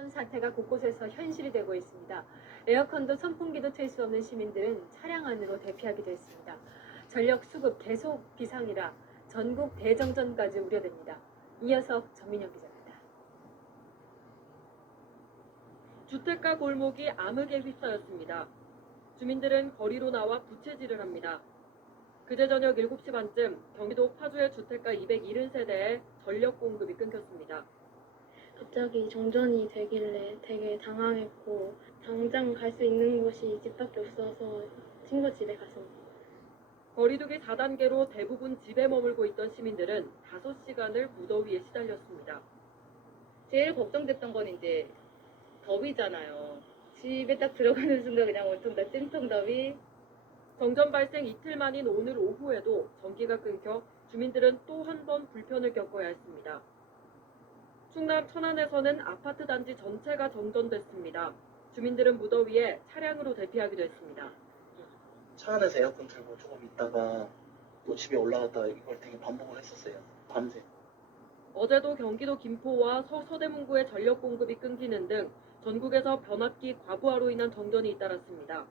정전 사태가 곳곳에서 현실이 되고 있습니다. 에어컨도 선풍기도 틀 수 없는 시민들은 차량 안으로 대피하기도 했습니다. 전력 수급 계속 비상이라 전국 대정전까지 우려됩니다. 이어석 전민영 기자입니다. 주택가 골목이 암흑에 휩싸였습니다. 주민들은 거리로 나와 부채질을 합니다. 그제 저녁 7시 반쯤 경기도 파주의 주택가 270세대에 전력 공급이 끊겼습니다. 갑자기 정전이 되길래 되게 당황했고 당장 갈 수 있는 곳이 집밖에 없어서 친구 집에 갔습니다. 거리두기 4단계로 대부분 집에 머물고 있던 시민들은 5시간을 무더위에 시달렸습니다. 제일 걱정됐던 건 이제 더위잖아요. 집에 딱 들어가는 순간 그냥 온통 다 찜통 더위. 정전 발생 이틀 만인 오늘 오후에도 전기가 끊겨 주민들은 또 한 번 불편을 겪어야 했습니다. 충남 천안에서는 아파트 단지 전체가 정전됐습니다. 주민들은 무더위에 차량으로 대피하기도 했습니다. 차 안에서 에어컨 틀고 조금 있다가 또 집에 올라갔다가 이걸 되게 반복을 했었어요. 밤새. 어제도 경기도 김포와 서대문구의 전력 공급이 끊기는 등 전국에서 변압기 과부하로 인한 정전이 잇따랐습니다.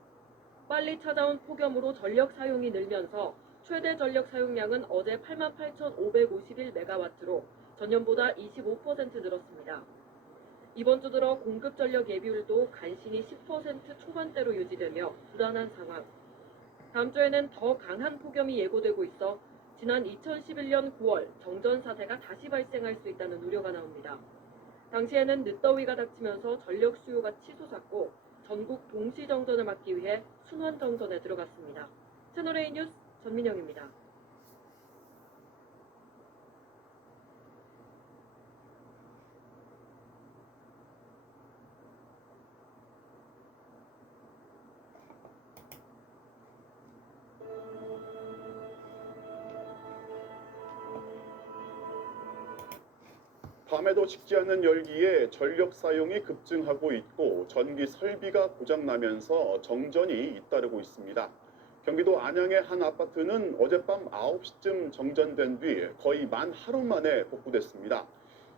빨리 찾아온 폭염으로 전력 사용이 늘면서 최대 전력 사용량은 어제 88,551메가와트로 전년보다 25% 늘었습니다. 이번 주 들어 공급 전력 예비율도 간신히 10% 초반대로 유지되며 불안한 상황. 다음 주에는 더 강한 폭염이 예고되고 있어 지난 2011년 9월 정전 사태가 다시 발생할 수 있다는 우려가 나옵니다. 당시에는 늦더위가 닥치면서 전력 수요가 치솟았고 전국 동시 정전을 막기 위해 순환 정전에 들어갔습니다. 채널A 뉴스 전민영입니다. 밤에도 식지 않는 열기에 전력 사용이 급증하고 있고 전기 설비가 고장나면서 정전이 잇따르고 있습니다. 경기도 안양의 한 아파트는 어젯밤 9시쯤 정전된 뒤 거의 만 하루 만에 복구됐습니다.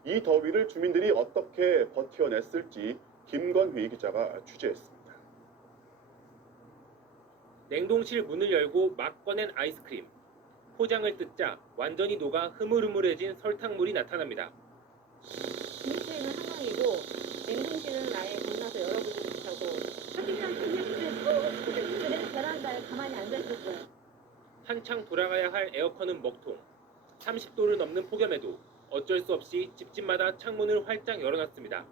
이 더위를 주민들이 어떻게 버텨냈을지 김건휘 기자가 취재했습니다. 냉동실 문을 열고 막 꺼낸 아이스크림. 포장을 뜯자 완전히 녹아 흐물흐물해진 설탕물이 나타납니다. 김치는 한강이고 냉동실은 아예 건너서 열어보지 못하고 하기만 그래서 베란다에 가만히 앉아있었어요. 한창 돌아가야 할 에어컨은 먹통. 30도를 넘는 폭염에도 어쩔 수 없이 집집마다 창문을 활짝 열어놨습니다.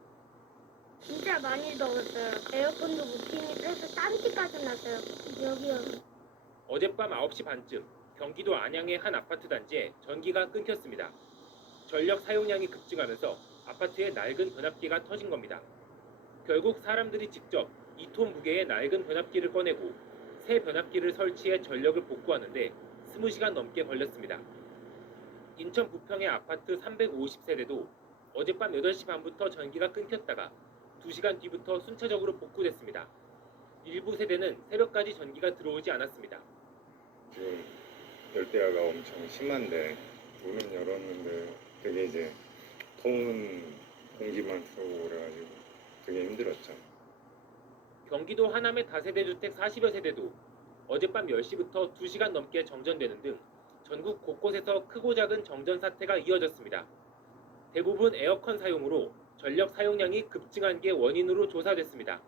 진짜 많이 더웠어요. 에어컨도 못 키니까 해서 땀띠까지 났어요. 여기요. 어젯밤 9시 반쯤 경기도 안양의 한 아파트 단지에 전기가 끊겼습니다. 전력 사용량이 급증하면서 아파트에 낡은 변압기가 터진 겁니다. 결국 사람들이 직접 2톤 무게의 낡은 변압기를 꺼내고 새 변압기를 설치해 전력을 복구하는데 20시간 넘게 걸렸습니다. 인천 부평의 아파트 350세대도 어젯밤 8시 반부터 전기가 끊겼다가 2시간 뒤부터 순차적으로 복구됐습니다. 일부 세대는 새벽까지 전기가 들어오지 않았습니다. 지금 열대야가 엄청 심한데 문은 열었는데 되게 이제 더운 공기만 들어오고 그래가지고 되게 힘들었죠. 경기도 하남의 다세대 주택 40여 세대도 어젯밤 10시부터 2시간 넘게 정전되는 등 전국 곳곳에서 크고 작은 정전 사태가 이어졌습니다. 대부분 에어컨 사용으로 전력 사용량이 급증한 게 원인으로 조사됐습니다.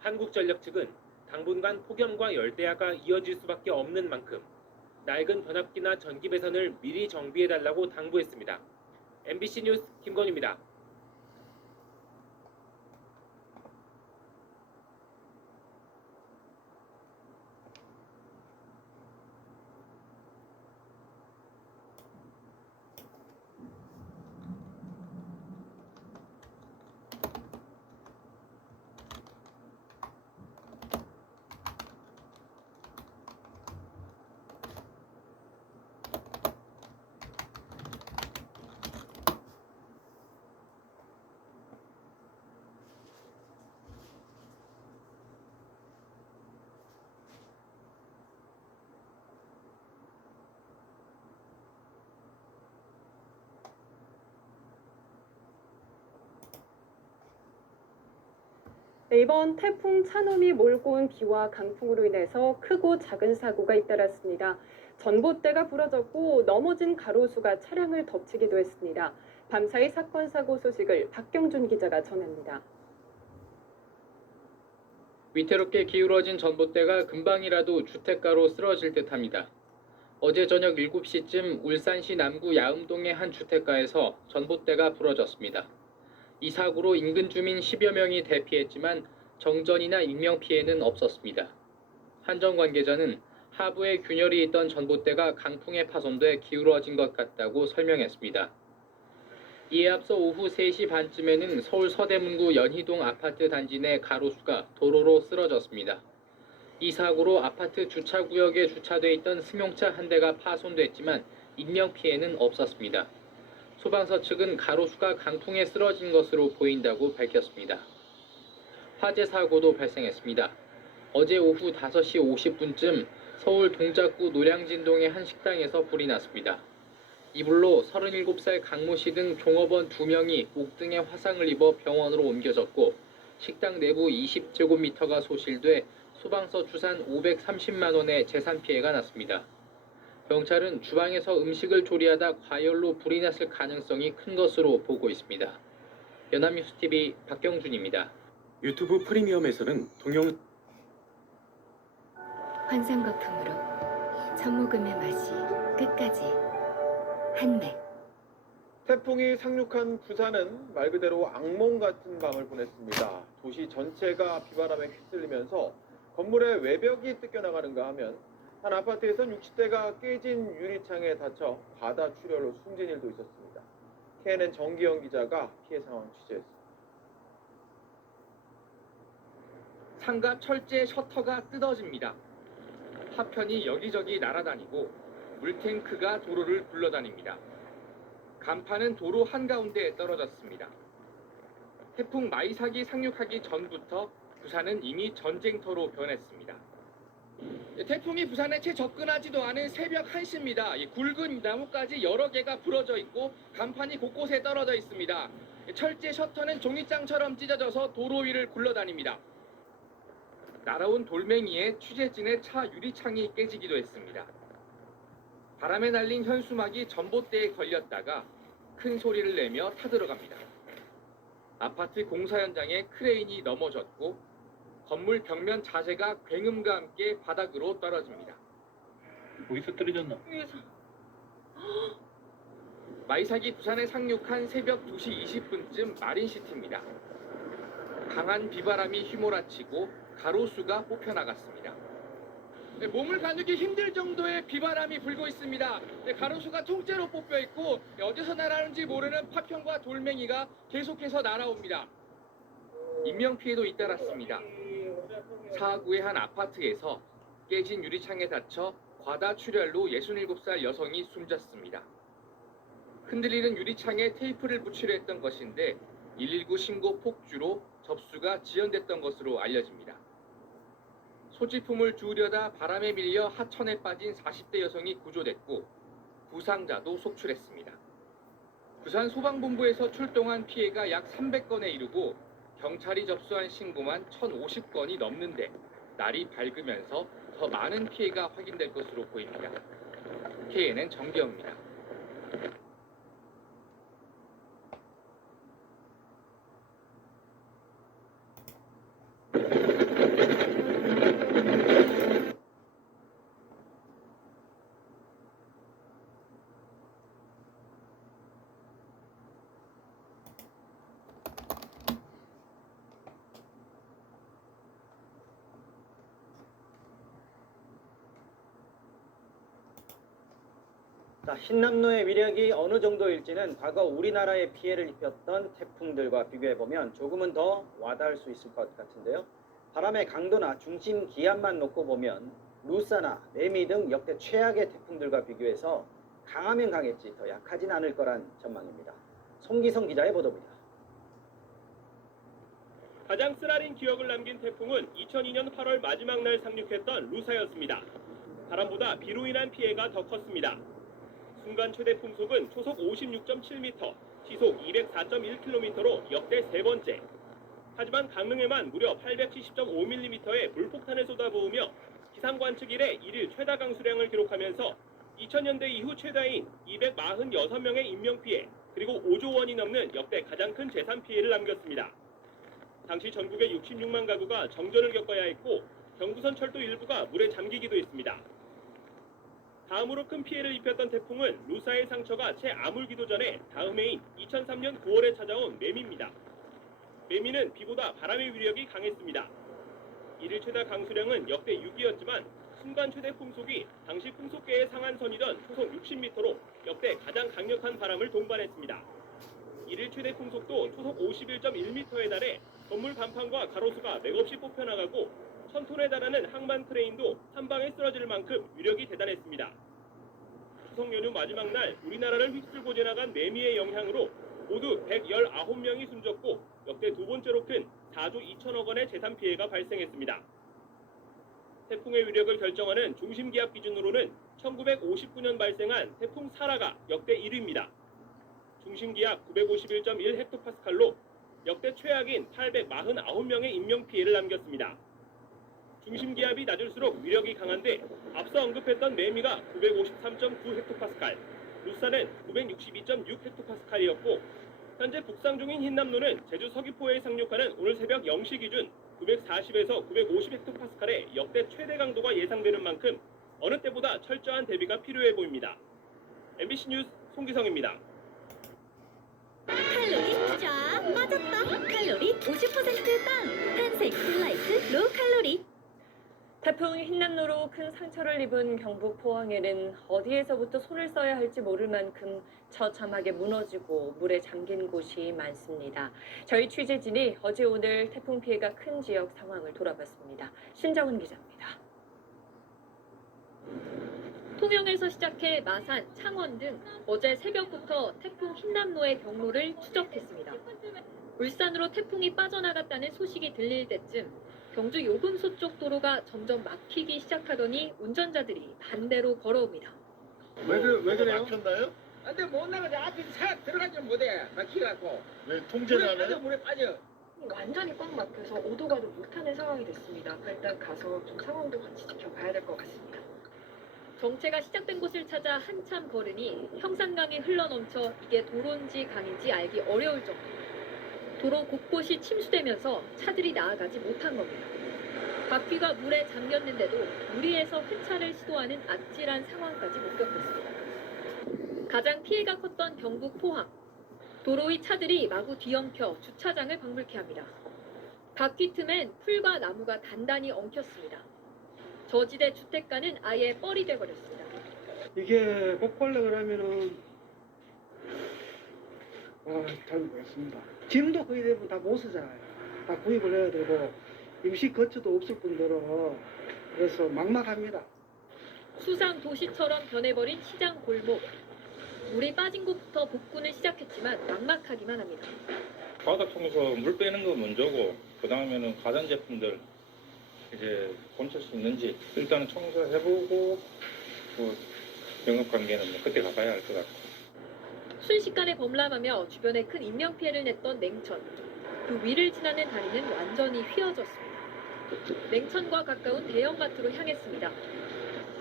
한국전력 측은 당분간 폭염과 열대야가 이어질 수밖에 없는 만큼 낡은 변압기나 전기 배선을 미리 정비해달라고 당부했습니다. MBC 뉴스 김건희입니다. 네, 이번 태풍 차놈이 몰고 온 비와 강풍으로 인해서 크고 작은 사고가 잇따랐습니다. 전봇대가 부러졌고 넘어진 가로수가 차량을 덮치기도 했습니다. 밤사이 사건 사고 소식을 박경준 기자가 전합니다. 위태롭게 기울어진 전봇대가 금방이라도 주택가로 쓰러질 듯합니다. 어제 저녁 7시쯤 울산시 남구 야음동의 한 주택가에서 전봇대가 부러졌습니다. 이 사고로 인근 주민 10여 명이 대피했지만 정전이나 인명피해는 없었습니다. 한전 관계자는 하부에 균열이 있던 전봇대가 강풍에 파손돼 기울어진 것 같다고 설명했습니다. 이에 앞서 오후 3시 반쯤에는 서울 서대문구 연희동 아파트 단지 내 가로수가 도로로 쓰러졌습니다. 이 사고로 아파트 주차구역에 주차돼 있던 승용차 한 대가 파손됐지만 인명피해는 없었습니다. 소방서 측은 가로수가 강풍에 쓰러진 것으로 보인다고 밝혔습니다. 화재 사고도 발생했습니다. 어제 오후 5시 50분쯤 서울 동작구 노량진동의 한 식당에서 불이 났습니다. 이 불로 37살 강모 씨 등 종업원 2명이 목 등에 화상을 입어 병원으로 옮겨졌고 식당 내부 20제곱미터가 소실돼 소방서 추산 530만 원의 재산 피해가 났습니다. 경찰은 주방에서 음식을 조리하다 과열로 불이 났을 가능성이 큰 것으로 보고 있습니다. 연합뉴스TV 박경준입니다. 유튜브 프리미엄에서는 동영 환상거품으로 첫 모금의 맛이 끝까지 한맥. 태풍이 상륙한 부산은 말 그대로 악몽 같은 밤을 보냈습니다. 도시 전체가 비바람에 휩쓸리면서 건물의 외벽이 뜯겨나가는가 하면 한 아파트에선 60대가 깨진 유리창에 닫혀 바다 출혈로 숨진 일도 있었습니다. KNN 정기영 기자가 피해 상황 취재했습니다. 상가 철제 셔터가 뜯어집니다. 파편이 여기저기 날아다니고 물탱크가 도로를 굴러다닙니다. 간판은 도로 한가운데에 떨어졌습니다. 태풍 마이삭이 상륙하기 전부터 부산은 이미 전쟁터로 변했습니다. 태풍이 부산에 채 접근하지도 않은 새벽 1시입니다. 굵은 나뭇가지 여러 개가 부러져 있고 간판이 곳곳에 떨어져 있습니다. 철제 셔터는 종이장처럼 찢어져서 도로 위를 굴러다닙니다. 날아온 돌멩이에 취재진의 차 유리창이 깨지기도 했습니다. 바람에 날린 현수막이 전봇대에 걸렸다가 큰 소리를 내며 타들어갑니다. 아파트 공사 현장에 크레인이 넘어졌고 건물 벽면 자재가 굉음과 함께 바닥으로 떨어집니다. 어디서 떨어졌나? 마이삭이 부산에 상륙한 새벽 2시 20분쯤 마린시티입니다. 강한 비바람이 휘몰아치고 가로수가 뽑혀나갔습니다. 몸을 가누기 힘들 정도의 비바람이 불고 있습니다. 가로수가 통째로 뽑혀 있고 어디서 날아오는지 모르는 파편과 돌멩이가 계속해서 날아옵니다. 인명피해도 잇따랐습니다. 사구의 한 아파트에서 깨진 유리창에 닫혀 과다 출혈로 67살 여성이 숨졌습니다. 흔들리는 유리창에 테이프를 붙이려 했던 것인데 119 신고 폭주로 접수가 지연됐던 것으로 알려집니다. 소지품을 주우려다 바람에 밀려 하천에 빠진 40대 여성이 구조됐고 부상자도 속출했습니다. 부산 소방본부에서 출동한 피해가 약 300건에 이르고 경찰이 접수한 신고만 1,050건이 넘는데 날이 밝으면서 더 많은 피해가 확인될 것으로 보입니다. KNN 정기영입니다. 자, 흰남노의 위력이 어느 정도일지는 과거 우리나라에 피해를 입혔던 태풍들과 비교해보면 조금은 더 와닿을 수 있을 것 같은데요. 바람의 강도나 중심 기압만 놓고 보면 루사나 매미 등 역대 최악의 태풍들과 비교해서 강하면 강했지 더 약하진 않을 거란 전망입니다. 송기성 기자의 보도입니다. 가장 쓰라린 기억을 남긴 태풍은 2002년 8월 마지막 날 상륙했던 루사였습니다. 바람보다 비로 인한 피해가 더 컸습니다. 순간 최대 풍속은 초속 56.7m, 시속 204.1km로 역대 세 번째. 하지만 강릉에만 무려 870.5mm의 물폭탄을 쏟아부으며 기상 관측 이래 1일 최다 강수량을 기록하면서 2000년대 이후 최다인 246명의 인명피해 그리고 5조 원이 넘는 역대 가장 큰 재산 피해를 남겼습니다. 당시 전국의 66만 가구가 정전을 겪어야 했고 경부선 철도 일부가 물에 잠기기도 했습니다. 다음으로 큰 피해를 입혔던 태풍은 루사의 상처가 채 아물기도 전에 다음 해인 2003년 9월에 찾아온 매미입니다. 매미는 비보다 바람의 위력이 강했습니다. 이를 최다 강수량은 역대 6위였지만 순간 최대 풍속이 당시 풍속계의 상한선이던 초속 60m로 역대 가장 강력한 바람을 동반했습니다. 이를 최대 풍속도 초속 51.1m에 달해 건물 간판과 가로수가 맥없이 뽑혀나가고 1000톤에 달하는 항만 크레인도 한 방에 쓰러질 만큼 위력이 대단했습니다. 추석 연휴 마지막 날 우리나라를 휩쓸고 지나간 매미의 영향으로 모두 119명이 숨졌고 역대 두 번째로 큰 4조 2천억 원의 재산 피해가 발생했습니다. 태풍의 위력을 결정하는 중심기압 기준으로는 1959년 발생한 태풍 사라가 역대 1위입니다. 중심기압 951.1 헥토파스칼로 역대 최악인 849명의 인명피해를 남겼습니다. 중심기압이 낮을수록 위력이 강한데 앞서 언급했던 매미가 953.9 헥토파스칼, 루사는 962.6 헥토파스칼이었고 현재 북상 중인 흰남노는 제주 서귀포에 상륙하는 오늘 새벽 0시 기준 940에서 950 헥토파스칼의 역대 최대 강도가 예상되는 만큼 어느 때보다 철저한 대비가 필요해 보입니다. MBC 뉴스 송기성입니다. 칼로리 쫙 빠졌다. 칼로리 50%빵. 탄생 딜라이트 로 칼로리. 태풍 흰남노로 큰 상처를 입은 경북 포항에는 어디에서부터 손을 써야 할지 모를 만큼 처참하게 무너지고 물에 잠긴 곳이 많습니다. 저희 취재진이 어제 오늘 태풍 피해가 큰 지역 상황을 돌아봤습니다. 신정은 기자입니다. 통영에서 시작해 마산, 창원 등 어제 새벽부터 태풍 흰남노의 경로를 추적했습니다. 울산으로 태풍이 빠져나갔다는 소식이 들릴 때쯤 경주 요금소 쪽 도로가 점점 막히기 시작하더니 운전자들이 반대로 걸어옵니다. 왜 그래요? 막혔나요? 근데 못 나가지. 앞에 차 들어가지 못해. 막히갖고. 왜 통제를 안 해요? 물에 빠져. 완전히 꽉 막혀서 오도 가도 못하는 상황이 됐습니다. 일단 가서 좀 상황도 같이 지켜봐야 될 것 같습니다. 정체가 시작된 곳을 찾아 한참 걸으니 형산강이 흘러넘쳐 이게 도로인지 강인지 알기 어려울 정도. 도로 곳곳이 침수되면서 차들이 나아가지 못한 겁니다. 바퀴가 물에 잠겼는데도 무리해서 회차를 시도하는 아찔한 상황까지 목격했습니다. 가장 피해가 컸던 경북 포항. 도로 위 차들이 마구 뒤엉켜 주차장을 방불케 합니다. 바퀴 틈엔 풀과 나무가 단단히 엉켰습니다. 저지대 주택가는 아예 뻘이 돼버렸습니다. 이게 복벌레 그러면은 잘 모르겠습니다. 짐도 거의 대부분 다 못 쓰잖아요. 다 구입을 해야 되고 임시 거처도 없을 뿐더러 그래서 막막합니다. 수상 도시처럼 변해버린 시장 골목. 물이 빠진 곳부터 복구는 시작했지만 막막하기만 합니다. 바닥 청소 물 빼는 거 먼저고 그 다음에는 가전제품들 이제 고칠 수 있는지 일단은 청소해보고 뭐 영업 관계는 뭐 그때 가봐야 할 것 같고. 순식간에 범람하며 주변에 큰 인명피해를 냈던 냉천. 그 위를 지나는 다리는 완전히 휘어졌습니다. 냉천과 가까운 대형마트로 향했습니다.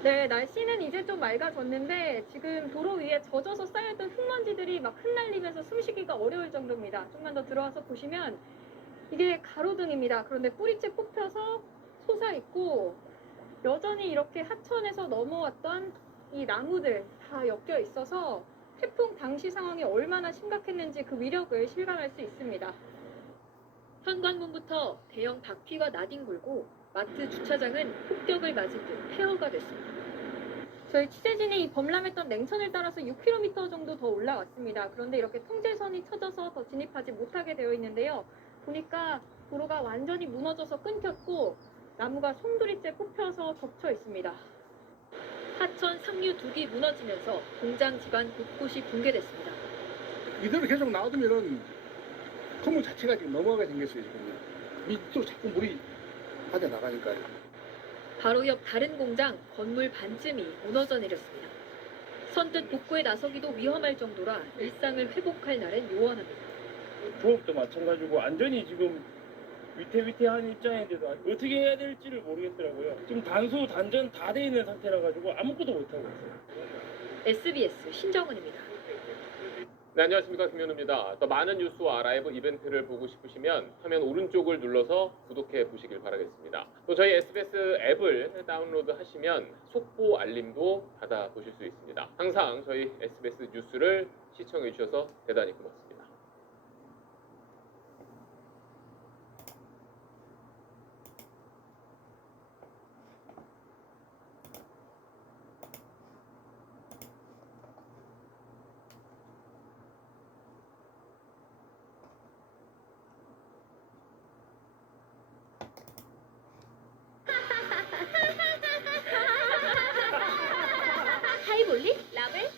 네, 날씨는 이제 좀 맑아졌는데 지금 도로 위에 젖어서 쌓여있던 흙먼지들이 막 흩날리면서 숨쉬기가 어려울 정도입니다. 좀만 더 들어와서 보시면 이게 가로등입니다. 그런데 뿌리째 뽑혀서 솟아있고 여전히 이렇게 하천에서 넘어왔던 이 나무들 다 엮여 있어서 태풍 당시 상황이 얼마나 심각했는지 그 위력을 실감할 수 있습니다. 현관문부터 대형 바퀴가 나뒹굴고 마트 주차장은 폭격을 맞은 듯 폐허가 됐습니다. 저희 취재진이 범람했던 냉천을 따라서 6km 정도 더 올라왔습니다. 그런데 이렇게 통제선이 쳐져서 더 진입하지 못하게 되어 있는데요. 보니까 도로가 완전히 무너져서 끊겼고 나무가 송두리째 뽑혀서 덮쳐 있습니다. 하천 상류 둑이 무너지면서 공장 집안 곳곳이 붕괴됐습니다. 이대로 계속 놔두면은 건물 자체가 지금 넘어가게 생겼어요. 지금 밑으로 자꾸 물이 빠져나가니까요. 바로 옆 다른 공장 건물 반쯤이 무너져 내렸습니다. 선뜻 복구에 나서기도 위험할 정도라 일상을 회복할 날은 요원합니다. 부업도 마찬가지고 안전이 지금 위태위태한 입장인데도 어떻게 해야 될지를 모르겠더라고요. 지금 단수 단전 다 돼 있는 상태라 가지고 아무것도 못 하고 있어요. SBS 신정은입니다. 네, 안녕하십니까. 김현우입니다. 더 많은 뉴스와 라이브 이벤트를 보고 싶으시면 화면 오른쪽을 눌러서 구독해 보시길 바라겠습니다. 또 저희 SBS 앱을 다운로드 하시면 속보 알림도 받아보실 수 있습니다. 항상 저희 SBS 뉴스를 시청해 주셔서 대단히 고맙습니다. 하이볼리 라벨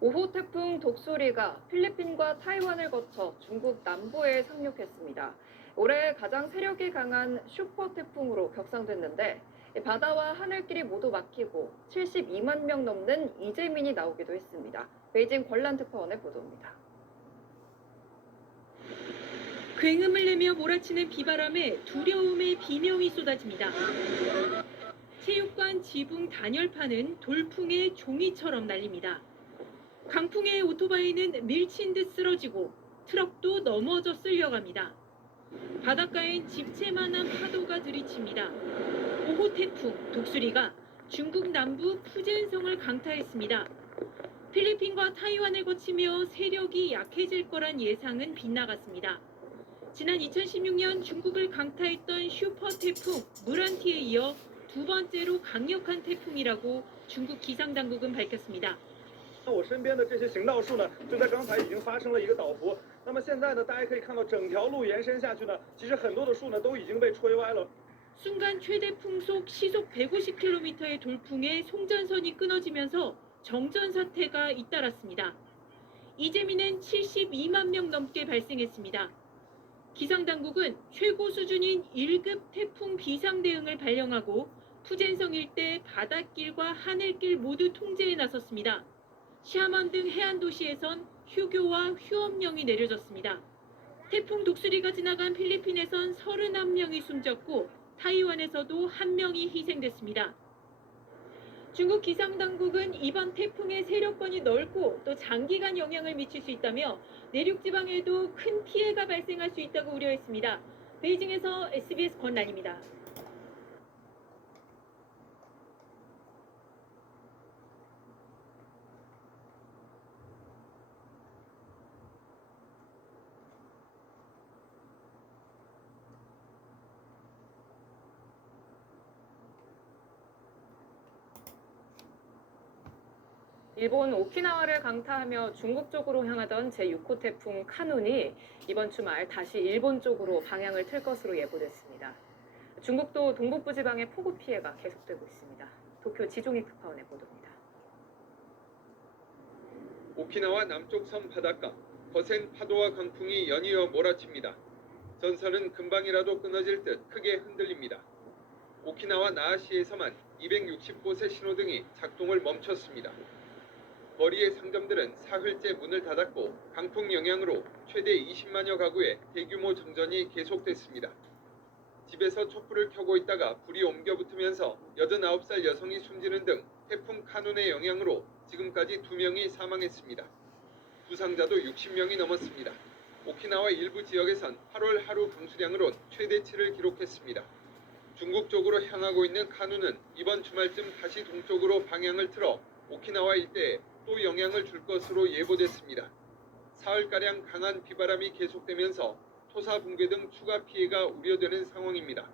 5. 5호 태풍 독수리가 필리핀과 타이완을 거쳐 중국 남부에 상륙했습니다. 올해 가장 세력이 강한 슈퍼 태풍으로 격상됐는데 바다와 하늘길이 모두 막히고 72만 명 넘는 이재민이 나오기도 했습니다. 베이징 권란특파원의 보도입니다. 굉음을 내며 몰아치는 비바람에 두려움의 비명이 쏟아집니다. 체육관 지붕 단열판은 돌풍의 종이처럼 날립니다. 강풍에 오토바이는 밀친 듯 쓰러지고 트럭도 넘어져 쓸려갑니다. 바닷가엔 집채만한 파도가 들이칩니다. 5호 태풍 독수리가 중국 남부 푸젠성을 강타했습니다. 필리핀과 타이완을 거치며 세력이 약해질 거란 예상은 빗나갔습니다. 지난 2016년 중국을 강타했던 슈퍼 태풍 무란티에 이어 두 번째로 강력한 태풍이라고 중국 기상당국은 밝혔습니다. 我身边的这些行道树呢，就在刚才已经发生了一个倒伏。那么现在呢，大家可以看到整条路延伸下去呢，其实很多的树呢都已经被吹歪了。 순간 최대 풍속 시속 150km의 돌풍에 송전선이 끊어지면서 정전 사태가 잇따랐습니다. 이재민은 72만 명 넘게 발생했습니다. 기상당국은 최고 수준인 1급 태풍 비상 대응을 발령하고 푸젠성 일대 바닷길과 하늘길 모두 통제에 나섰습니다. 샤먼 등 해안 도시에선 휴교와 휴업령이 내려졌습니다. 태풍 독수리가 지나간 필리핀에선 31명이 숨졌고 타이완에서도 1명이 희생됐습니다. 중국 기상당국은 이번 태풍의 세력권이 넓고 또 장기간 영향을 미칠 수 있다며 내륙 지방에도 큰 피해가 발생할 수 있다고 우려했습니다. 베이징에서 SBS 권란입니다. 일본 오키나와를 강타하며 중국 쪽으로 향하던 제6호 태풍 카눈이 이번 주말 다시 일본 쪽으로 방향을 틀 것으로 예보됐습니다. 중국도 동북부 지방의 폭우 피해가 계속되고 있습니다. 도쿄 지종익 특파원의 보도입니다. 오키나와 남쪽 섬 바닷가, 거센 파도와 강풍이 연이어 몰아칩니다. 전선은 금방이라도 끊어질 듯 크게 흔들립니다. 오키나와 나하시에서만 260곳의 신호등이 작동을 멈췄습니다. 거리의 상점들은 사흘째 문을 닫았고 강풍 영향으로 최대 20만여 가구에 대규모 정전이 계속됐습니다. 집에서 촛불을 켜고 있다가 불이 옮겨 붙으면서 89살 여성이 숨지는 등 태풍 카눈의 영향으로 지금까지 2명이 사망했습니다. 부상자도 60명이 넘었습니다. 오키나와 일부 지역에선 8월 하루 강수량으론 최대치를 기록했습니다. 중국 쪽으로 향하고 있는 카눈은 이번 주말쯤 다시 동쪽으로 방향을 틀어 오키나와 일대에 또 영향을 줄 것으로 예보됐습니다. 사흘가량 강한 비바람이 계속되면서 토사 붕괴 등 추가 피해가 우려되는 상황입니다.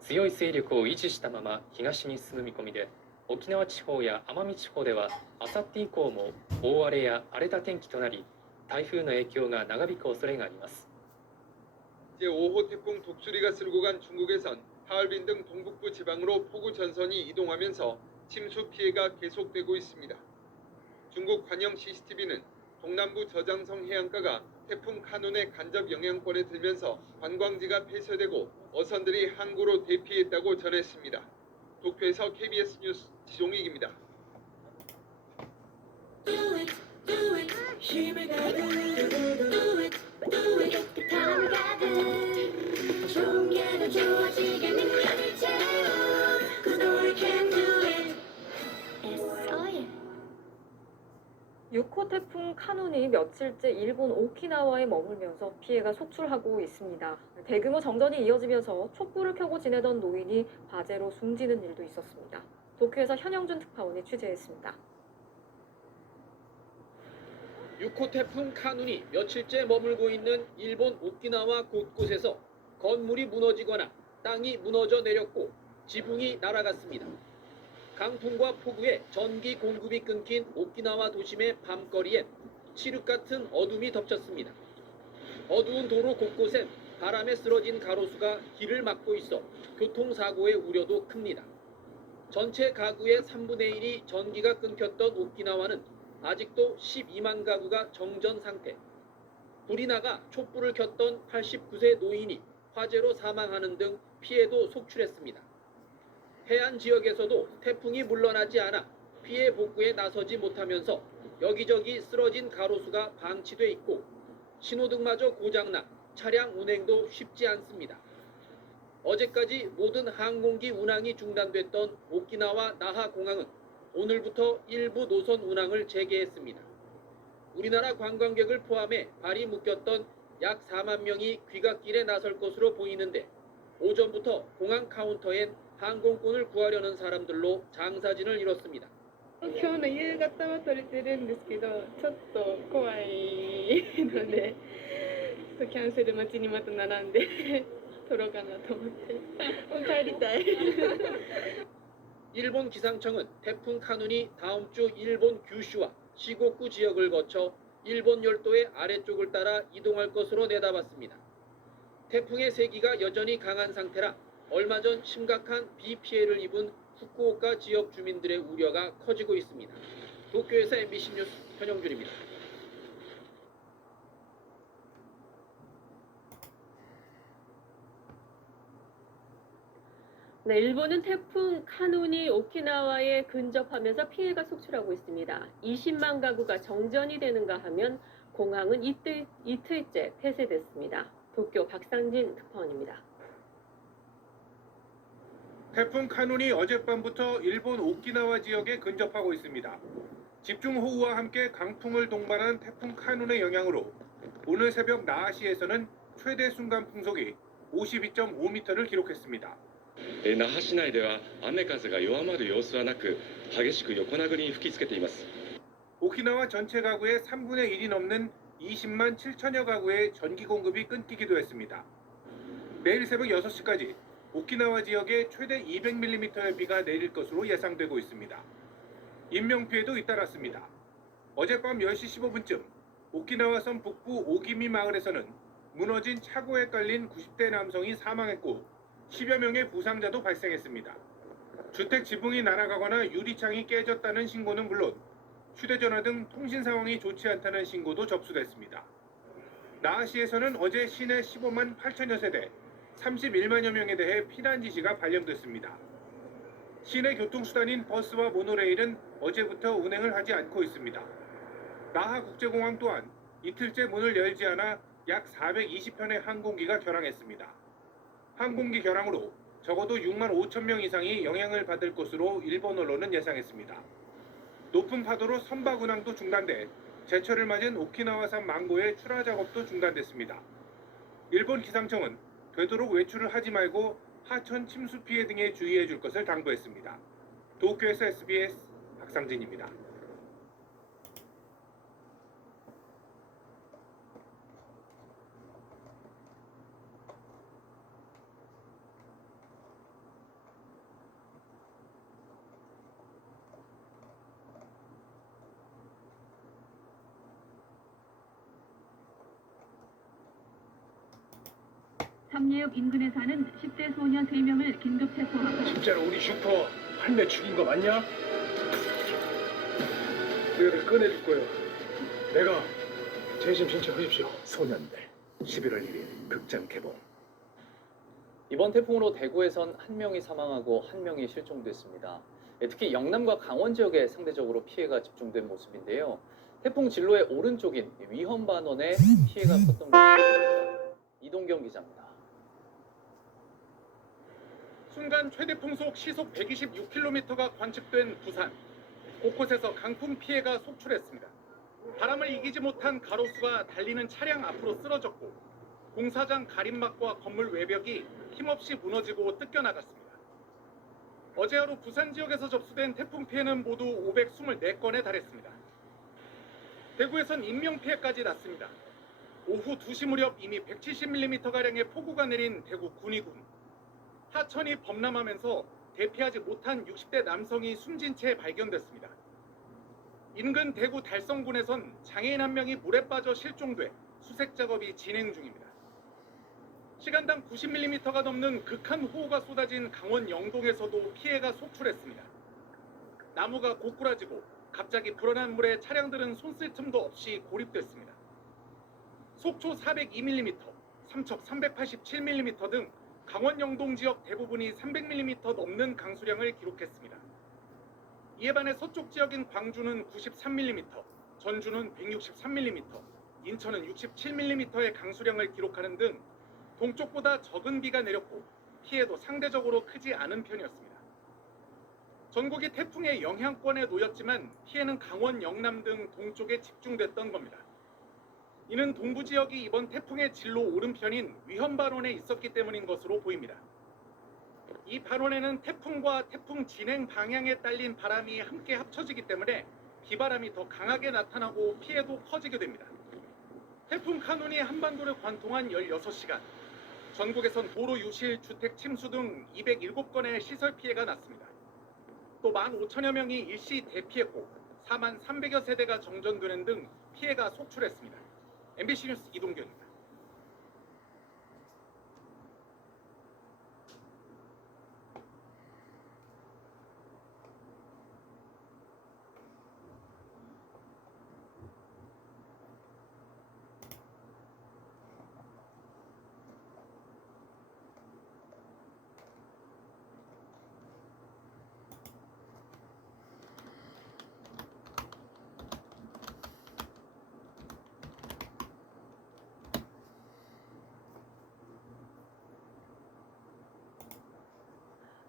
強い勢力を維持したまま東に進む見込みで、沖縄地方や奄美地方ではあさって以降も大荒れや荒れた天気となり、台風の影響が長引く恐れがあります。 제5호 태풍 독수리가 쓸고 간 중국에선 하얼빈 등 동북부 지방으로 폭우 전선이 이동하면서 침수 피해가 계속되고 있습니다. 중국 관영 CCTV는 동남부 저장성 해안가가 태풍 카눈의 간접 영향권에 들면서 관광지가 폐쇄되고 어선들이 항구로 대피했다고 전했습니다. 도쿄에서 KBS 뉴스 지종익입니다. 힘을 가득 do it, do it, 다음을 가득 좋아지게 느껴질 채로 Cause I can do it SOL 6호 태풍 카눈이 며칠째 일본 오키나와에 머물면서 피해가 속출하고 있습니다. 대규모 정전이 이어지면서 촛불을 켜고 지내던 노인이 화재로 숨지는 일도 있었습니다. 도쿄에서 현영준 특파원이 취재했습니다. 6호 태풍 카눈이 며칠째 머물고 있는 일본 오키나와 곳곳에서 건물이 무너지거나 땅이 무너져 내렸고 지붕이 날아갔습니다. 강풍과 폭우에 전기 공급이 끊긴 오키나와 도심의 밤거리엔 칠흑 같은 어둠이 덮쳤습니다. 어두운 도로 곳곳엔 바람에 쓰러진 가로수가 길을 막고 있어 교통사고의 우려도 큽니다. 전체 가구의 3분의 1이 전기가 끊겼던 오키나와는 아직도 12만 가구가 정전 상태. 불이 나가 촛불을 켰던 89세 노인이 화재로 사망하는 등 피해도 속출했습니다. 해안 지역에서도 태풍이 물러나지 않아 피해 복구에 나서지 못하면서 여기저기 쓰러진 가로수가 방치돼 있고 신호등마저 고장나 차량 운행도 쉽지 않습니다. 어제까지 모든 항공기 운항이 중단됐던 오키나와 나하 공항은 오늘부터 일부 노선 운항을 재개했습니다. 우리나라 관광객을 포함해 발이 묶였던 약 4만 명이 귀갓길에 나설 것으로 보이는데 오전부터 공항 카운터엔 항공권을 구하려는 사람들로 장사진을 이뤘습니다. 今日の夕方は取れてるんですけど、ちょっと怖いので、ちょっとキャンセル待ちにまた並んで取ろうかなと思って、もう帰りたい。 일본 기상청은 태풍 카눈이 다음 주 일본 규슈와 시고쿠 지역을 거쳐 일본 열도의 아래쪽을 따라 이동할 것으로 내다봤습니다. 태풍의 세기가 여전히 강한 상태라 얼마 전 심각한 비 피해를 입은 후쿠오카 지역 주민들의 우려가 커지고 있습니다. 도쿄에서 MBC 뉴스 현영준입니다. 네, 일본은 태풍 카눈이 오키나와에 근접하면서 피해가 속출하고 있습니다. 20만 가구가 정전이 되는가 하면 공항은 이틀째 폐쇄됐습니다. 도쿄 박상진 특파원입니다. 태풍 카눈이 어젯밤부터 일본 오키나와 지역에 근접하고 있습니다. 집중호우와 함께 강풍을 동반한 태풍 카눈의 영향으로 오늘 새벽 나하시에서는 최대 순간 풍속이 52.5m를 기록했습니다. 那覇市内では雨風が弱まる様子はなく激しく横殴りに吹きつけています。 오키나와 전체 가구의 3분의 1이 넘는 20만 7천여 가구의 전기 공급이 끊기기도 했습니다. 내일 새벽 6시까지 오키나와 지역에 최대 200mm의 비가 내릴 것으로 예상되고 있습니다. 인명피해도 잇따랐습니다. 어젯밤 10시 15분쯤 오키나와 섬 북부 오기미 마을에서는 무너진 차고에 깔린 90대 남성이 사망했고 10여 명의 부상자도 발생했습니다. 주택 지붕이 날아가거나 유리창이 깨졌다는 신고는 물론 휴대전화 등 통신 상황이 좋지 않다는 신고도 접수됐습니다. 나하시에서는 어제 시내 15만 8천여 세대 31만여 명에 대해 피난 지시가 발령됐습니다. 시내 교통수단인 버스와 모노레일은 어제부터 운행을 하지 않고 있습니다. 나하 국제공항 또한 이틀째 문을 열지 않아 약 420편의 항공기가 결항했습니다. 항공기 결항으로 적어도 6만 5천 명 이상이 영향을 받을 것으로 일본 언론은 예상했습니다. 높은 파도로 선박 운항도 중단돼 제철을 맞은 오키나와산 망고의 출하 작업도 중단됐습니다. 일본 기상청은 되도록 외출을 하지 말고 하천 침수 피해 등에 주의해 줄 것을 당부했습니다. 도쿄에서 SBS 박상진입니다. 삼리역 인근에 사는 10대 소년 3명을 긴급 체포하고 진짜로 우리 슈퍼 할매 죽인 거 맞냐? 너희를 꺼내줄 거요. 내가 재심 신청하십시오. 소년들 11월 1일 극장 개봉. 이번 태풍으로 대구에선 1명이 사망하고 1명이 실종됐습니다. 특히 영남과 강원 지역에 상대적으로 피해가 집중된 모습인데요. 태풍 진로의 오른쪽인 위험 반원에 피해가 컸던 것입니다. 이동경 기자입니다. 순간 최대 풍속 시속 126km가 관측된 부산. 곳곳에서 강풍 피해가 속출했습니다. 바람을 이기지 못한 가로수가 달리는 차량 앞으로 쓰러졌고 공사장 가림막과 건물 외벽이 힘없이 무너지고 뜯겨나갔습니다. 어제 하루 부산 지역에서 접수된 태풍 피해는 모두 524건에 달했습니다. 대구에선 인명피해까지 났습니다. 오후 2시 무렵 이미 170mm가량의 폭우가 내린 대구 군위군. 하천이 범람하면서 대피하지 못한 60대 남성이 숨진 채 발견됐습니다. 인근 대구 달성군에선 장애인 한 명이 물에 빠져 실종돼 수색 작업이 진행 중입니다. 시간당 90mm가 넘는 극한 호우가 쏟아진 강원 영동에서도 피해가 속출했습니다. 나무가 고꾸라지고 갑자기 불어난 물에 차량들은 손쓸 틈도 없이 고립됐습니다. 속초 402mm, 삼척 387mm 등 강원 영동 지역 대부분이 300mm 넘는 강수량을 기록했습니다. 이에 반해 서쪽 지역인 광주는 93mm, 전주는 163mm, 인천은 67mm의 강수량을 기록하는 등 동쪽보다 적은 비가 내렸고 피해도 상대적으로 크지 않은 편이었습니다. 전국이 태풍의 영향권에 놓였지만 피해는 강원, 영남 등 동쪽에 집중됐던 겁니다. 이는 동부 지역이 이번 태풍의 진로 오른편인 위험 반원에 있었기 때문인 것으로 보입니다. 이 반원에는 태풍과 태풍 진행 방향에 딸린 바람이 함께 합쳐지기 때문에 비바람이 더 강하게 나타나고 피해도 커지게 됩니다. 태풍 카눈이 한반도를 관통한 16시간, 전국에선 도로 유실, 주택 침수 등 207건의 시설 피해가 났습니다. 또 15,000여 명이 일시 대피했고 43,300여 세대가 정전되는 등 피해가 속출했습니다. MBC 뉴스 이동규입니다.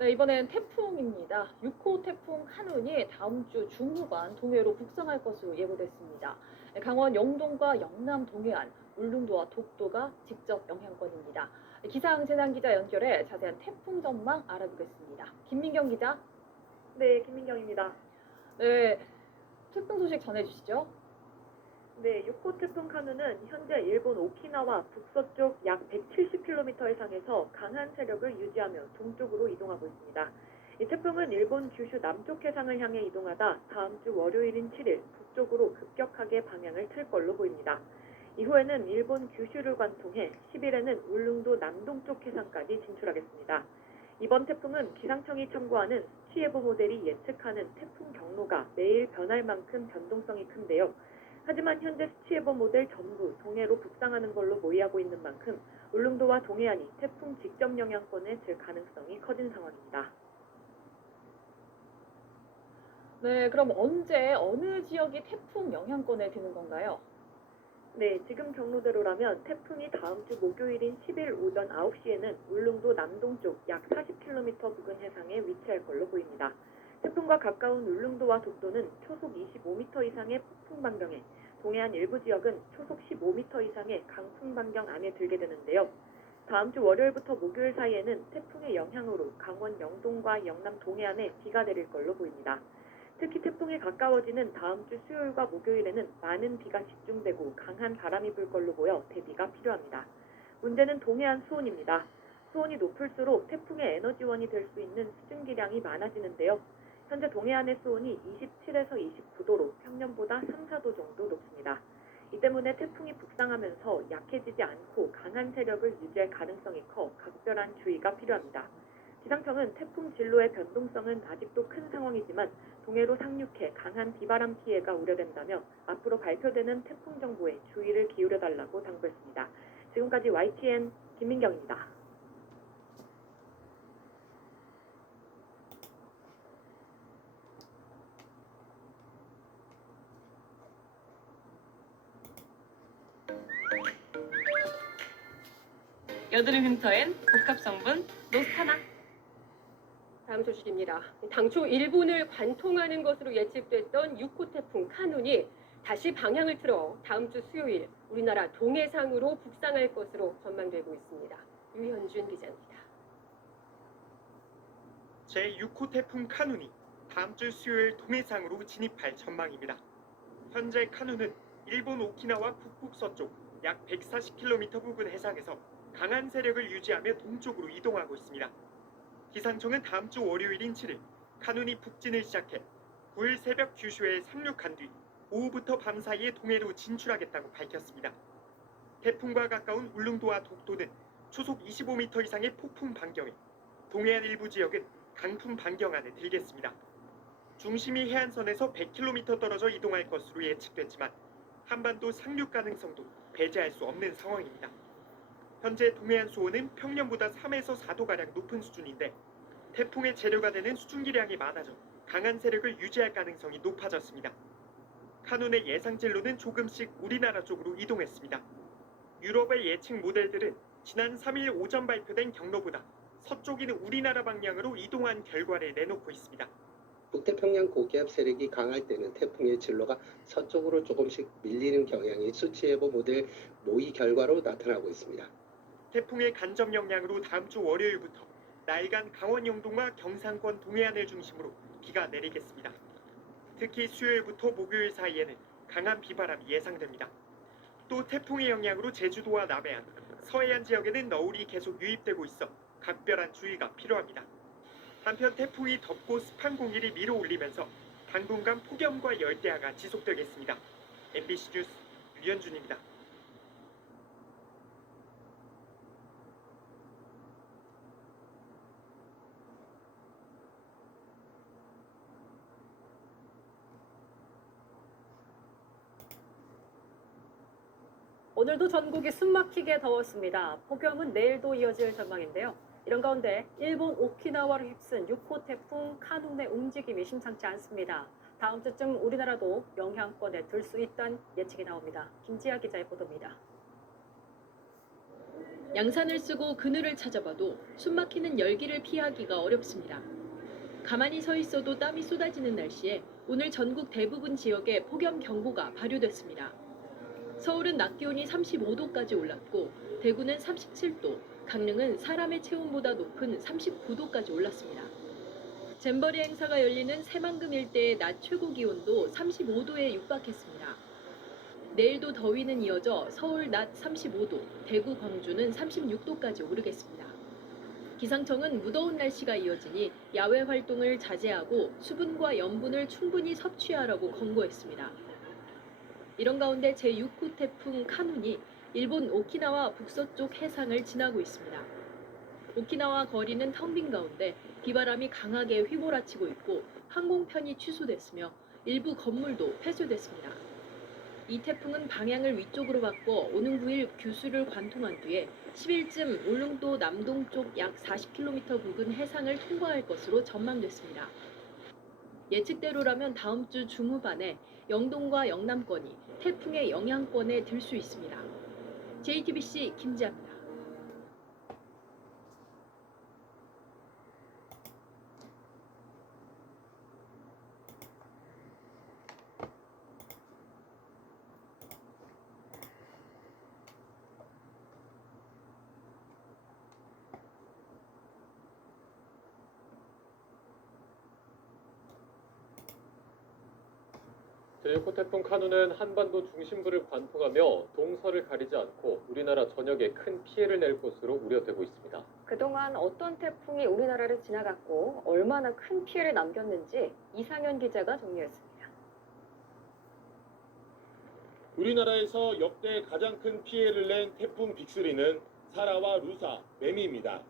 네, 이번엔 태풍입니다. 6호 태풍 카눈이 다음 주 중후반 동해로 북상할 것으로 예고됐습니다. 강원 영동과 영남 동해안, 울릉도와 독도가 직접 영향권입니다. 기상재난기자 연결해 자세한 태풍 전망 알아보겠습니다. 김민경 기자. 네, 김민경입니다. 네, 태풍 소식 전해주시죠. 네, 6호 태풍 카눈은 현재 일본 오키나와 북서쪽 약 170km 해상에서 강한 세력을 유지하며 동쪽으로 이동하고 있습니다. 이 태풍은 일본 규슈 남쪽 해상을 향해 이동하다 다음 주 월요일인 7일 북쪽으로 급격하게 방향을 틀 걸로 보입니다. 이후에는 일본 규슈를 관통해 10일에는 울릉도 남동쪽 해상까지 진출하겠습니다. 이번 태풍은 기상청이 참고하는 수치예보 모델이 예측하는 태풍 경로가 매일 변할 만큼 변동성이 큰데요. 하지만 현재 수치예보 모델 전부 동해로 북상하는 걸로 모의하고 있는 만큼 울릉도와 동해안이 태풍 직접 영향권에 들 가능성이 커진 상황입니다. 네, 그럼 언제 어느 지역이 태풍 영향권에 드는 건가요? 네, 지금 경로대로라면 태풍이 다음 주 목요일인 10일 오전 9시에는 울릉도 남동쪽 약 40km 부근 해상에 위치할 걸로 보입니다. 태풍과 가까운 울릉도와 독도는 초속 25m 이상의 폭풍 반경에, 동해안 일부 지역은 초속 15m 이상의 강풍 반경 안에 들게 되는데요. 다음 주 월요일부터 목요일 사이에는 태풍의 영향으로 강원 영동과 영남 동해안에 비가 내릴 걸로 보입니다. 특히 태풍에 가까워지는 다음 주 수요일과 목요일에는 많은 비가 집중되고 강한 바람이 불 걸로 보여 대비가 필요합니다. 문제는 동해안 수온입니다. 수온이 높을수록 태풍의 에너지원이 될 수 있는 수증기량이 많아지는데요. 현재 동해안의 수온이 27에서 29도로 평년보다 3, 4도 정도 높습니다. 이 때문에 태풍이 북상하면서 약해지지 않고 강한 세력을 유지할 가능성이 커 각별한 주의가 필요합니다. 기상청은 태풍 진로의 변동성은 아직도 큰 상황이지만 동해로 상륙해 강한 비바람 피해가 우려된다며 앞으로 발표되는 태풍 정보에 주의를 기울여달라고 당부했습니다. 지금까지 YTN 김민경입니다. 여드름 흉터엔 복합 성분 노스타나. 다음 소식입니다. 당초 일본을 관통하는 것으로 예측됐던 6호 태풍 카눈이 다시 방향을 틀어 다음 주 수요일 우리나라 동해상으로 북상할 것으로 전망되고 있습니다. 유현준 기자입니다. 제6호 태풍 카눈이 다음 주 수요일 동해상으로 진입할 전망입니다. 현재 카눈은 일본 오키나와 북북서쪽 약 140km 부근 해상에서 강한 세력을 유지하며 동쪽으로 이동하고 있습니다. 기상청은 다음 주 월요일인 7일 카눈이 북진을 시작해 9일 새벽 규슈에 상륙한 뒤 오후부터 밤 사이에 동해로 진출하겠다고 밝혔습니다. 태풍과 가까운 울릉도와 독도는 초속 25m 이상의 폭풍 반경에, 동해안 일부 지역은 강풍 반경 안에 들겠습니다. 중심이 해안선에서 100km 떨어져 이동할 것으로 예측됐지만 한반도 상륙 가능성도 배제할 수 없는 상황입니다. 현재 동해안 수온은 평년보다 3에서 4도가량 높은 수준인데 태풍의 재료가 되는 수증기량이 많아져 강한 세력을 유지할 가능성이 높아졌습니다. 카눈의 예상 진로는 조금씩 우리나라 쪽으로 이동했습니다. 유럽의 예측 모델들은 지난 3일 오전 발표된 경로보다 서쪽인 우리나라 방향으로 이동한 결과를 내놓고 있습니다. 북태평양 고기압 세력이 강할 때는 태풍의 진로가 서쪽으로 조금씩 밀리는 경향이 수치예보 모델 모의 결과로 나타나고 있습니다. 태풍의 간접 영향으로 다음 주 월요일부터 나일간 강원 영동과 경상권 동해안을 중심으로 비가 내리겠습니다. 특히 수요일부터 목요일 사이에는 강한 비바람이 예상됩니다. 또 태풍의 영향으로 제주도와 남해안, 서해안 지역에는 너울이 계속 유입되고 있어 각별한 주의가 필요합니다. 한편 태풍이 덥고 습한 공기를 밀어올리면서 당분간 폭염과 열대야가 지속되겠습니다. MBC 뉴스 유현준입니다. 오늘도 전국이 숨막히게 더웠습니다. 폭염은 내일도 이어질 전망인데요. 이런 가운데 일본 오키나와를 휩쓴 6호 태풍 카눈의 움직임이 심상치 않습니다. 다음 주쯤 우리나라도 영향권에 들 수 있다는 예측이 나옵니다. 김지아 기자의 보도입니다. 양산을 쓰고 그늘을 찾아봐도 숨막히는 열기를 피하기가 어렵습니다. 가만히 서 있어도 땀이 쏟아지는 날씨에 오늘 전국 대부분 지역에 폭염 경보가 발효됐습니다. 서울은 낮 기온이 35도까지 올랐고 대구는 37도, 강릉은 사람의 체온보다 높은 39도까지 올랐습니다. 잼버리 행사가 열리는 새만금 일대의 낮 최고 기온도 35도에 육박했습니다. 내일도 더위는 이어져 서울 낮 35도, 대구, 광주는 36도까지 오르겠습니다. 기상청은 무더운 날씨가 이어지니 야외 활동을 자제하고 수분과 염분을 충분히 섭취하라고 권고했습니다. 이런 가운데 제6호 태풍 카눈이 일본 오키나와 북서쪽 해상을 지나고 있습니다. 오키나와 거리는 텅 빈 가운데 비바람이 강하게 휘몰아치고 있고 항공편이 취소됐으며 일부 건물도 폐쇄됐습니다. 이 태풍은 방향을 위쪽으로 바꿔 오는 9일 규슈를 관통한 뒤에 10일쯤 울릉도 남동쪽 약 40km 부근 해상을 통과할 것으로 전망됐습니다. 예측대로라면 다음 주 중후반에 영동과 영남권이 태풍의 영향권에 들 수 있습니다. JTBC 김지아입니다. 제6호 태풍 카눈은 한반도 중심부를 관통하며 동서를 가리지 않고 우리나라 전역에 큰 피해를 낼 것으로 우려되고 있습니다. 그동안 어떤 태풍이 우리나라를 지나갔고 얼마나 큰 피해를 남겼는지 이상현 기자가 정리했습니다. 우리나라에서 역대 가장 큰 피해를 낸 태풍 빅3는 사라와 루사, 매미입니다.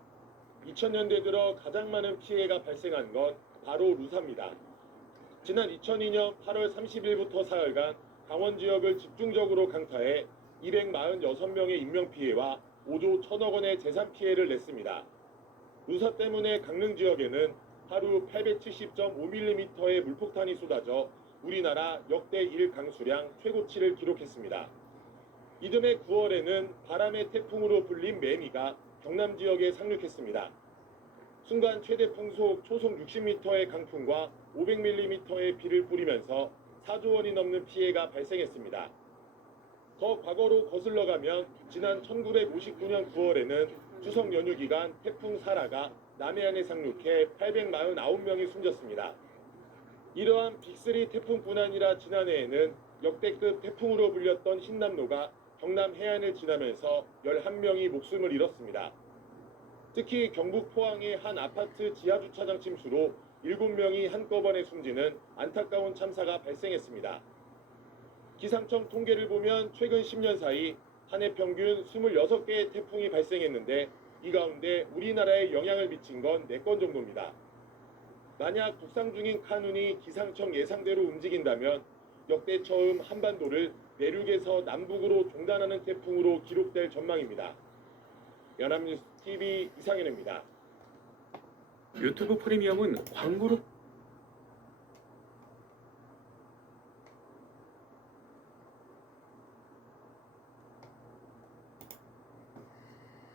2000년대 들어 가장 많은 피해가 발생한 건 바로 루사입니다. 지난 2002년 8월 30일부터 사흘간 강원 지역을 집중적으로 강타해 246명의 인명피해와 5조 1000억 원의 재산 피해를 냈습니다. 루사 때문에 강릉 지역에는 하루 870.5mm의 물폭탄이 쏟아져 우리나라 역대 1강수량 최고치를 기록했습니다. 이듬해 9월에는 바람의 태풍으로 불린 매미가 경남 지역에 상륙했습니다. 순간 최대 풍속 초속 60m의 강풍과 500mm의 비를 뿌리면서 4조 원이 넘는 피해가 발생했습니다. 더 과거로 거슬러 가면 지난 1959년 9월에는 추석 연휴 기간 태풍 사라가 남해안에 상륙해 849명이 숨졌습니다. 이러한 빅3 태풍뿐 아니라 지난해에는 역대급 태풍으로 불렸던 흰남노가 경남 해안을 지나면서 11명이 목숨을 잃었습니다. 특히 경북 포항의 한 아파트 지하주차장 침수로 7명이 한꺼번에 숨지는 안타까운 참사가 발생했습니다. 기상청 통계를 보면 최근 10년 사이 한 해 평균 26개의 태풍이 발생했는데 이 가운데 우리나라에 영향을 미친 건 4건 정도입니다. 만약 북상 중인 카눈이 기상청 예상대로 움직인다면 역대 처음 한반도를 내륙에서 남북으로 종단하는 태풍으로 기록될 전망입니다. 연합뉴스 TV 이상현입니다. 유튜브 프리미엄은 광고로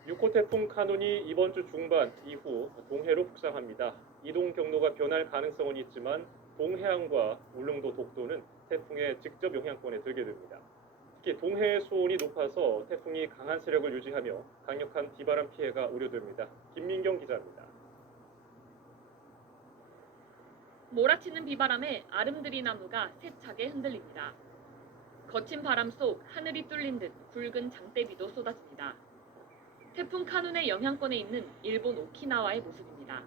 유코 태풍 카눈이 이번 주 중반 이후 동해로 북상합니다. 이동 경로가 변할 가능성은 있지만 동해안과 울릉도, 독도는 태풍의 직접 영향권에 들게 됩니다. 특히 동해의 수온이 높아서 태풍이 강한 세력을 유지하며 강력한 비바람 피해가 우려됩니다. 김민경 기자입니다. 몰아치는 비바람에 아름드리 나무가 세차게 흔들립니다. 거친 바람 속 하늘이 뚫린 듯 굵은 장대비도 쏟아집니다. 태풍 카눈의 영향권에 있는 일본 오키나와의 모습입니다.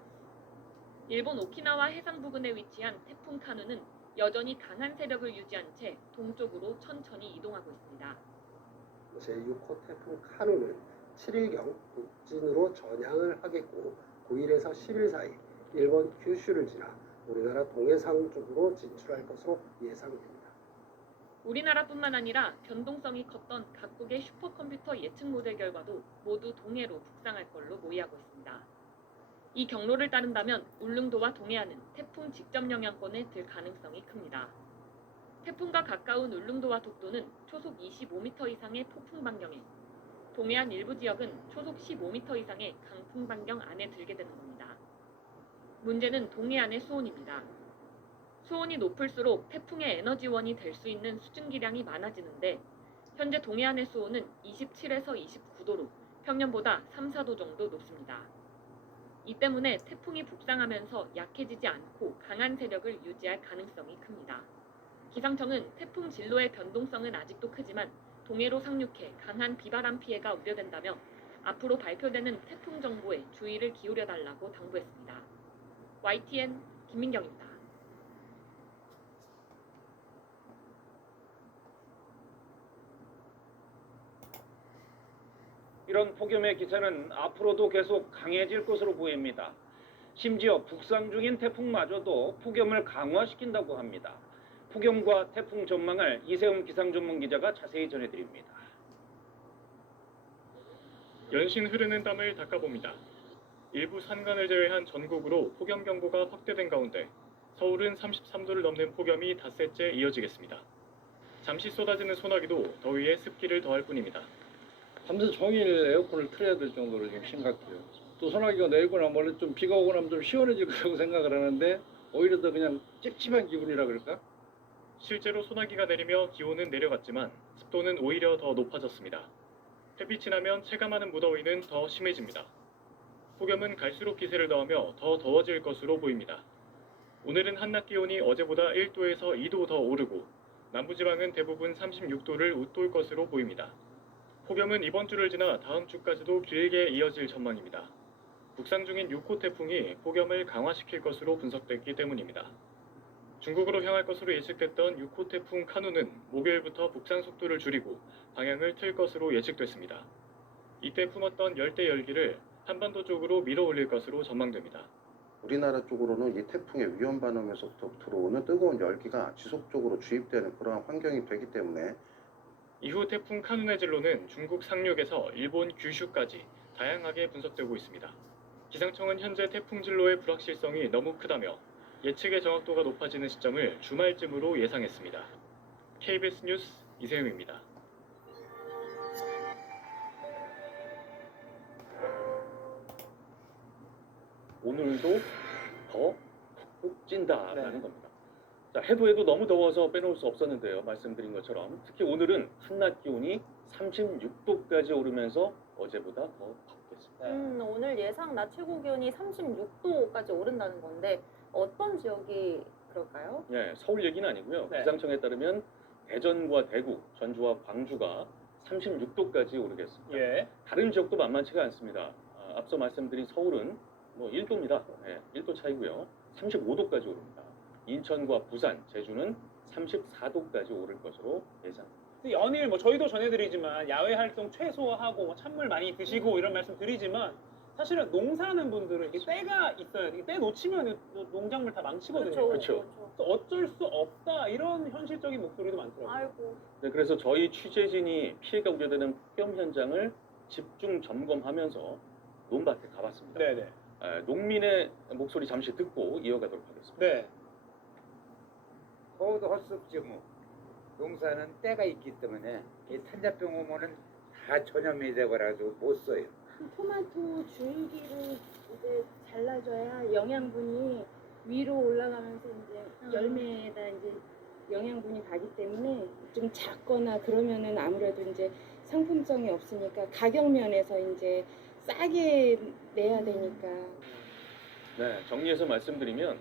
일본 오키나와 해상 부근에 위치한 태풍 카눈은 여전히 강한 세력을 유지한 채 동쪽으로 천천히 이동하고 있습니다. 제6호 태풍 카눈은 7일경 북진으로 전향을 하겠고 9일에서 10일 사이 일본 규슈를 지나 우리나라 동해상 쪽으로 진출할 것으로 예상됩니다. 우리나라뿐만 아니라 변동성이 컸던 각국의 슈퍼컴퓨터 예측 모델 결과도 모두 동해로 북상할 걸로 모의하고 있습니다. 이 경로를 따른다면 울릉도와 동해안은 태풍 직접 영향권에 들 가능성이 큽니다. 태풍과 가까운 울릉도와 독도는 초속 25m 이상의 폭풍 반경에, 동해안 일부 지역은 초속 15m 이상의 강풍 반경 안에 들게 되는 겁니다. 문제는 동해안의 수온입니다. 수온이 높을수록 태풍의 에너지원이 될 수 있는 수증기량이 많아지는데 현재 동해안의 수온은 27에서 29도로 평년보다 3, 4도 정도 높습니다. 이 때문에 태풍이 북상하면서 약해지지 않고 강한 세력을 유지할 가능성이 큽니다. 기상청은 태풍 진로의 변동성은 아직도 크지만 동해로 상륙해 강한 비바람 피해가 우려된다며 앞으로 발표되는 태풍 정보에 주의를 기울여달라고 당부했습니다. YTN 김민경입니다. 이런 폭염의 기세는 앞으로도 계속 강해질 것으로 보입니다. 심지어 북상 중인 태풍마저도 폭염을 강화시킨다고 합니다. 폭염과 태풍 전망을 이세훈 기상 전문 기자가 자세히 전해드립니다. 연신 흐르는 땀을 닦아봅니다. 일부 산간을 제외한 전국으로 폭염 경보가 확대된 가운데 서울은 33도를 넘는 폭염이 닷새째 이어지겠습니다. 잠시 쏟아지는 소나기도 더위에 습기를 더할 뿐입니다. 밤새 종일 에어컨을 틀어야 될 정도로 지금 심각해요. 또 소나기가 내리고 나면 원래 좀 비가 오고 나면 좀 시원해질 거라고 생각을 하는데 오히려 더 그냥 찝찝한 기분이라 그럴까? 실제로 소나기가 내리며 기온은 내려갔지만 습도는 오히려 더 높아졌습니다. 햇빛이 나면 체감하는 무더위는 더 심해집니다. 폭염은 갈수록 기세를 더하며 더 더워질 것으로 보입니다. 오늘은 한낮 기온이 어제보다 1도에서 2도 더 오르고 남부지방은 대부분 36도를 웃돌 것으로 보입니다. 폭염은 이번 주를 지나 다음 주까지도 길게 이어질 전망입니다. 북상 중인 6호 태풍이 폭염을 강화시킬 것으로 분석됐기 때문입니다. 중국으로 향할 것으로 예측됐던 6호 태풍 카눈은 목요일부터 북상 속도를 줄이고 방향을 틀 것으로 예측됐습니다. 이때 품었던 열대 열기를 한반도 쪽으로 밀어 올릴 것으로 전망됩니다. 우리나라 쪽으로는 이 태풍의 위험 반응에서부터 들어오는 뜨거운 열기가 지속적으로 주입되는 그러한 환경이 되기 때문에 이후 태풍 카눈의 진로는 중국 상륙에서 일본 규슈까지 다양하게 분석되고 있습니다. 기상청은 현재 태풍 진로의 불확실성이 너무 크다며 예측의 정확도가 높아지는 시점을 주말쯤으로 예상했습니다. KBS 뉴스 이세용입니다. 오늘도 더 푹푹 찐다라는 겁니다. 자, 해도 너무 더워서 빼놓을 수 없었는데요. 말씀드린 것처럼 특히 오늘은 한낮 기온이 36도까지 오르면서 어제보다 더 덥겠습니다. 오늘 예상 낮 최고 기온이 36도까지 오른다는 건데 어떤 지역이 그럴까요? 예, 서울 얘기는 아니고요. 네. 기상청에 따르면 대전과 대구, 전주와 광주가 36도까지 오르겠습니다. 다른 지역도 만만치가 않습니다. 앞서 말씀드린 서울은 뭐 1도입니다. 1도 차이고요. 35도까지 오릅니다. 인천과 부산, 제주는 34도까지 오를 것으로 예상합니다. 연일 뭐 저희도 전해드리지만 야외 활동 최소화하고 뭐 찬물 많이 드시고 이런 말씀 드리지만 사실은 농사하는 분들은 이게 때가 있어요. 이게 때 놓치면 농작물 다 망치거든요. 그렇죠. 어쩔 수 없다 이런 현실적인 목소리도 많더라고요. 아이고. 네, 그래서 저희 취재진이 피해가 우려되는 폭염 현장을 집중 점검하면서 논밭에 가봤습니다. 네네. 농민의 목소리 잠시 듣고 이어가도록 하겠습니다. 네. 더워도 할 수 없지 뭐. 농사는 때가 있기 때문에 이 탄저병 오면은 다 전염이 돼버려서 못 써요. 토마토 줄기를 이제 잘라줘야 영양분이 위로 올라가면서 이제 열매에다 이제 영양분이 가기 때문에 좀 작거나 그러면은 아무래도 이제 상품성이 없으니까 가격 면에서 이제 싸게 내야 되니까. 네, 정리해서 말씀드리면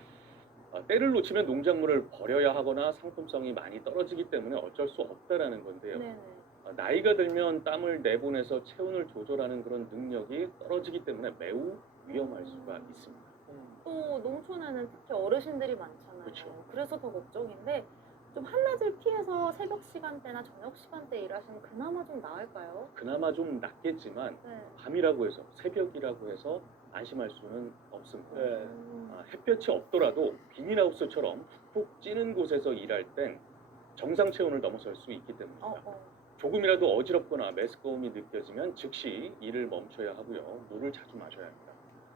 때를 놓치면 농작물을 버려야 하거나 상품성이 많이 떨어지기 때문에 어쩔 수 없다라는 건데요. 네네. 나이가 들면 땀을 내보내서 체온을 조절하는 그런 능력이 떨어지기 때문에 매우 위험할 수가 있습니다. 또 농촌에는 특히 어르신들이 많잖아요. 그렇죠. 그래서 더 걱정인데 좀 한낮을 피해서 새벽 시간대나 저녁 시간대 일하시면 그나마 좀 나을까요? 그나마 좀 낫겠지만 네. 밤이라고 해서 새벽이라고 해서 안심할 수는 없습니다. 네. 햇볕이 없더라도 비닐하우스처럼 푹푹 찌는 곳에서 일할 땐 정상 체온을 넘어설 수 있기 때문입니다. 조금이라도 어지럽거나 메스꺼움이 느껴지면 즉시 일을 멈춰야 하고요. 물을 자주 마셔야 합니다.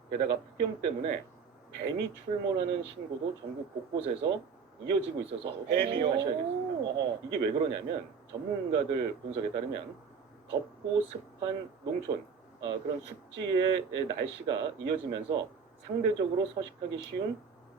게다가 폭염 때문에 뱀이 출몰하는 신고도 전국 곳곳에서 이어지고 있어서 뱀이요? 조심하셔야겠습니다. 이게 왜 그러냐면 전문가들 분석에 따르면 덥고 습한 농촌, 그런 습지의 날씨가 이어지면서 상대적으로 서식하기 쉬운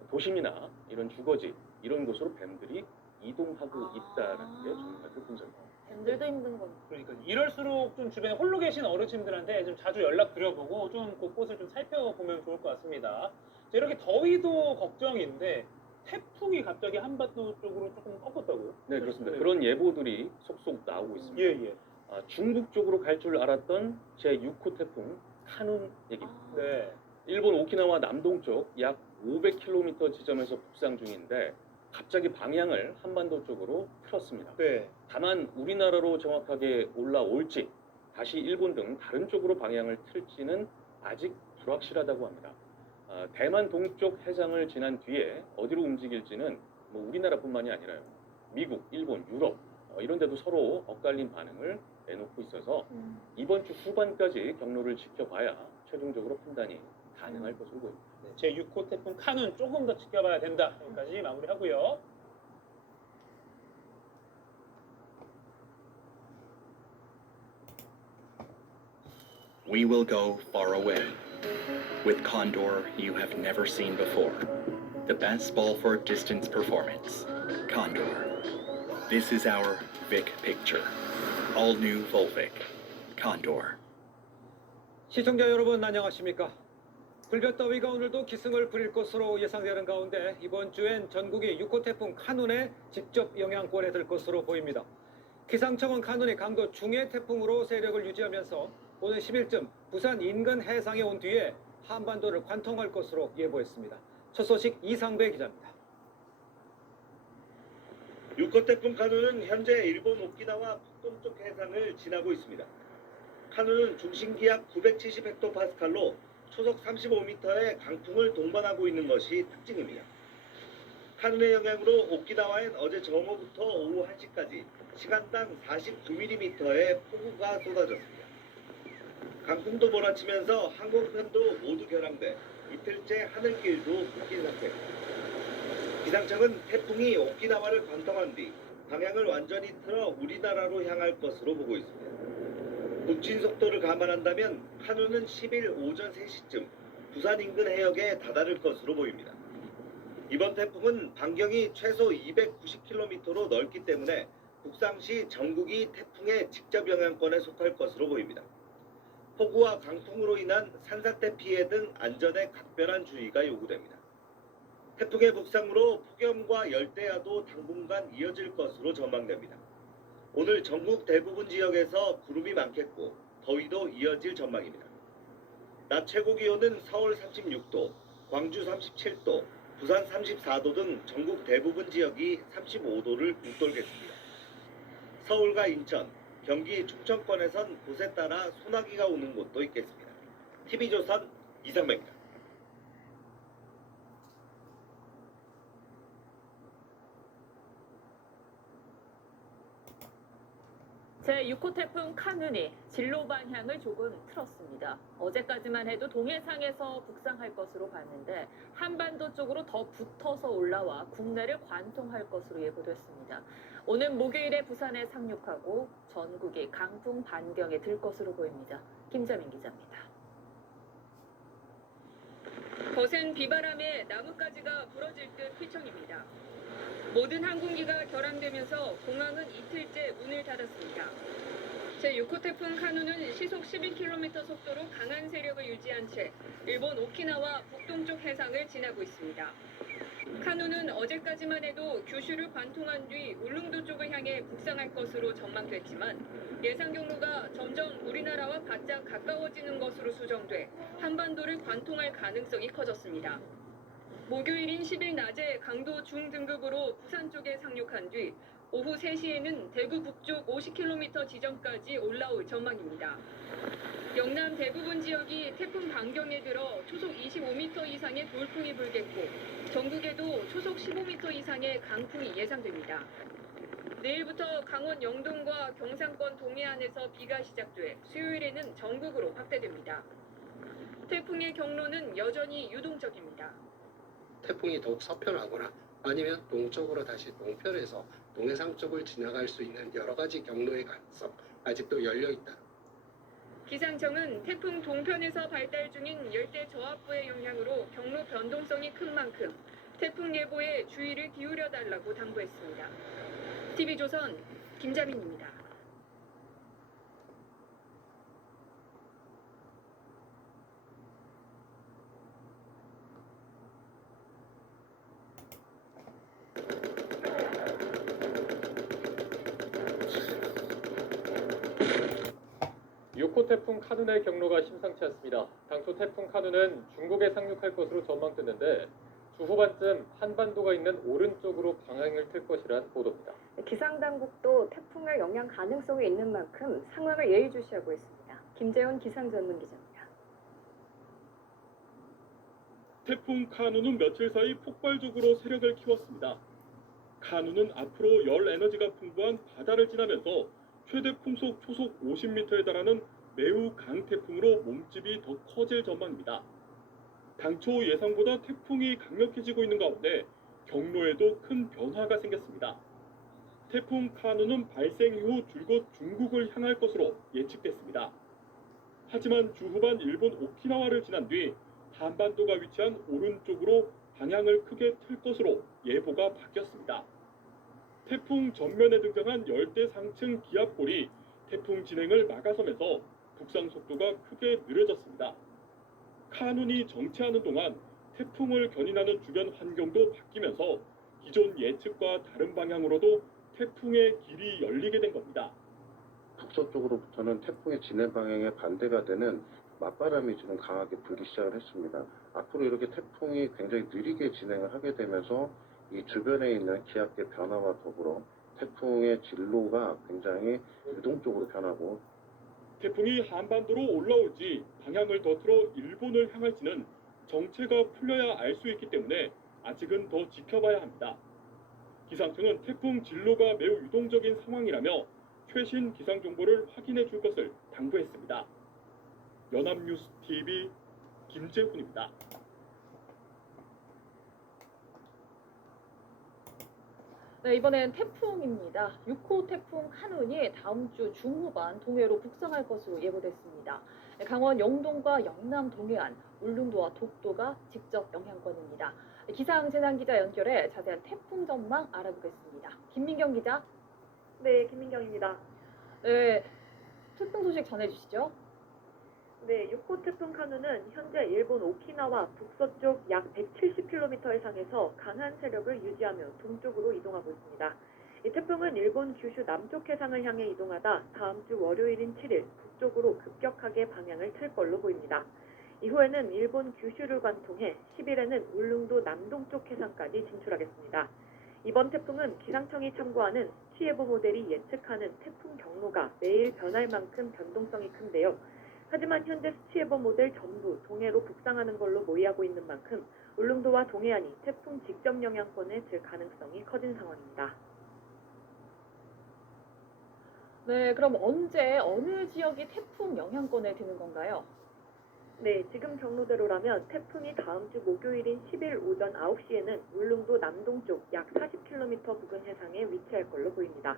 도심이나 이런 주거지 이런 곳으로 뱀들이 이동하고 있다는 게 전문가들 분석입니다. 뱀들도 힘든 건. 그러니까 이럴수록 좀 주변에 홀로 계신 어르신들한테 좀 자주 연락 드려보고 좀 곳곳을 좀 살펴보면 좋을 것 같습니다. 자, 이렇게 더위도 걱정인데 태풍이 갑자기 한반도 쪽으로 조금 꺾었다고요? 네, 그렇습니다. 그런 예보들이 속속 나오고 있습니다. 예. 중국 쪽으로 갈 줄 알았던 제6호 태풍 카눈 얘기입니다. 네. 일본 오키나와 남동쪽 약 500km 지점에서 북상 중인데 갑자기 방향을 한반도 쪽으로 틀었습니다. 네. 다만 우리나라로 정확하게 올라올지 다시 일본 등 다른 쪽으로 방향을 틀지는 아직 불확실하다고 합니다. 대만 동쪽 해상을 지난 뒤에 어디로 움직일지는 뭐 우리나라뿐만이 아니라요. 미국, 일본, 유럽 이런 데도 서로 엇갈린 반응을 내놓고 있어서 이번 주 후반까지 경로를 지켜봐야 최종적으로 판단이 가능할 것으로 보입니다. 제6호 태풍 카눈 조금 더 지켜봐야 된다. 여기까지 마무리하고요. We will go far away. With Condor you have never seen before. The best ball for distance performance. Condor. This is our Vic picture. All new Volvic. Condor. 시청자 여러분 안녕하십니까? 불볕더위가 오늘도 기승을 부릴 것으로 예상되는 가운데 이번 주엔 전국이 6호 태풍 카눈의 직접 영향권에 들 것으로 보입니다. 기상청은 카눈이 강도 중의 태풍으로 세력을 유지하면서 오늘 10일쯤 부산 인근 해상에 온 뒤에 한반도를 관통할 것으로 예보했습니다. 첫 소식 이상배 기자입니다. 6호 태풍 카눈은 현재 일본 오키나와 북동쪽 해상을 지나고 있습니다. 카눈은 중심기압 970헥토파스칼로 초속 35m의 강풍을 동반하고 있는 것이 특징입니다. 카눈의 영향으로 오키나와엔 어제 정오부터 오후 1시까지 시간당 49mm의 폭우가 쏟아졌습니다. 강풍도 몰아치면서 항공편도 모두 결항돼 이틀째 하늘길도 묶인 상태입니다. 기상청은 태풍이 오키나와를 관통한 뒤 방향을 완전히 틀어 우리나라로 향할 것으로 보고 있습니다. 북진 속도를 감안한다면 카눈은 10일 오전 3시쯤 부산 인근 해역에 다다를 것으로 보입니다. 이번 태풍은 반경이 최소 290km로 넓기 때문에 북상시 전국이 태풍의 직접 영향권에 속할 것으로 보입니다. 폭우와 강풍으로 인한 산사태 피해 등 안전에 각별한 주의가 요구됩니다. 태풍의 북상으로 폭염과 열대야도 당분간 이어질 것으로 전망됩니다. 오늘 전국 대부분 지역에서 구름이 많겠고 더위도 이어질 전망입니다. 낮 최고 기온은 서울 36도, 광주 37도, 부산 34도 등 전국 대부분 지역이 35도를 웃돌겠습니다. 서울과 인천, 경기 충청권에선 곳에 따라 소나기가 오는 곳도 있겠습니다. TV조선 이상배입니다. 제6호 태풍 카눈이 진로 방향을 조금 틀었습니다. 어제까지만 해도 동해상에서 북상할 것으로 봤는데 한반도 쪽으로 더 붙어서 올라와 국내를 관통할 것으로 예보됐습니다. 오늘 목요일에 부산에 상륙하고 전국이 강풍 반경에 들 것으로 보입니다. 김자민 기자입니다. 거센 비바람에 나뭇가지가 부러질 듯 휘청입니다. 모든 항공기가 결항되면서 공항은 이틀째 문을 닫았습니다. 제6호 태풍 카눈은 시속 11km 속도로 강한 세력을 유지한 채 일본 오키나와 북동쪽 해상을 지나고 있습니다. 카눈은 어제까지만 해도 규슈를 관통한 뒤 울릉도 쪽을 향해 북상할 것으로 전망됐지만 예상 경로가 점점 우리나라와 바짝 가까워지는 것으로 수정돼 한반도를 관통할 가능성이 커졌습니다. 목요일인 10일 낮에 강도 중등급으로 부산 쪽에 상륙한 뒤 오후 3시에는 대구 북쪽 50km 지점까지 올라올 전망입니다. 영남 대부분 지역이 태풍 반경에 들어 초속 25m 이상의 돌풍이 불겠고 전국에도 초속 15m 이상의 강풍이 예상됩니다. 내일부터 강원 영동과 경상권 동해안에서 비가 시작돼 수요일에는 전국으로 확대됩니다. 태풍의 경로는 여전히 유동적입니다. 태풍이 더욱 서편하거나 아니면 동쪽으로 다시 동편해서 동해상 쪽을 지나갈 수 있는 여러 가지 경로의 가능성 아직도 열려 있다. 기상청은 태풍 동편에서 발달 중인 열대 저압부의 영향으로 경로 변동성이 큰 만큼 태풍 예보에 주의를 기울여 달라고 당부했습니다. TV조선 김자민입니다. 호 태풍 카눈의 경로가 심상치 않습니다. 당초 태풍 카눈은 중국에 상륙할 것으로 전망됐는데 주 후반쯤 한반도가 있는 오른쪽으로 방향을 틀 것이란 보도입니다. 기상당국도 태풍의 영향 가능성이 있는 만큼 상황을 예의주시하고 있습니다. 김재원 기상전문기자입니다. 태풍 카눈은 며칠 사이 폭발적으로 세력을 키웠습니다. 카눈은 앞으로 열 에너지가 풍부한 바다를 지나면서 최대 풍속 초속 50m에 달하는 매우 강태풍으로 몸집이 더 커질 전망입니다. 당초 예상보다 태풍이 강력해지고 있는 가운데 경로에도 큰 변화가 생겼습니다. 태풍 카눈은 발생 이후 줄곧 중국을 향할 것으로 예측됐습니다. 하지만 주 후반 일본 오키나와를 지난 뒤 한반도가 위치한 오른쪽으로 방향을 크게 틀 것으로 예보가 바뀌었습니다. 태풍 전면에 등장한 열대 상층 기압골이 태풍 진행을 막아서면서 북상 속도가 크게 느려졌습니다. 카눈이 정체하는 동안 태풍을 견인하는 주변 환경도 바뀌면서 기존 예측과 다른 방향으로도 태풍의 길이 열리게 된 겁니다. 북서쪽으로부터는 태풍의 진행 방향에 반대가 되는 맞바람이 지금 강하게 불기 시작을 했습니다. 앞으로 이렇게 태풍이 굉장히 느리게 진행을 하게 되면서 이 주변에 있는 기압계 변화와 더불어 태풍의 진로가 굉장히 유동적으로 변하고 태풍이 한반도로 올라올지 방향을 더 틀어 일본을 향할지는 정체가 풀려야 알 수 있기 때문에 아직은 더 지켜봐야 합니다. 기상청은 태풍 진로가 매우 유동적인 상황이라며 최신 기상 정보를 확인해 줄 것을 당부했습니다. 연합뉴스 TV 김재훈입니다. 네, 이번엔 태풍입니다. 6호 태풍 카눈이 다음 주 중후반 동해로 북상할 것으로 예보됐습니다. 강원 영동과 영남 동해안, 울릉도와 독도가 직접 영향권입니다. 기상재난 기자 연결해 자세한 태풍 전망 알아보겠습니다. 김민경 기자. 네, 김민경입니다. 네, 태풍 소식 전해주시죠. 네, 6호 태풍 카누는 현재 일본 오키나와 북서쪽 약 170km 해상에서 강한 세력을 유지하며 동쪽으로 이동하고 있습니다. 이 태풍은 일본 규슈 남쪽 해상을 향해 이동하다 다음 주 월요일인 7일 북쪽으로 급격하게 방향을 틀 걸로 보입니다. 이후에는 일본 규슈를 관통해 10일에는 울릉도 남동쪽 해상까지 진출하겠습니다. 이번 태풍은 기상청이 참고하는 수치예보 모델이 예측하는 태풍 경로가 매일 변할 만큼 변동성이 큰데요. 하지만 현재 수치예보 모델 전부 동해로 북상하는 걸로 모의하고 있는 만큼 울릉도와 동해안이 태풍 직접 영향권에 들 가능성이 커진 상황입니다. 네, 그럼 언제 어느 지역이 태풍 영향권에 드는 건가요? 네, 지금 경로대로라면 태풍이 다음 주 목요일인 10일 오전 9시에는 울릉도 남동쪽 약 40km 부근 해상에 위치할 걸로 보입니다.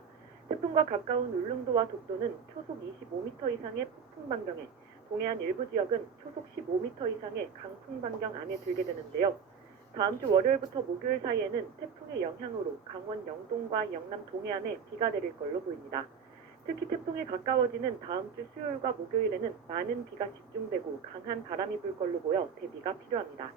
태풍과 가까운 울릉도와 독도는 초속 25m 이상의 폭풍 반경에, 동해안 일부 지역은 초속 15m 이상의 강풍 반경 안에 들게 되는데요. 다음 주 월요일부터 목요일 사이에는 태풍의 영향으로 강원 영동과 영남 동해안에 비가 내릴 걸로 보입니다. 특히 태풍에 가까워지는 다음 주 수요일과 목요일에는 많은 비가 집중되고 강한 바람이 불 걸로 보여 대비가 필요합니다.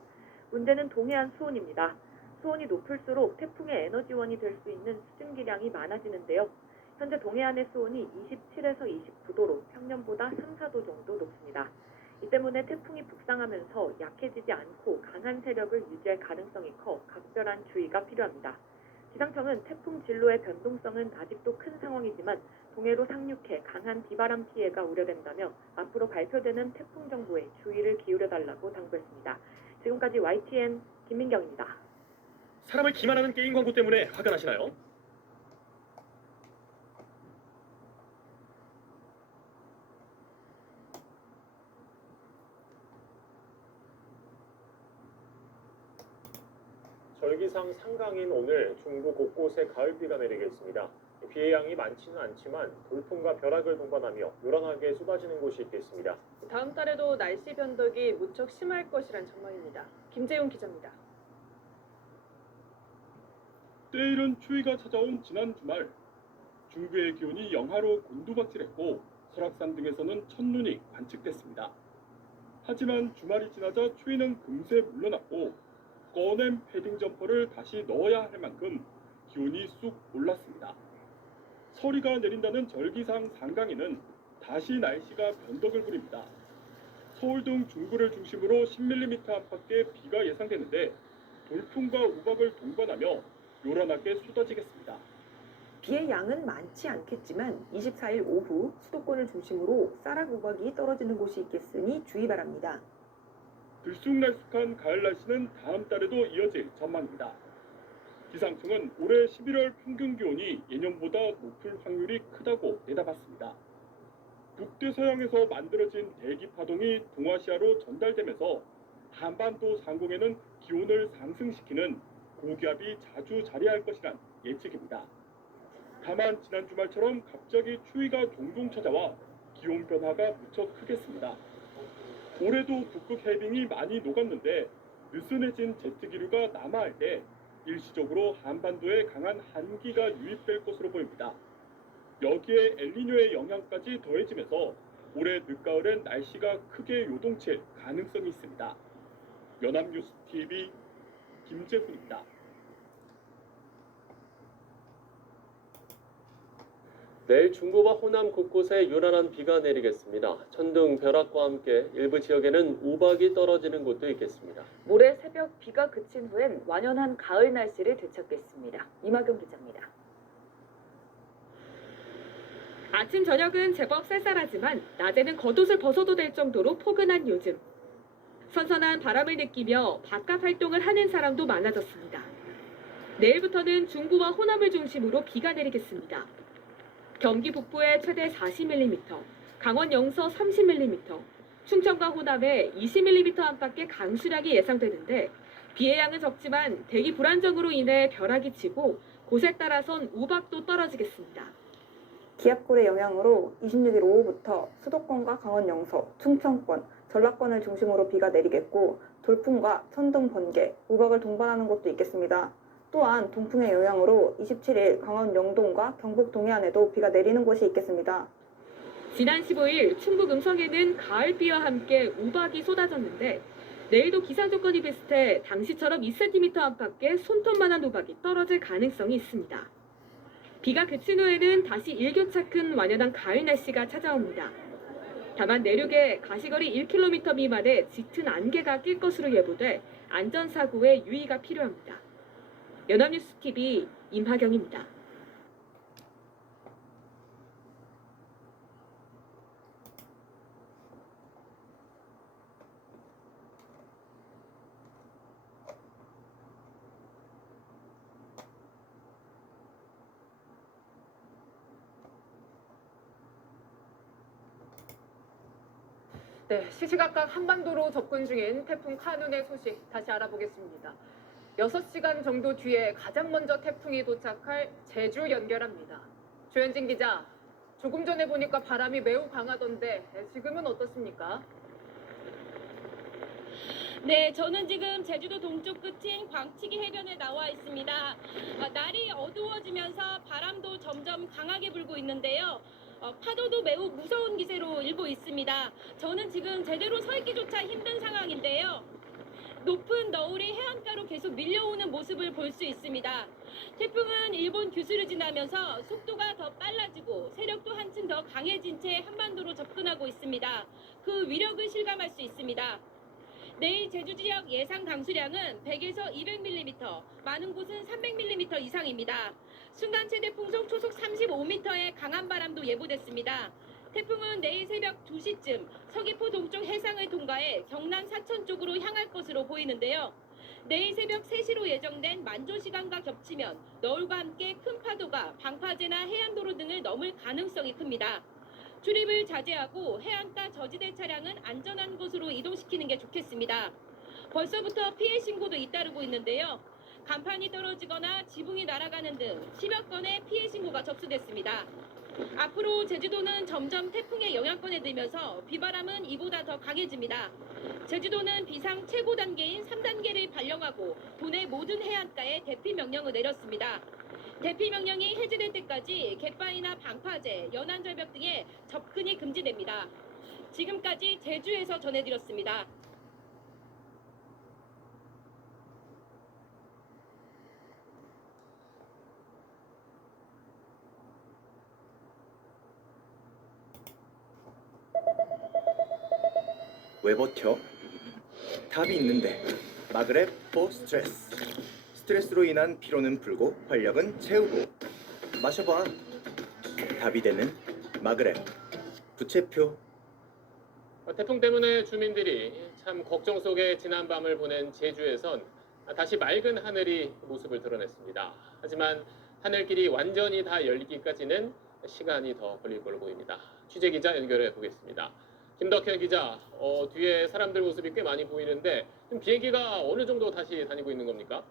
문제는 동해안 수온입니다. 수온이 높을수록 태풍의 에너지원이 될 수 있는 수증기량이 많아지는데요. 현재 동해안의 수온이 27에서 29도로 평년보다 3, 4도 정도 높습니다. 이 때문에 태풍이 북상하면서 약해지지 않고 강한 세력을 유지할 가능성이 커 각별한 주의가 필요합니다. 기상청은 태풍 진로의 변동성은 아직도 큰 상황이지만 동해로 상륙해 강한 비바람 피해가 우려된다며 앞으로 발표되는 태풍 정보에 주의를 기울여달라고 당부했습니다. 지금까지 YTN 김민경입니다. 사람을 기만하는 게임 광고 때문에 화가 나시나요? 절기상 상강인 오늘 중부 곳곳에 가을비가 내리겠습니다. 비의 양이 많지는 않지만 돌풍과 벼락을 동반하며 요란하게 쏟아지는 곳이 있겠습니다. 다음 달에도 날씨 변덕이 무척 심할 것이란 전망입니다. 김재용 기자입니다. 때이른 추위가 찾아온 지난 주말, 중부의 기온이 영하로 곤두박질했고 설악산 등에서는 첫눈이 관측됐습니다. 하지만 주말이 지나자 추위는 금세 물러났고 꺼낸 패딩 점퍼를 다시 넣어야 할 만큼 기온이 쑥 올랐습니다. 서리가 내린다는 절기상 상강에는 다시 날씨가 변덕을 부립니다. 서울 등 중부를 중심으로 10mm 안팎의 비가 예상되는데 돌풍과 우박을 동반하며 요란하게 쏟아지겠습니다. 비의 양은 많지 않겠지만 24일 오후 수도권을 중심으로 쌀락 우박이 떨어지는 곳이 있겠으니 주의 바랍니다. 들쑥날쑥한 가을 날씨는 다음 달에도 이어질 전망입니다. 기상청은 올해 11월 평균 기온이 예년보다 높을 확률이 크다고 내다봤습니다. 북대서양에서 만들어진 대기 파동이 동아시아로 전달되면서 한반도 상공에는 기온을 상승시키는 고기압이 자주 자리할 것이란 예측입니다. 다만 지난 주말처럼 갑자기 추위가 종종 찾아와 기온 변화가 무척 크겠습니다. 올해도 북극 해빙이 많이 녹았는데 느슨해진 제트기류가 남하할 때 일시적으로 한반도에 강한 한기가 유입될 것으로 보입니다. 여기에 엘니뇨의 영향까지 더해지면서 올해 늦가을엔 날씨가 크게 요동칠 가능성이 있습니다. 연합뉴스 TV 김재훈입니다. 내일 중부와 호남 곳곳에 요란한 비가 내리겠습니다. 천둥, 벼락과 함께 일부 지역에는 우박이 떨어지는 곳도 있겠습니다. 모레 새벽 비가 그친 후엔 완연한 가을 날씨를 되찾겠습니다. 이마경 기자입니다. 아침 저녁은 제법 쌀쌀하지만 낮에는 겉옷을 벗어도 될 정도로 포근한 요즘. 선선한 바람을 느끼며 바깥 활동을 하는 사람도 많아졌습니다. 내일부터는 중부와 호남을 중심으로 비가 내리겠습니다. 경기 북부에 최대 40mm, 강원 영서 30mm, 충청과 호남에 20mm 안팎의 강수량이 예상되는데 비의 양은 적지만 대기 불안정으로 인해 벼락이 치고 곳에 따라선 우박도 떨어지겠습니다. 기압골의 영향으로 26일 오후부터 수도권과 강원 영서, 충청권, 전라권을 중심으로 비가 내리겠고 돌풍과 천둥, 번개, 우박을 동반하는 곳도 있겠습니다. 또한 동풍의 영향으로 27일 강원 영동과 경북 동해안에도 비가 내리는 곳이 있겠습니다. 지난 15일 충북 음성에는 가을비와 함께 우박이 쏟아졌는데 내일도 기상 조건이 비슷해 당시처럼 2cm 안팎의 손톱만한 우박이 떨어질 가능성이 있습니다. 비가 그친 후에는 다시 일교차 큰 완연한 가을 날씨가 찾아옵니다. 다만 내륙에 가시거리 1km 미만의 짙은 안개가 낄 것으로 예보돼 안전사고에 유의가 필요합니다. 연합뉴스TV 임하경입니다. 네, 시시각각 한반도로 접근 중인 태풍 카눈의 소식 다시 알아보겠습니다. 6시간 정도 뒤에 가장 먼저 태풍이 도착할 제주 연결합니다. 조현진 기자, 조금 전에 보니까 바람이 매우 강하던데 지금은 어떻습니까? 네, 저는 지금 제주도 동쪽 끝인 광치기 해변에 나와 있습니다. 날이 어두워지면서 바람도 점점 강하게 불고 있는데요. 파도도 매우 무서운 기세로 일고 있습니다. 저는 지금 제대로 서 있기조차 힘든 상황인데요. 높은 너울이 해안가로 계속 밀려오는 모습을 볼 수 있습니다. 태풍은 일본 규슈를 지나면서 속도가 더 빨라지고 세력도 한층 더 강해진 채 한반도로 접근하고 있습니다. 그 위력을 실감할 수 있습니다. 내일 제주 지역 예상 강수량은 100에서 200mm, 많은 곳은 300mm 이상입니다. 순간 최대 풍속 초속 35m의 강한 바람도 예보됐습니다. 태풍은 내일 새벽 2시쯤 서귀포 동쪽 해상을 통과해 경남 사천 쪽으로 향할 것으로 보이는데요. 내일 새벽 3시로 예정된 만조 시간과 겹치면 너울과 함께 큰 파도가 방파제나 해안도로 등을 넘을 가능성이 큽니다. 출입을 자제하고 해안가 저지대 차량은 안전한 곳으로 이동시키는 게 좋겠습니다. 벌써부터 피해 신고도 잇따르고 있는데요. 간판이 떨어지거나 지붕이 날아가는 등 10여 건의 피해 신고가 접수됐습니다. 앞으로 제주도는 점점 태풍의 영향권에 들면서 비바람은 이보다 더 강해집니다. 제주도는 비상 최고 단계인 3단계를 발령하고 도내 모든 해안가에 대피 명령을 내렸습니다. 대피 명령이 해제될 때까지 갯바위나 방파제, 연안절벽 등에 접근이 금지됩니다. 지금까지 제주에서 전해드렸습니다. 왜 버텨? 답이 있는데. 마그랩 포 스트레스. 스트레스로 인한 피로는 풀고 활력은 채우고. 마셔봐. 답이 되는 마그랩. 부채표. 태풍 때문에 주민들이 참 걱정 속에 지난 밤을 보낸 제주에선 다시 맑은 하늘이 모습을 드러냈습니다. 하지만 하늘길이 완전히 다 열리기까지는 시간이 더 걸릴 걸로 보입니다. 취재기자 연결해 보겠습니다. 김덕현 기자, 뒤에 사람들 모습이 꽤 많이 보이는데 지금 비행기가 어느 정도 다시 다니고 있는 겁니까?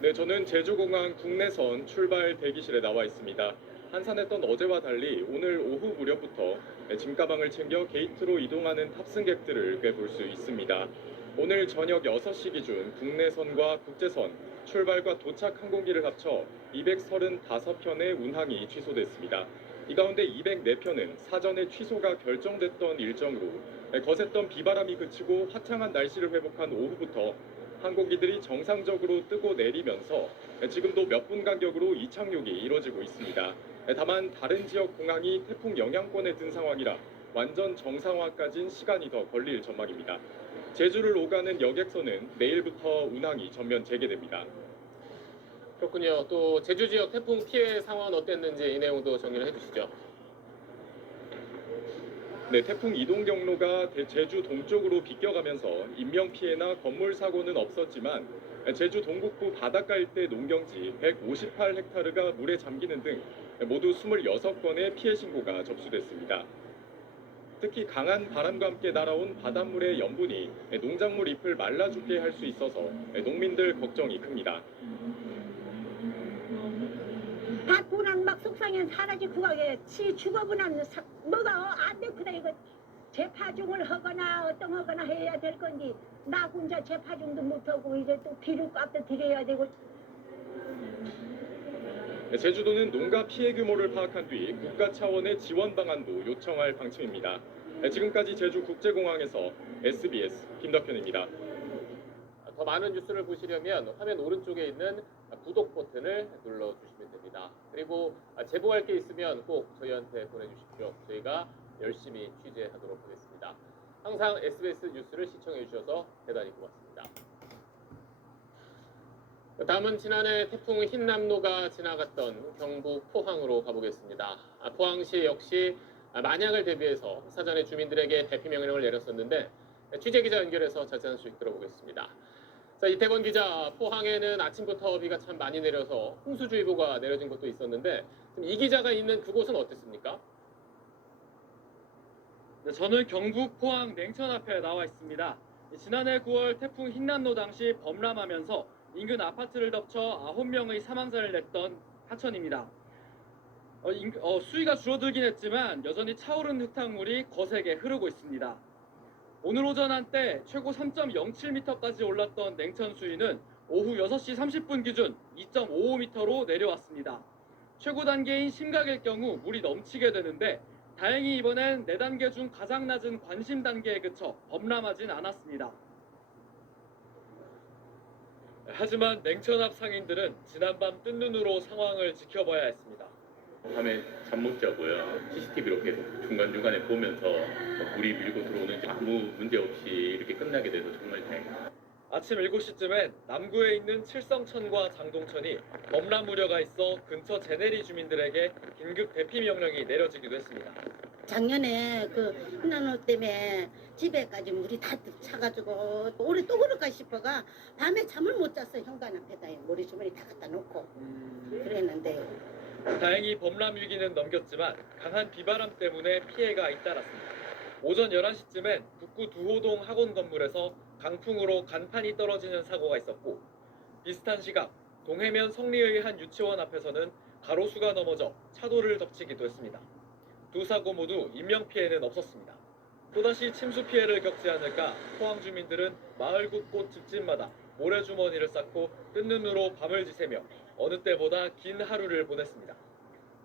네, 저는 제주공항 국내선 출발 대기실에 나와 있습니다. 한산했던 어제와 달리 오늘 오후 무렵부터 짐가방을 챙겨 게이트로 이동하는 탑승객들을 꽤 볼 수 있습니다. 오늘 저녁 6시 기준 국내선과 국제선, 출발과 도착 항공기를 합쳐 235편의 운항이 취소됐습니다. 이 가운데 204편은 사전에 취소가 결정됐던 일정으로 거셌던 비바람이 그치고 화창한 날씨를 회복한 오후부터 항공기들이 정상적으로 뜨고 내리면서 지금도 몇 분 간격으로 이착륙이 이뤄지고 있습니다. 다만 다른 지역 공항이 태풍 영향권에 든 상황이라 완전 정상화까지는 시간이 더 걸릴 전망입니다. 제주를 오가는 여객선은 내일부터 운항이 전면 재개됩니다. 그렇군요. 또 제주 지역 태풍 피해 상황은 어땠는지 이 내용도 정리를 해주시죠. 네, 태풍 이동 경로가 제주 동쪽으로 비껴가면서 인명피해나 건물 사고는 없었지만 제주 동북부 바닷가 일대 농경지 158헥타르가 물에 잠기는 등 모두 26건의 피해 신고가 접수됐습니다. 특히 강한 바람과 함께 날아온 바닷물의 염분이 농작물 잎을 말라 죽게 할 수 있어서 농민들 걱정이 큽니다. 밭보난 막 속상해 사라지 그거에 치 죽어보난 뭐가 안 됐구나 이거 재파중을 하거나 어떤 하거나 해야 될 건지 나 혼자 재파중도 못하고 이제 또 비료값도 드려야 되고. 제주도는 농가 피해 규모를 파악한 뒤 국가 차원의 지원 방안도 요청할 방침입니다. 지금까지 제주국제공항에서 SBS 김덕현입니다. 더 많은 뉴스를 보시려면 화면 오른쪽에 있는 구독 버튼을 눌러주시면 됩니다. 그리고 제보할 게 있으면 꼭 저희한테 보내주십시오. 저희가 열심히 취재하도록 하겠습니다. 항상 SBS 뉴스를 시청해 주셔서 대단히 고맙습니다. 다음은 지난해 태풍 흰남노가 지나갔던 경북 포항으로 가보겠습니다. 포항시 역시 만약을 대비해서 사전에 주민들에게 대피 명령을 내렸었는데 취재기자 연결해서 자세한 소식 들어보겠습니다. 자, 이태권 기자, 포항에는 아침부터 비가 참 많이 내려서 홍수주의보가 내려진 곳도 있었는데 이 기자가 있는 그곳은 어땠습니까? 네, 저는 경북 포항 냉천 앞에 나와 있습니다. 지난해 9월 태풍 흰남노 당시 범람하면서 인근 아파트를 덮쳐 9명의 사망자를 냈던 하천입니다. 수위가 줄어들긴 했지만 여전히 차오른 흙탕물이 거세게 흐르고 있습니다. 오늘 오전 한때 최고 3.07m까지 올랐던 냉천 수위는 오후 6시 30분 기준 2.55m로 내려왔습니다. 최고 단계인 심각일 경우 물이 넘치게 되는데 다행히 이번엔 4단계 중 가장 낮은 관심 단계에 그쳐 범람하진 않았습니다. 하지만 냉천 앞 상인들은 지난밤 뜬 눈으로 상황을 지켜봐야 했습니다. 밤에 잠 못 자고요. CCTV로 계속 중간중간에 보면서 물이 밀고 들어오는지 아무 문제 없이 이렇게 끝나게 돼서 정말 다행입니다. 아침 7시쯤엔 남구에 있는 칠성천과 장동천이 범람 우려가 있어 근처 제내리 주민들에게 긴급 대피 명령이 내려지기도 했습니다. 작년에 그 흰남노 때문에 집에까지 물이 다 차가지고 올해 또 그럴까 싶어가 밤에 잠을 못 잤어. 현관 앞에다 모래주머니 다 갖다 놓고 그랬는데 다행히 범람 위기는 넘겼지만 강한 비바람 때문에 피해가 잇따랐습니다. 오전 11시쯤엔 북구 두호동 학원 건물에서 강풍으로 간판이 떨어지는 사고가 있었고 비슷한 시각 동해면 성리의 한 유치원 앞에서는 가로수가 넘어져 차도를 덮치기도 했습니다. 두 사고 모두 인명피해는 없었습니다. 또다시 침수 피해를 겪지 않을까 포항 주민들은 마을 곳곳 집집마다 모래주머니를 쌓고 뜬 눈으로 밤을 지새며 어느 때보다 긴 하루를 보냈습니다.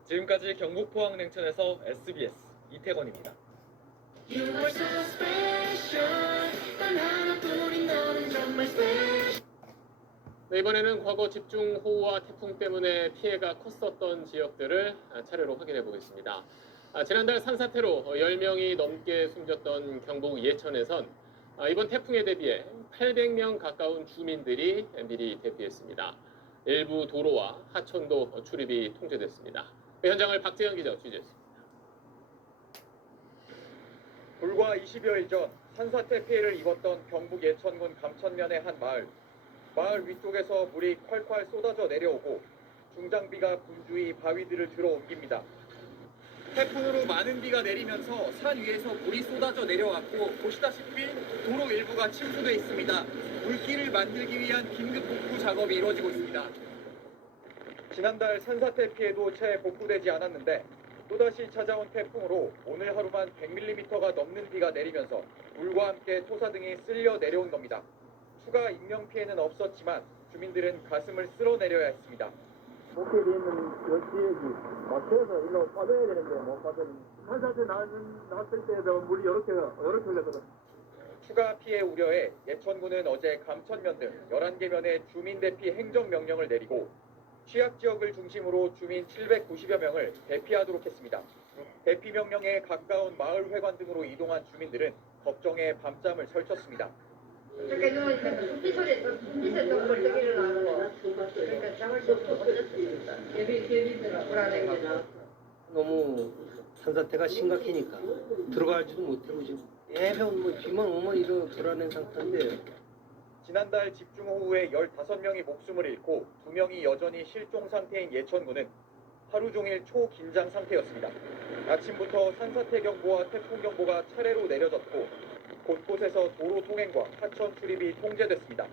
지금까지 경북 포항 냉천에서 SBS 이태건입니다. 네, 이번에는 과거 집중호우와 태풍 때문에 피해가 컸었던 지역들을 차례로 확인해 보겠습니다. 지난달 산사태로 10명이 넘게 숨졌던 경북 예천에선 이번 태풍에 대비해 800명 가까운 주민들이 미리 대피했습니다. 일부 도로와 하천도 출입이 통제됐습니다. 그 현장을 박재현 기자가 취재했습니다. 불과 20여일 전 산사태 피해를 입었던 경북 예천군 감천면의 한 마을. 마을 위쪽에서 물이 콸콸 쏟아져 내려오고 중장비가 분주히 바위들을 들어 옮깁니다. 태풍으로 많은 비가 내리면서 산 위에서 물이 쏟아져 내려왔고 보시다시피 도로 일부가 침수돼 있습니다. 물길을 만들기 위한 긴급 복구 작업이 이루어지고 있습니다. 지난달 산사태 피해도 채 복구되지 않았는데 또다시 찾아온 태풍으로 오늘 하루만 100mm가 넘는 비가 내리면서 물과 함께 토사 등이 쓸려 내려온 겁니다. 추가 인명피해는 없었지만 주민들은 가슴을 쓸어내려야 했습니다. 목표되어 있는 그 지역이 막혀서 일로 빠져야 되는데 못 빠졌는데 산사태 났을 때도 물이 이렇게 흘렀거든. 추가 피해 우려에 예천군은 어제 감천면 등 11개 면의 주민 대피 행정명령을 내리고 취약 지역을 중심으로 주민 790여 명을 대피하도록 했습니다. 대피 명령에 가까운 마을 회관 등으로 이동한 주민들은 걱정에 밤잠을 설쳤습니다. 그러니까 누우니까 분비 소리 또 벌떡 일어나고 그러니까 잠을 못 잤습니다. 개비들은 불안해가지고 너무 산사태가 심각하니까 들어가지도 못하고 지금 계속 뭐 비만 오면 이런 불안한 상태인데 지난달 집중호우에 15명이 목숨을 잃고 2명이 여전히 실종 상태인 예천군은 하루 종일 초긴장 상태였습니다. 아침부터 산사태 경보와 태풍 경보가 차례로 내려졌고 곳곳에서 도로 통행과 하천 출입이 통제됐습니다.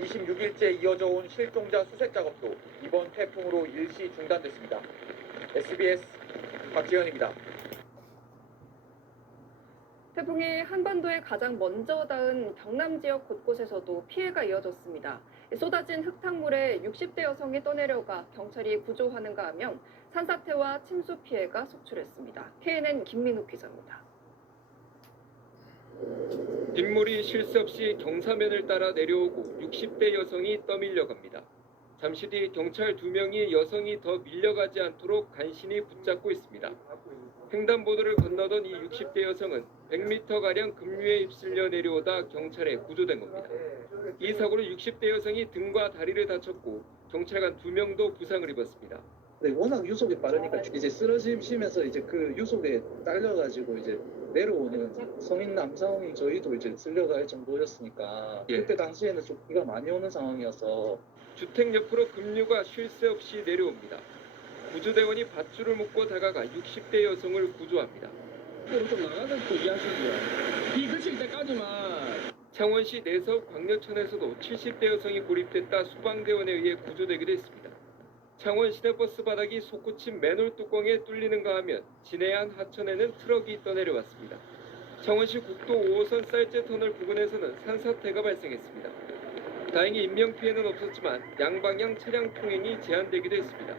26일째 이어져 온 실종자 수색 작업도 이번 태풍으로 일시 중단됐습니다. SBS 박지현입니다. 태풍이 한반도에 가장 먼저 닿은 경남 지역 곳곳에서도 피해가 이어졌습니다. 쏟아진 흙탕물에 60대 여성이 떠내려가 경찰이 구조하는가 하며 산사태와 침수 피해가 속출했습니다. KNN 김민욱 기자입니다. 빗물이 쉴 새 없이 경사면을 따라 내려오고 60대 여성이 떠밀려 갑니다. 잠시 뒤 경찰 2명이 여성이 더 밀려가지 않도록 간신히 붙잡고 있습니다. 횡단보도를 건너던 이 60대 여성은 100m가량 급류에 휩쓸려 내려오다 경찰에 구조된 겁니다. 이 사고로 60대 여성이 등과 다리를 다쳤고 경찰관 2명도 부상을 입었습니다. 네, 워낙 유속이 빠르니까 이제 쓰러지면서 이제 그 유속에 딸려가지고 이제 내려오는 성인 남성이 저희도 이제 쓸려갈 정도였으니까 그때 당시에는 좀 비가 많이 오는 상황이어서 주택 옆으로 급류가 쉴 새 없이 내려옵니다. 구조대원이 밧줄을 묶고 다가가 60대 여성을 구조합니다. 좀 나가서 포기하시고요. 비 그칠 때까지만. 창원시 내서읍 광려천에서도 70대 여성이 고립됐다 소방대원에 의해 구조되기도 했습니다. 창원 시내버스 바닥이 솟구친 맨홀 뚜껑에 뚫리는가 하면 진해안 하천에는 트럭이 떠내려왔습니다. 창원시 국도 5호선 쌀제 터널 부근에서는 산사태가 발생했습니다. 다행히 인명피해는 없었지만 양방향 차량 통행이 제한되기도 했습니다.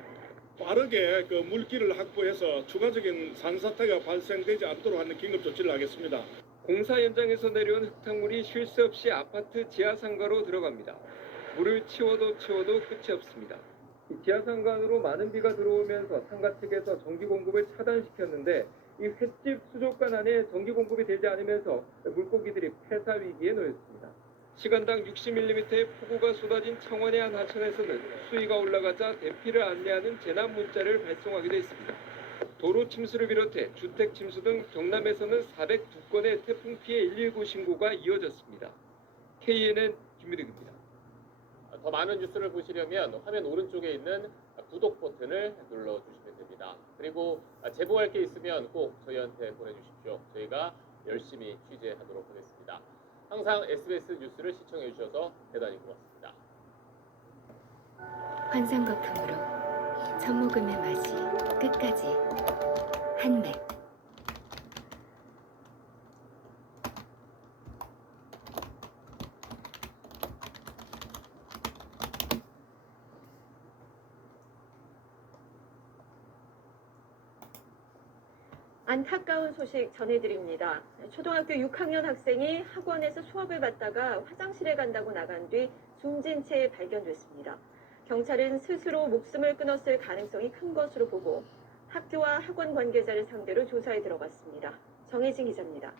빠르게 그 물기를 확보해서 추가적인 산사태가 발생되지 않도록 하는 긴급 조치를 하겠습니다. 공사 현장에서 내려온 흙탕물이 쉴 새 없이 아파트 지하상가로 들어갑니다. 물을 치워도 끝이 없습니다. 지하상간으로 많은 비가 들어오면서 상가 측에서 전기 공급을 차단시켰는데 이 횟집 수족관 안에 전기 공급이 되지 않으면서 물고기들이 폐사 위기에 놓였습니다. 시간당 60mm의 폭우가 쏟아진 창원의 한 하천에서는 수위가 올라가자 대피를 안내하는 재난 문자를 발송하기도 했습니다. 도로 침수를 비롯해 주택 침수 등 경남에서는 402건의 태풍 피해 119 신고가 이어졌습니다. KNN 김민욱입니다. 더 많은 뉴스를 보시려면 화면 오른쪽에 있는 구독 버튼을 눌러주시면 됩니다. 그리고 제보할 게 있으면 꼭 저희한테 보내주십시오. 저희가 열심히 취재하도록 하겠습니다. 항상 SBS 뉴스를 시청해 주셔서 대단히 고맙습니다. 환상거품으로 첫 모금의 맛이 끝까지 한맥. 안타까운 소식 전해드립니다. 초등학교 6학년 학생이 학원에서 수업을 받다가 화장실에 간다고 나간 뒤 숨진 채 발견됐습니다. 경찰은 스스로 목숨을 끊었을 가능성이 큰 것으로 보고 학교와 학원 관계자를 상대로 조사에 들어갔습니다. 정혜진 기자입니다.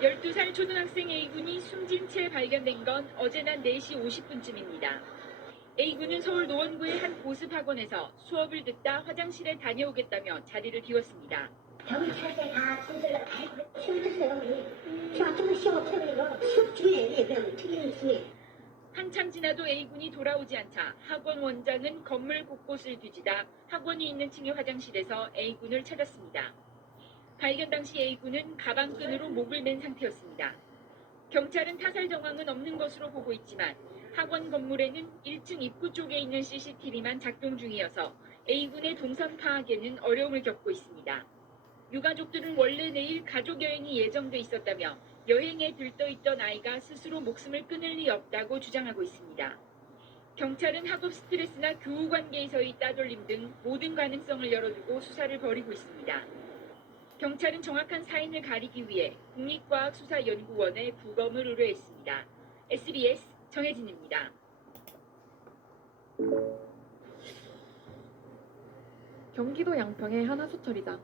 12살 초등학생 A군이 숨진 채 발견된 건 어제 낮 4시 50분쯤입니다. A군은 서울 노원구의 한 보습학원에서 수업을 듣다 화장실에 다녀오겠다며 자리를 비웠습니다. 경찰대가 진술을 다 치워줬어요. 저쪽은 시험 처리로 수업 중에 예병 특임수에. 한참 지나도 A군이 돌아오지 않자 학원 원장은 건물 곳곳을 뒤지다 학원이 있는 층의 화장실에서 A군을 찾았습니다. 발견 당시 A군은 가방끈으로 목을 맨 상태였습니다. 경찰은 타살 정황은 없는 것으로 보고 있지만 학원 건물에는 1층 입구 쪽에 있는 CCTV만 작동 중이어서 A군의 동선 파악에는 어려움을 겪고 있습니다. 유가족들은 원래 내일 가족 여행이 예정돼 있었다며 여행에 들떠있던 아이가 스스로 목숨을 끊을 리 없다고 주장하고 있습니다. 경찰은 학업 스트레스나 교우 관계에서의 따돌림 등 모든 가능성을 열어두고 수사를 벌이고 있습니다. 경찰은 정확한 사인을 가리기 위해 국립과학수사연구원에 부검을 의뢰했습니다. SBS 정혜진입니다. 경기도 양평의 한 하수처리장.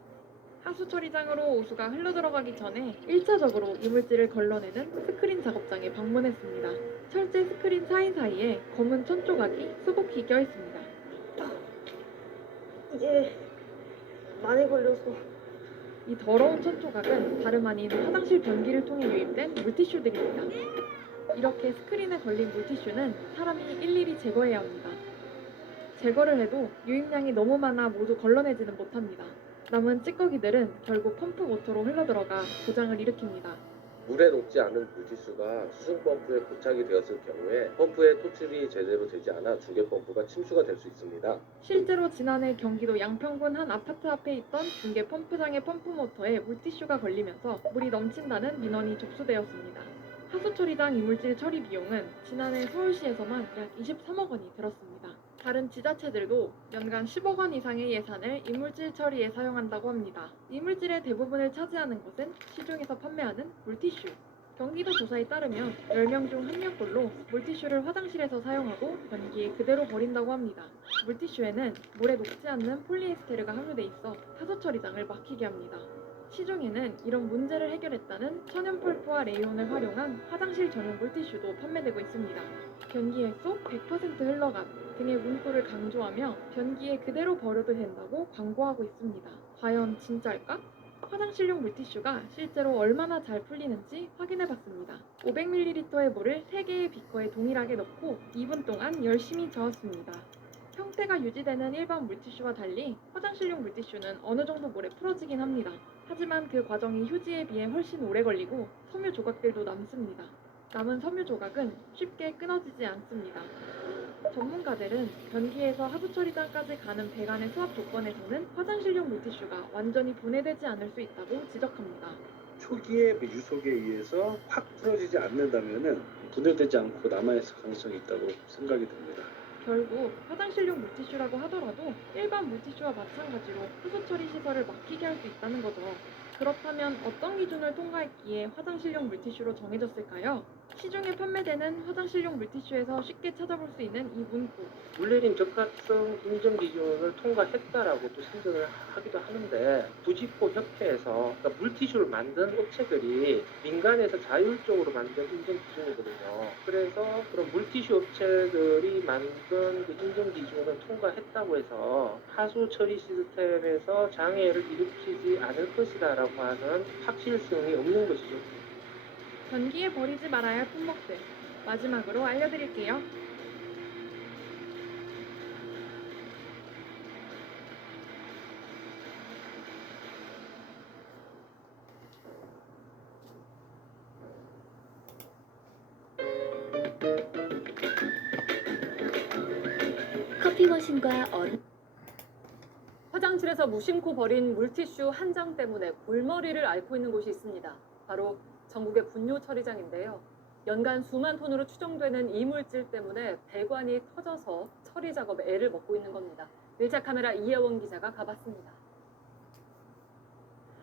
하수처리장으로 오수가 흘러들어가기 전에 1차적으로 이물질을 걸러내는 스크린 작업장에 방문했습니다. 철제 스크린 사이사이에 검은 천 조각이 수북히 껴있습니다. 이제 많이 걸려서. 이 더러운 천 조각은 다름 아닌 화장실 변기를 통해 유입된 물티슈들입니다. 이렇게 스크린에 걸린 물티슈는 사람이 일일이 제거해야 합니다. 제거를 해도 유입량이 너무 많아 모두 걸러내지는 못합니다. 남은 찌꺼기들은 결국 펌프 모터로 흘러들어가 고장을 일으킵니다. 물에 녹지 않은 물티슈가 수중 펌프에 부착이 되었을 경우에 펌프에 토출이 제대로 되지 않아 중계 펌프가 침수가 될 수 있습니다. 실제로 지난해 경기도 양평군 한 아파트 앞에 있던 중계 펌프장의 펌프 모터에 물티슈가 걸리면서 물이 넘친다는 민원이 접수되었습니다. 하수 처리장 이물질 처리 비용은 지난해 서울시에서만 약 23억 원이 들었습니다. 다른 지자체들도 연간 10억 원 이상의 예산을 이물질 처리에 사용한다고 합니다. 이물질의 대부분을 차지하는 것은 시중에서 판매하는 물티슈. 경기도 조사에 따르면 10명 중 1명꼴로 물티슈를 화장실에서 사용하고 변기에 그대로 버린다고 합니다. 물티슈에는 물에 녹지 않는 폴리에스테르가 함유돼 있어 하수 처리장을 막히게 합니다. 시중에는 이런 문제를 해결했다는 천연 펄프와 레이온을 활용한 화장실 전용 물티슈도 판매되고 있습니다. 변기에 쏙 100% 흘러간 등의 문구를 강조하며 변기에 그대로 버려도 된다고 광고하고 있습니다. 과연 진짜일까? 화장실용 물티슈가 실제로 얼마나 잘 풀리는지 확인해봤습니다. 500ml의 물을 3개의 비커에 동일하게 넣고 2분 동안 열심히 저었습니다. 형태가 유지되는 일반 물티슈와 달리 화장실용 물티슈는 어느 정도 물에 풀어지긴 합니다. 하지만 그 과정이 휴지에 비해 훨씬 오래 걸리고 섬유 조각들도 남습니다. 남은 섬유 조각은 쉽게 끊어지지 않습니다. 전문가들은 변기에서 하수 처리장까지 가는 배관의 수압 조건에서는 화장실용 물티슈가 완전히 분해되지 않을 수 있다고 지적합니다. 초기의 유속에 의해서 확 풀어지지 않는다면은 분해되지 않고 남아있을 가능성이 있다고 생각이 듭니다. 결국 화장실용 물티슈라고 하더라도 일반 물티슈와 마찬가지로 하수 처리 시설을 막히게 할 수 있다는 거죠. 그렇다면 어떤 기준을 통과했기에 화장실용 물티슈로 정해졌을까요? 시중에 판매되는 화장실용 물티슈에서 쉽게 찾아볼 수 있는 이 문구. 물내림 적합성 인증 기준을 통과했다라고 또 선정을 하기도 하는데 부직포 협회에서 그러니까 물티슈를 만든 업체들이 민간에서 자율적으로 만든 인증 기준이거든요. 그래서 그런 물티슈 업체들이 만든 그 인증 기준을 통과했다고 해서 하수 처리 시스템에서 장애를 일으키지 않을 것이다라고 하는 확실성이 없는 것이죠. 변기에 버리지 말아야 할 품목들. 마지막으로 알려드릴게요. 커피 머신과 얼음. 화장실에서 무심코 버린 물티슈 한 장 때문에 골머리를 앓고 있는 곳이 있습니다. 바로 전국의 분뇨 처리장인데요. 연간 수만 톤으로 추정되는 이물질 때문에 배관이 터져서 처리 작업에 애를 먹고 있는 겁니다. 밀착 카메라 이혜원 기자가 가봤습니다.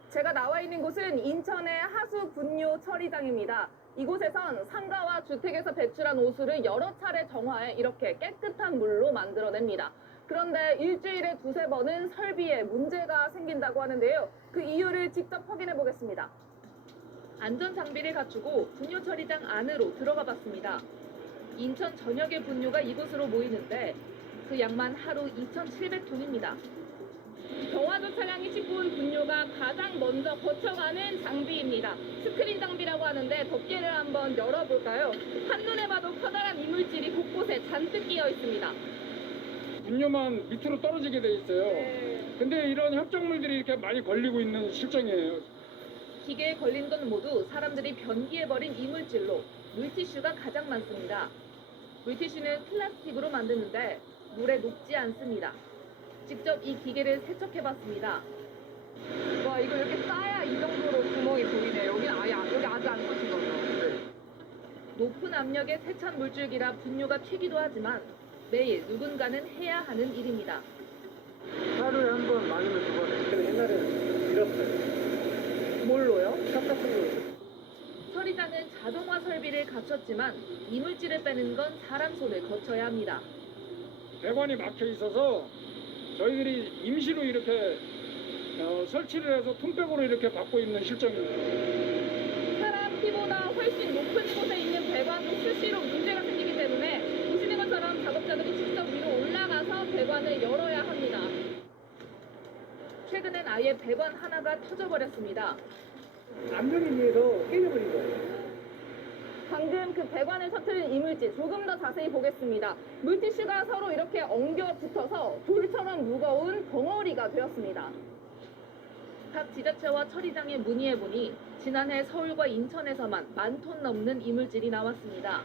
제가 나와 있는 곳은 인천의 하수 분뇨 처리장입니다. 이곳에선 상가와 주택에서 배출한 오수를 여러 차례 정화해 이렇게 깨끗한 물로 만들어냅니다. 그런데 일주일에 2-3번은 설비에 문제가 생긴다고 하는데요. 그 이유를 직접 확인해 보겠습니다. 안전 장비를 갖추고 분뇨 처리장 안으로 들어가 봤습니다. 인천 전역의 분뇨가 이곳으로 모이는데 그 양만 하루 2,700톤입니다. 경화조 차량이 싣고 온 분뇨가 가장 먼저 거쳐가는 장비입니다. 스크린 장비라고 하는데 덮개를 한번 열어볼까요? 한눈에 봐도 커다란 이물질이 곳곳에 잔뜩 끼어 있습니다. 분뇨만 밑으로 떨어지게 돼 있어요. 근데 이런 협정물들이 이렇게 많이 걸리고 있는 실정이에요. 기계에 걸린 건 모두 사람들이 변기에 버린 이물질로 물티슈가 가장 많습니다. 물티슈는 플라스틱으로 만드는데 물에 녹지 않습니다. 직접 이 기계를 세척해봤습니다. 와, 이거 이렇게 쌓아야 이 정도로 구멍이 보이네요. 여기 아예 여기 아직 안 쏘신 거죠? 네. 높은 압력의 세찬 물줄기라 분뇨가 튀기도 하지만 매일 누군가는 해야 하는 일입니다. 하루에 한 번, 많으면 2번. 근데 옛날에는 밀었어요. 뭘로요? 깝깝으로. 처리장은 자동화 설비를 갖췄지만 이물질을 빼는 건 사람 손을 거쳐야 합니다. 배관이 막혀 있어서 저희들이 임시로 이렇게 설치를 해서 톤백으로 이렇게 받고 있는 실정입니다. 사람 키보다 훨씬 높은 곳에 있는 배관도 수시로 문제가 생기기 때문에 보시는 것처럼 작업자들이 직접 위로 올라가서 배관을 열어야 합니다. 최근엔 아예 배관 하나가 터져버렸습니다. 안전을 위해서 깨져버린 거예요. 방금 그 배관을 터뜨린 이물질 조금 더 자세히 보겠습니다. 물티슈가 서로 이렇게 엉겨 붙어서 돌처럼 무거운 덩어리가 되었습니다. 각 지자체와 처리장에 문의해보니 지난해 서울과 인천에서만 10,000톤 넘는 이물질이 나왔습니다.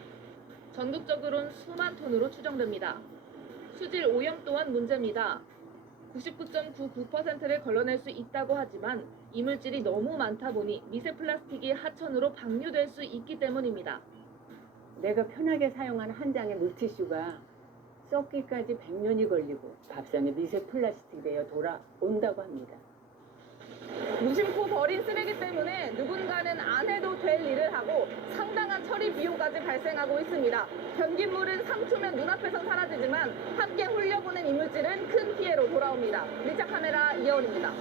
전국적으로는 수만 톤으로 추정됩니다. 수질 오염 또한 문제입니다. 99.99%를 걸러낼 수 있다고 하지만 이물질이 너무 많다 보니 미세 플라스틱이 하천으로 방류될 수 있기 때문입니다. 내가 편하게 사용하는 한 장의 물티슈가 썩기까지 100년이 걸리고 밥상에 미세 플라스틱이 되어 돌아온다고 합니다. 무심코 버린 쓰레기 때문에 누군가는 안 해도 될 일을 하고 상당한 처리 비용까지 발생하고 있습니다. 변기물은 3초면 눈앞에서 사라지지만 함께 흘려보낸 이물질은 큰 피해로 돌아옵니다. 밀착 카메라 이여울입니다.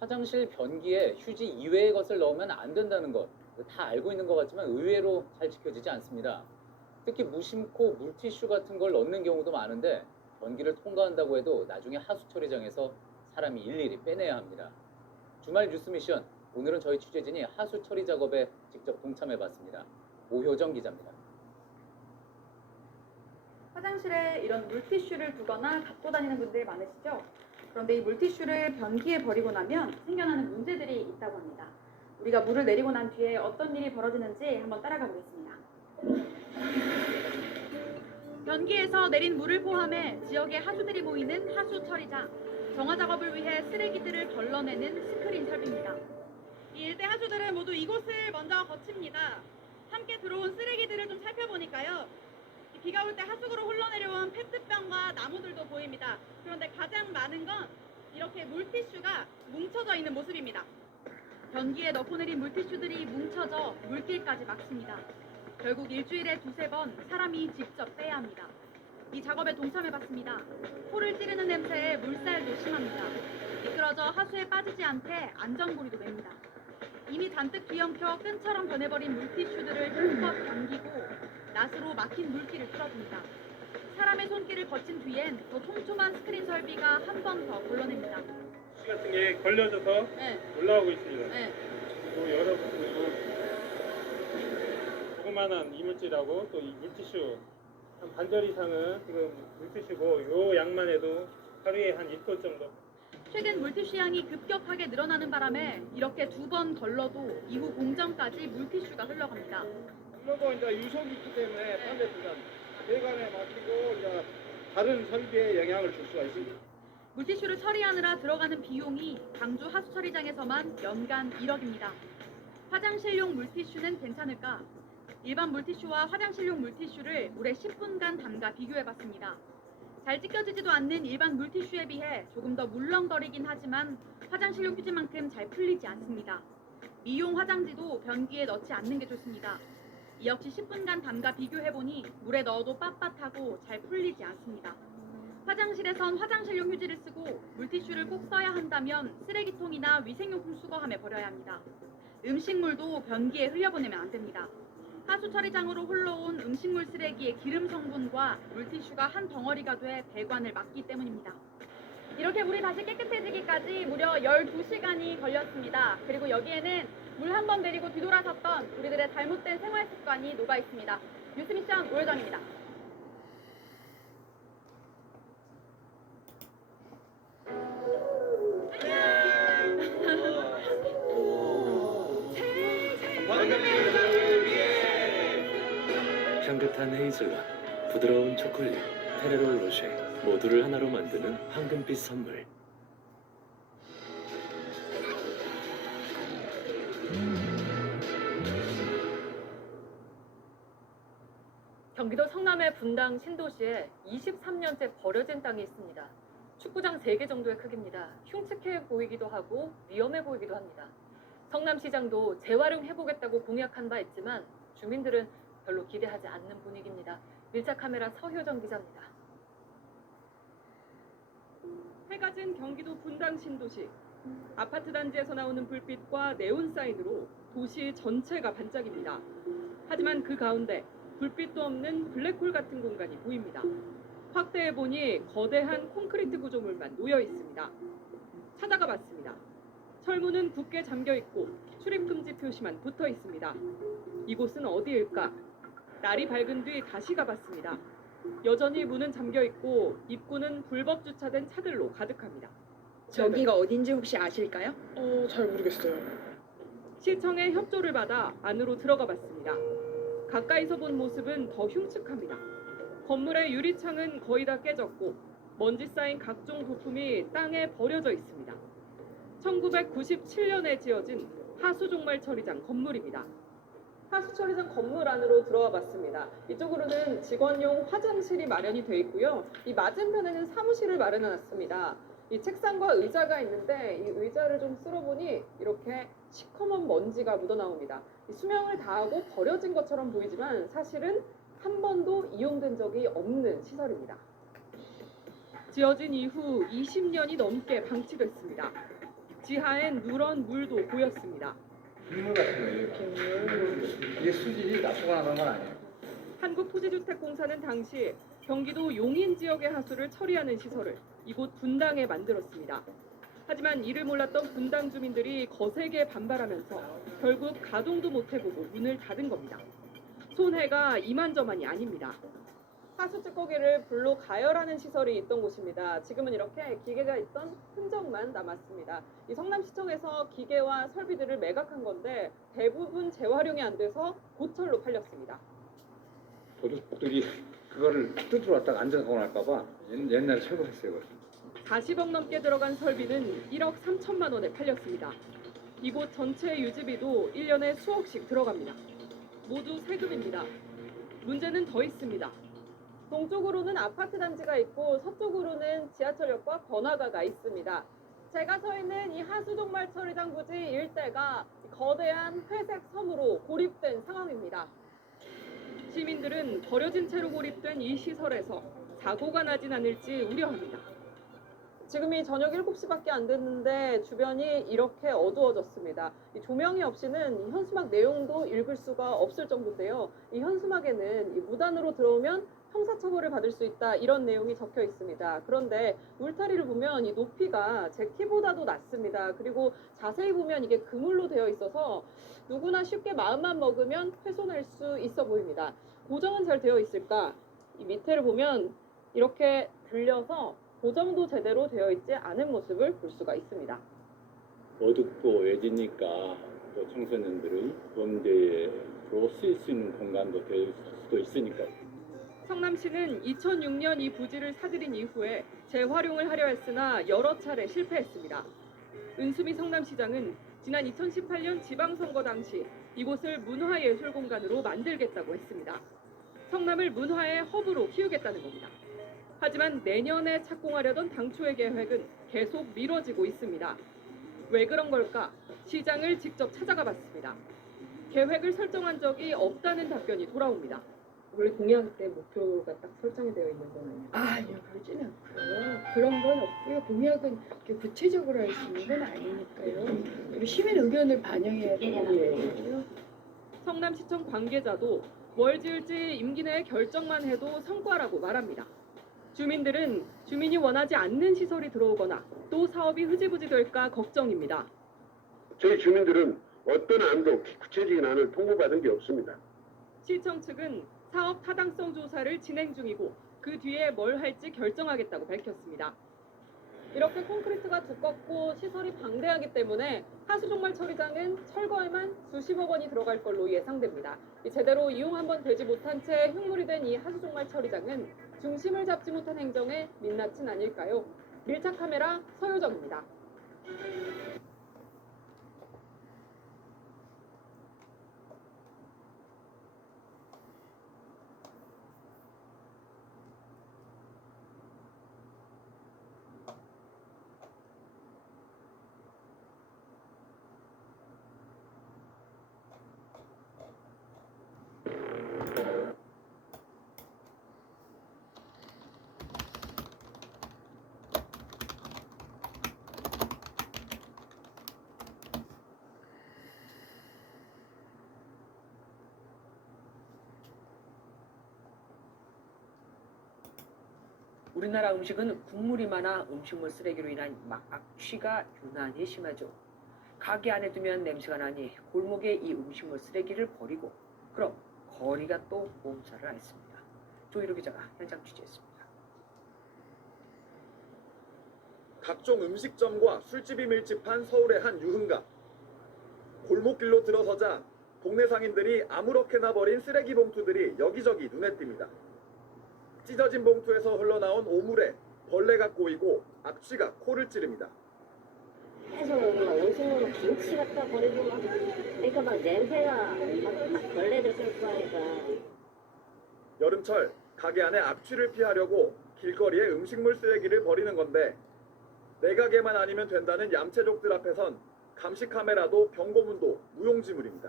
화장실 변기에 휴지 이외의 것을 넣으면 안 된다는 것 다 알고 있는 것 같지만 의외로 잘 지켜지지 않습니다. 특히 무심코 물티슈 같은 걸 넣는 경우도 많은데 변기를 통과한다고 해도 나중에 하수 처리장에서 사람이 일일이 빼내야 합니다. 주말 뉴스 미션, 오늘은 저희 취재진이 하수 처리 작업에 직접 동참해봤습니다. 오효정 기자입니다. 화장실에 이런 물티슈를 두거나 갖고 다니는 분들이 많으시죠? 그런데 이 물티슈를 변기에 버리고 나면 생겨나는 문제들이 있다고 합니다. 우리가 물을 내리고 난 뒤에 어떤 일이 벌어지는지 한번 따라가 보겠습니다. 변기에서 내린 물을 포함해 지역의 하수들이 모이는 하수 처리장. 정화 작업을 위해 쓰레기들을 걸러내는 스크린 설비입니다. 이 일대 하수들은 모두 이곳을 먼저 거칩니다. 함께 들어온 쓰레기들을 좀 살펴보니까요. 비가 올 때 하수구로 흘러내려온 페트병과 나무들도 보입니다. 그런데 가장 많은 건 이렇게 물티슈가 뭉쳐져 있는 모습입니다. 변기에 넣고 내린 물티슈들이 뭉쳐져 물길까지 막습니다. 결국 일주일에 2-3번 사람이 직접 빼야 합니다. 이 작업에 동참해봤습니다. 코를 찌르는 냄새에 물살도 심합니다. 미끄러져 하수에 빠지지 않게 안전고리도 맵니다. 이미 잔뜩 뒤엉켜 끈처럼 변해버린 물티슈들을 흠뻑 당기고 낫으로 막힌 물길을 풀어줍니다. 사람의 손길을 거친 뒤엔 더 촘촘한 스크린 설비가 한 번 더 걸러냅니다. 티슈 같은 게 걸려져서 올라오고 있습니다. 그리고 여러분 조그만한 이물질하고 또 이 물티슈 한 반절 이상은 지금 물티슈고 요 양만 해도 하루에 한 1톤 정도. 최근 물티슈 양이 급격하게 늘어나는 바람에 이렇게 2번 걸러도 이후 공정까지 물티슈가 흘러갑니다. 그리고 이제 유속이 있기 때문에 딴 데 두면 배관에 막히고 이제 다른 설비에 영향을 줄 수가 있습니다. 물티슈를 처리하느라 들어가는 비용이 광주 하수처리장에서만 연간 1억입니다. 화장실용 물티슈는 괜찮을까? 일반 물티슈와 화장실용 물티슈를 물에 10분간 담가 비교해봤습니다. 잘 찢겨지지도 않는 일반 물티슈에 비해 조금 더 물렁거리긴 하지만 화장실용 휴지만큼 잘 풀리지 않습니다. 미용 화장지도 변기에 넣지 않는 게 좋습니다. 이 역시 10분간 담가 비교해보니 물에 넣어도 빳빳하고 잘 풀리지 않습니다. 화장실에선 화장실용 휴지를 쓰고 물티슈를 꼭 써야 한다면 쓰레기통이나 위생용품 수거함에 버려야 합니다. 음식물도 변기에 흘려보내면 안 됩니다. 하수 처리장으로 흘러온 음식물 쓰레기의 기름 성분과 물티슈가 한 덩어리가 돼 배관을 막기 때문입니다. 이렇게 물이 다시 깨끗해지기까지 무려 12시간이 걸렸습니다. 그리고 여기에는 물 한 번 내리고 뒤돌아섰던 우리들의 잘못된 생활 습관이 녹아 있습니다. 뉴스미션 오효정입니다. 향긋한 헤이즐넛, 부드러운 초콜릿, 테레로 로쉐 모두를 하나로 만드는 황금빛 선물. 경기도 성남의 분당 신도시에 23년째 버려진 땅이 있습니다. 축구장 3개 정도의 크기입니다. 흉측해 보이기도 하고 위험해 보이기도 합니다. 성남시장도 재활용해보겠다고 공약한 바 있지만 주민들은 별로 기대하지 않는 분위기입니다. 밀착 카메라 서효정 기자입니다. 해가 진 경기도 분당 신도시. 아파트 단지에서 나오는 불빛과 네온 사인으로 도시 전체가 반짝입니다. 하지만 그 가운데 불빛도 없는 블랙홀 같은 공간이 보입니다. 확대해보니 거대한 콘크리트 구조물만 놓여 있습니다. 찾아가 봤습니다. 철문은 굳게 잠겨 있고 출입 금지 표시만 붙어 있습니다. 이곳은 어디일까? 날이 밝은 뒤 다시 가봤습니다. 여전히 문은 잠겨 있고 입구는 불법 주차된 차들로 가득합니다. 저기가 어딘지 혹시 아실까요? 잘 모르겠어요. 시청의 협조를 받아 안으로 들어가 봤습니다. 가까이서 본 모습은 더 흉측합니다. 건물의 유리창은 거의 다 깨졌고 먼지 쌓인 각종 부품이 땅에 버려져 있습니다. 1997년에 지어진 하수종말 처리장 건물입니다. 하수 처리장 건물 안으로 들어와 봤습니다. 이쪽으로는 직원용 화장실이 마련이 되어 있고요. 이 맞은편에는 사무실을 마련해 놨습니다. 이 책상과 의자가 있는데 이 의자를 좀 쓸어보니 이렇게 시커먼 먼지가 묻어나옵니다. 이 수명을 다하고 버려진 것처럼 보이지만 사실은 한 번도 이용된 적이 없는 시설입니다. 지어진 이후 20년이 넘게 방치됐습니다. 지하엔 누런 물도 보였습니다. 빗물 같은 거예요. 이게 수질이 나쁘거나 그런 건 아니에요. 한국토지주택공사는 당시 경기도 용인 지역의 하수를 처리하는 시설을 이곳 분당에 만들었습니다. 하지만 이를 몰랐던 분당 주민들이 거세게 반발하면서 결국 가동도 못 해보고 문을 닫은 겁니다. 손해가 이만저만이 아닙니다. 하수 찌꺼기를 불로 가열하는 시설이 있던 곳입니다. 지금은 이렇게 기계가 있던 흔적만 남았습니다. 이 성남시청에서 기계와 설비들을 매각한 건데 대부분 재활용이 안 돼서 고철로 팔렸습니다. 도둑들이 그거를 뜯으러 왔다가 안전사고 날까봐 옛날에 철거했어요. 40억 넘게 들어간 설비는 1억 3천만 원에 팔렸습니다. 이곳 전체 유지비도 1년에 수억씩 들어갑니다. 모두 세금입니다. 문제는 더 있습니다. 동쪽으로는 아파트 단지가 있고 서쪽으로는 지하철역과 번화가가 있습니다. 제가 서 있는 이 하수종말 처리장 부지 일대가 거대한 회색 섬으로 고립된 상황입니다. 시민들은 버려진 채로 고립된 이 시설에서 사고가 나진 않을지 우려합니다. 지금이 저녁 7시밖에 안 됐는데 주변이 이렇게 어두워졌습니다. 이 조명이 없이는 이 현수막 내용도 읽을 수가 없을 정도인데요. 이 현수막에는 이 무단으로 들어오면 형사처벌을 받을 수 있다 이런 내용이 적혀 있습니다. 그런데 울타리를 보면 이 높이가 제 키보다도 낮습니다. 그리고 자세히 보면 이게 그물로 되어 있어서 누구나 쉽게 마음만 먹으면 훼손할 수 있어 보입니다. 고정은 잘 되어 있을까? 이 밑에를 보면 이렇게 들려서 고정도 제대로 되어 있지 않은 모습을 볼 수가 있습니다. 어둡고 외지니까 또 청소년들의 범죄로 쓰일 수 있는 공간도 될 수도 있으니까요. 성남시는 2006년 이 부지를 사들인 이후에 재활용을 하려 했으나 여러 차례 실패했습니다. 은수미 성남시장은 지난 2018년 지방선거 당시 이곳을 문화예술공간으로 만들겠다고 했습니다. 성남을 문화의 허브로 키우겠다는 겁니다. 하지만 내년에 착공하려던 당초의 계획은 계속 미뤄지고 있습니다. 왜 그런 걸까? 시장을 직접 찾아가 봤습니다. 계획을 설정한 적이 없다는 답변이 돌아옵니다. 원래 공약 때 목표가 딱 설정이 되어 있는 거는? 아니요, 그러진 않고요. 그런 건 없고요. 공약은 이렇게 구체적으로 할 수 있는 건 아니니까요. 그리고 시민 의견을 반영해야 되는 거고요. 성남시청 관계자도 뭘 지을지 임기 내에 결정만 해도 성과라고 말합니다. 주민들은 주민이 원하지 않는 시설이 들어오거나 또 사업이 흐지부지 될까 걱정입니다. 저희 주민들은 어떤 안도 구체적인 안을 통보받은 게 없습니다. 시청 측은 사업 타당성 조사를 진행 중이고 그 뒤에 뭘 할지 결정하겠다고 밝혔습니다. 이렇게 콘크리트가 두껍고 시설이 방대하기 때문에 하수종말 처리장은 철거에만 수십억 원이 들어갈 걸로 예상됩니다. 제대로 이용 한번 되지 못한 채 흉물이 된 이 하수종말 처리장은 중심을 잡지 못한 행정에 민낯은 아닐까요? 밀착 카메라 서효정입니다. 우리나라 음식은 국물이 많아 음식물 쓰레기로 인한 악취가 유난히 심하죠. 가게 안에 두면 냄새가 나니 골목에 이 음식물 쓰레기를 버리고 그럼 거리가 또 몸살을 앓습니다. 조희로 기자가 현장 취재했습니다. 각종 음식점과 술집이 밀집한 서울의 한 유흥가. 골목길로 들어서자 동네 상인들이 아무렇게나 버린 쓰레기 봉투들이 여기저기 눈에 띕니다. 찢어진 봉투에서 흘러나온 오물에 벌레가 꼬이고 악취가 코를 찌릅니다. 해서 막 음식물 김치 갖다 버리고 막 그러니까 막 냄새가 막 벌레들 끓고 하니까. 여름철 가게 안에 악취를 피하려고 길거리에 음식물 쓰레기를 버리는 건데 내 가게만 아니면 된다는 얌체족들 앞에선 감시 카메라도 경고문도 무용지물입니다.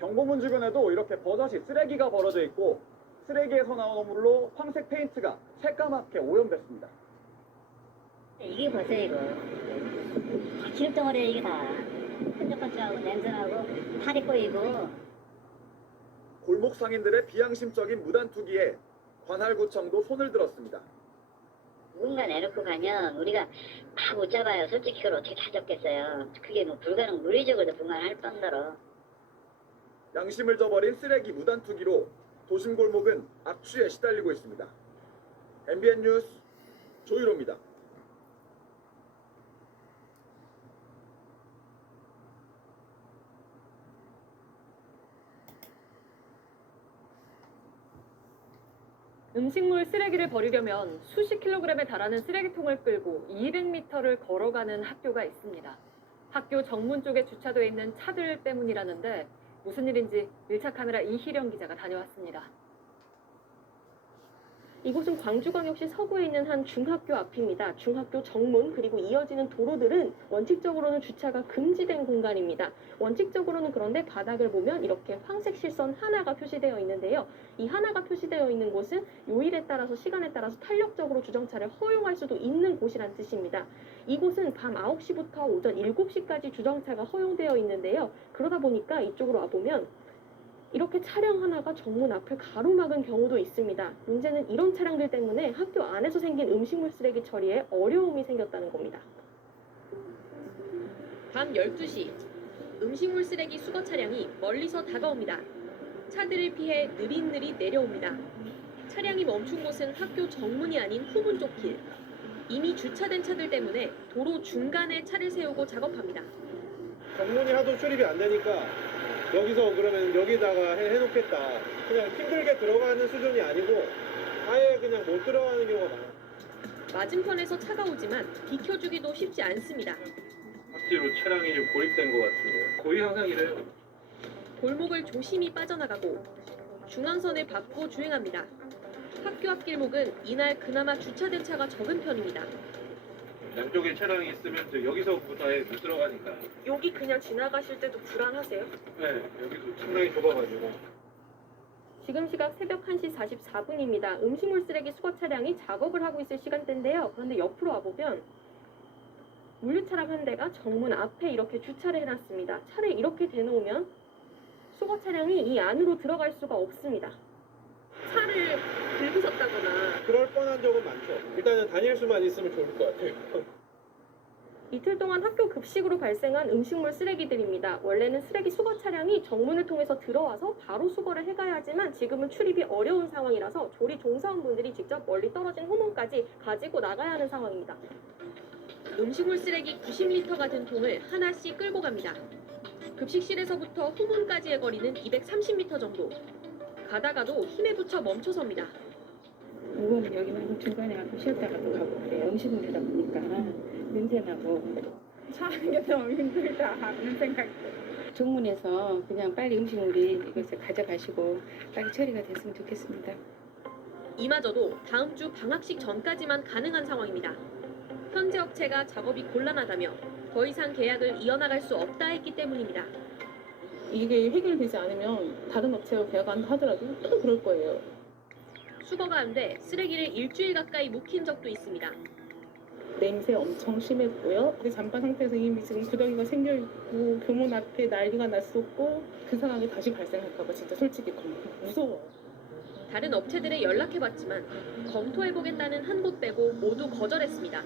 경고문 주변에도 이렇게 버젓이 쓰레기가 벌어져 있고 쓰레기에서 나온 오물로 황색 페인트가 새까맣게 오염됐습니다. 이게 벌써 이거 기름덩어리에 이게 다 끈적끈적하고 냄새나고 탈이 꼬이고. 골목 상인들의 비양심적인 무단투기에 관할구청도 손을 들었습니다. 누군가 내놓고 가면 우리가 막 못 잡아요. 솔직히 그걸 어떻게 다 잡겠어요. 그게 뭐 물리적으로도 불가능할 뿐더러. 양심을 저버린 쓰레기 무단투기로 도심 골목은 악취에 시달리고 있습니다. MBN 뉴스 조유로입니다. 음식물 쓰레기를 버리려면 수십 킬로그램에 달하는 쓰레기통을 끌고 200m를 걸어가는 학교가 있습니다. 학교 정문 쪽에 주차되어 있는 차들 때문이라는데 무슨 일인지 밀착 카메라 이희령 기자가 다녀왔습니다. 이곳은 광주광역시 서구에 있는 한 중학교 앞입니다. 중학교 정문 그리고 이어지는 도로들은 원칙적으로는 주차가 금지된 공간입니다. 원칙적으로는 그런데 바닥을 보면 이렇게 황색 실선 하나가 표시되어 있는데요. 이 하나가 표시되어 있는 곳은 요일에 따라서 시간에 따라서 탄력적으로 주정차를 허용할 수도 있는 곳이란 뜻입니다. 이곳은 밤 9시부터 오전 7시까지 주정차가 허용되어 있는데요. 그러다 보니까 이쪽으로 와보면 이렇게 차량 하나가 정문 앞을 가로막은 경우도 있습니다. 문제는 이런 차량들 때문에 학교 안에서 생긴 음식물 쓰레기 처리에 어려움이 생겼다는 겁니다. 밤 12시 음식물 쓰레기 수거 차량이 멀리서 다가옵니다. 차들을 피해 느릿느릿 내려옵니다. 차량이 멈춘 곳은 학교 정문이 아닌 후문 쪽 길. 이미 주차된 차들 때문에 도로 중간에 차를 세우고 작업합니다. 정문이 하도 출입이 안 되니까 여기서 그러면 여기다가 해놓겠다. 그냥 힘들게 들어가는 수준이 아니고 아예 그냥 못 들어가는 경우가 많아요. 맞은편에서 차가 오지만 비켜주기도 쉽지 않습니다. 앞뒤로 차량이 좀 고립된 것 같은데요. 거의 항상 이래요. 골목을 조심히 빠져나가고 중앙선을 밟고 주행합니다. 학교 앞 길목은 이날 그나마 주차된 차가 적은 편입니다. 양쪽에 차량이 있으면 여기서부터 아예 못 들어가니까. 여기 그냥 지나가실 때도 불안하세요? 네, 여기도 상당히 좁아가지고. 지금 시각 새벽 1시 44분입니다. 음식물 쓰레기 수거 차량이 작업을 하고 있을 시간대인데요. 그런데 옆으로 와보면 물류 차량 한 대가 정문 앞에 이렇게 주차를 해놨습니다. 차를 이렇게 대놓으면 수거 차량이 이 안으로 들어갈 수가 없습니다. 차를 긁으셨다거나 그럴 뻔한 적은 많죠. 일단은 다닐 수만 있으면 좋을 것 같아요. 이틀 동안 학교 급식으로 발생한 음식물 쓰레기들입니다. 원래는 쓰레기 수거 차량이 정문을 통해서 들어와서 바로 수거를 해가야 하지만 지금은 출입이 어려운 상황이라서 조리 종사원분들이 직접 멀리 떨어진 후문까지 가지고 나가야 하는 상황입니다. 음식물 쓰레기 90리터가 든 통을 하나씩 끌고 갑니다. 급식실에서부터 후문까지의 거리는 230m 정도. 가다가도 힘에 붙여 멈춰섭니다. 무거우면 여기만 중간에 가고 쉬었다가도 가고 그래요. 음식물이다 보니까 냄새나고 차는 게 너무 힘들다 하는 생각도. 정문에서 그냥 빨리 음식물이 이것을 가져가시고 빨리 처리가 됐으면 좋겠습니다. 이마저도 다음 주 방학식 전까지만 가능한 상황입니다. 현재 업체가 작업이 곤란하다며 더 이상 계약을 이어나갈 수 없다 했기 때문입니다. 이게 해결되지 않으면 다른 업체와 계약한다 하더라도 또 그럴 거예요. 수거가 안 돼 쓰레기를 일주일 가까이 묵힌 적도 있습니다. 냄새 엄청 심했고요. 근데 잠바 상태에서 이미 지금 구덩이가 생겨있고 교문 앞에 난리가 났었고 그 상황이 다시 발생할까봐 진짜 솔직히 무서워요. 다른 업체들에 연락해봤지만 검토해보겠다는 한 곳 빼고 모두 거절했습니다.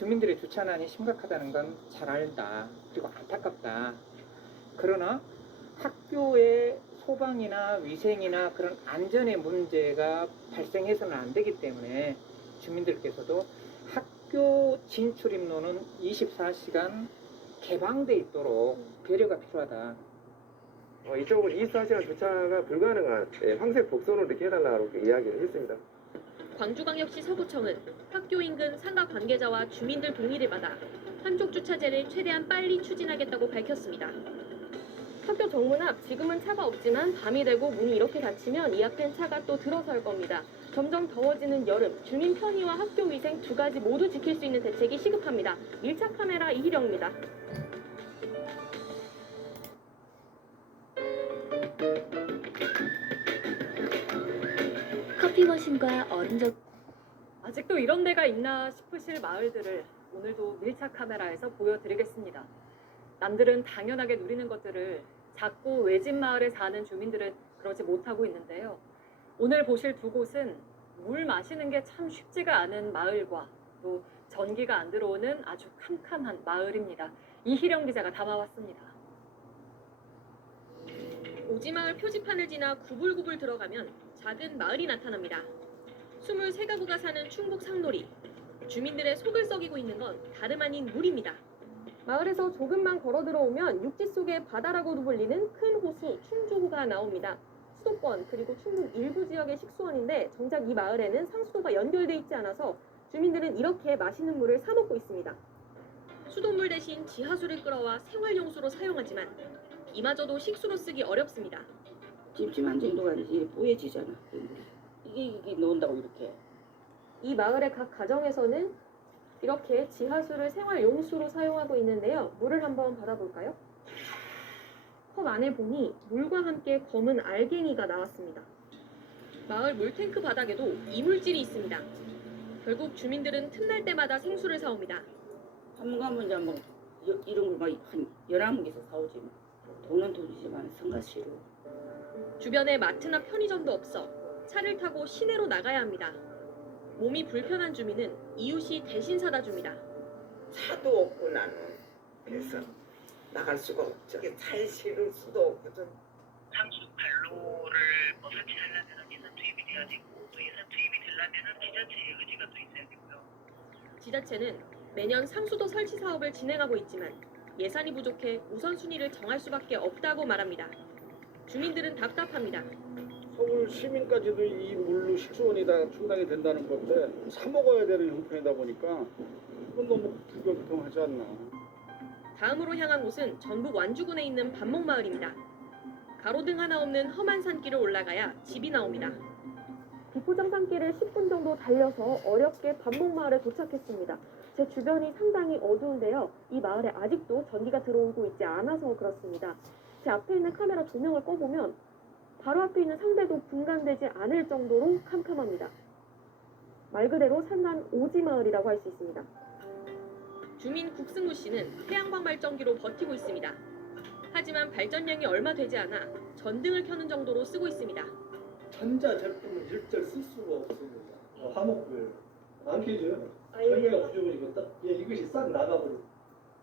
주민들의 주차난이 심각하다는 건 잘 알다. 그리고 안타깝다. 그러나 학교의 소방이나 위생이나 그런 안전의 문제가 발생해서는 안 되기 때문에 주민들께서도 학교 진출입로는 24시간 개방돼 있도록 배려가 필요하다. 이쪽은 24시간 주차가 불가능한 황색 복선으로 이렇게 해달라고 이야기를 했습니다. 광주광역시 서구청은 학교 인근 상가 관계자와 주민들 동의를 받아 한쪽 주차제를 최대한 빨리 추진하겠다고 밝혔습니다. 학교 정문 앞 지금은 차가 없지만 밤이 되고 문이 이렇게 닫히면 이 앞엔 차가 또 들어설 겁니다. 점점 더워지는 여름, 주민 편의와 학교 위생 두 가지 모두 지킬 수 있는 대책이 시급합니다. 밀착 카메라 이희령입니다. 커피 머신과 얼음적 아직도 이런 데가 있나 싶으실 마을들을 오늘도 밀착 카메라에서 보여드리겠습니다. 남들은 당연하게 누리는 것들을 작고 외진 마을에 사는 주민들은 그러지 못하고 있는데요. 오늘 보실 두 곳은 물 마시는 게 참 쉽지가 않은 마을과 또 전기가 안 들어오는 아주 캄캄한 마을입니다. 이희령 기자가 담아왔습니다. 오지마을 표지판을 지나 구불구불 들어가면 작은 마을이 나타납니다. 23가구가 사는 충북 상놀이. 주민들의 속을 썩이고 있는 건 다름 아닌 물입니다. 마을에서 조금만 걸어 들어오면 육지 속의 바다라고도 불리는 큰 호수 충주호가 나옵니다. 수도권 그리고 충북 일부 지역의 식수원인데 정작 이 마을에는 상수도가 연결돼 있지 않아서 주민들은 이렇게 마시는 물을 사 먹고 있습니다. 수돗물 대신 지하수를 끌어와 생활용수로 사용하지만 이마저도 식수로 쓰기 어렵습니다. 찜찜한 정도가 이제 뽀얘지잖아. 이게 넣는다고 이렇게. 이 마을의 각 가정에서는 이렇게 지하수를 생활용수로 사용하고 있는데요. 물을 한번 받아볼까요? 컵 안에 보니 물과 함께 검은 알갱이가 나왔습니다. 마을 물탱크 바닥에도 이물질이 있습니다. 결국 주민들은 틈날 때마다 생수를 사옵니다. 한 번 가면 이제 뭐 이런 걸 막 한 11개에서 사오지 뭐. 돈은 돈이지만 성가시로. 주변에 마트나 편의점도 없어 차를 타고 시내로 나가야 합니다. 몸이 불편한 주민은 이웃이 대신 사다 줍니다. 차도 없고 나는 그래서 나갈 수가 없죠. 차에 실을 수도 없거든. 상수 관로를 설치하려면 예산 투입이 돼야 되고 또 예산 투입이 되려면 지자체의 의지가 또 있어야 되고요. 지자체는 매년 상수도 설치 사업을 진행하고 있지만 예산이 부족해 우선순위를 정할 수밖에 없다고 말합니다. 주민들은 답답합니다. 서울 시민까지도 이 물로 식수원이 다 충당이 된다는 건데 사 먹어야 되는 형편이다 보니까 이건 너무 불공평하지 않나. 다음으로 향한 곳은 전북 완주군에 있는 반목마을입니다. 가로등 하나 없는 험한 산길을 올라가야 집이 나옵니다. 비포장 산길을 10분 정도 달려서 어렵게 반목마을에 도착했습니다. 제 주변이 상당히 어두운데요. 이 마을에 아직도 전기가 들어오고 있지 않아서 그렇습니다. 제 앞에 있는 카메라 조명을 꺼보면 바로 앞에 있는 상대도 분간되지 않을 정도로 캄캄합니다. 말 그대로 산간 오지마을이라고 할 수 있습니다. 주민 국승우 씨는 태양광 발전기로 버티고 있습니다. 하지만 발전량이 얼마 되지 않아 전등을 켜는 정도로 쓰고 있습니다. 전자 제품을 일절 쓸 수가 없습니다. 화목을 안 켜져요. 전기가 부족해지고 이것이 싹 나가버려.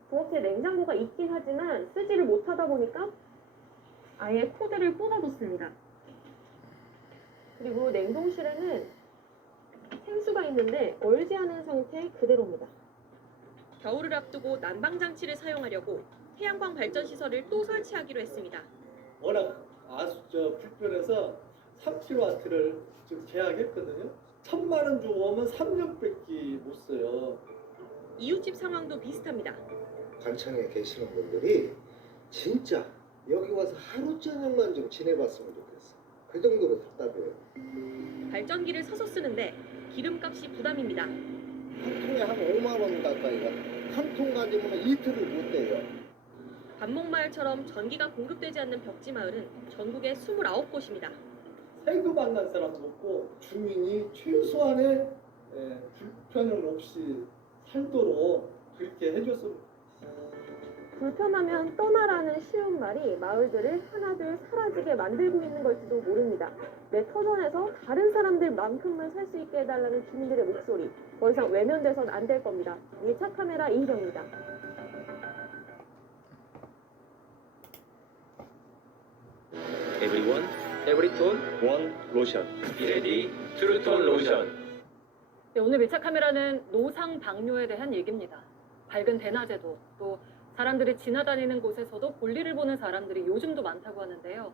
부엌에 냉장고가 있긴 하지만 쓰지를 못하다 보니까 아예 코드를 뽑아뒀습니다. 그리고 냉동실에는 생수가 있는데 얼지 않은 상태 그대로입니다. 겨울을 앞두고 난방장치를 사용하려고 태양광 발전 시설을 또 설치하기로 했습니다. 워낙 불편해서 3kW를 지금 계약했거든요. 1,000만 원 주고 오면 3년밖에 못 써요. 이웃집 상황도 비슷합니다. 관청에 계시는 분들이 진짜 여기 와서 하루 저녁만 좀 지내봤으면 좋겠어. 그 정도로 답답해요. 발전기를 서서 쓰는데 기름값이 부담입니다. 한 통에 한 5만 원 가까이가 한 통 가지면 이틀을 못 돼요. 반목마을처럼 전기가 공급되지 않는 벽지마을은 전국에 29곳입니다. 세금 만난 사람도 없고 주민이 최소한의 불편을 없이 살도록 그렇게 해줬으면 불편하면 떠나라는 쉬운 말이 마을들을 하나둘 사라지게 만들고 있는 걸지도 모릅니다. 내 터전에서 다른 사람들만큼만 살 수 있게 해달라는 주민들의 목소리, 더 이상 외면돼선 안 될 겁니다. 밀착 카메라 이희정입니다. Everyone, Everytone, One Lotion. 비레디 트루톤 로션. 네, 오늘 밀착 카메라는 노상 방뇨에 대한 얘기입니다. 밝은 대낮에도 또 사람들이 지나다니는 곳에서도 볼일을 보는 사람들이 요즘도 많다고 하는데요.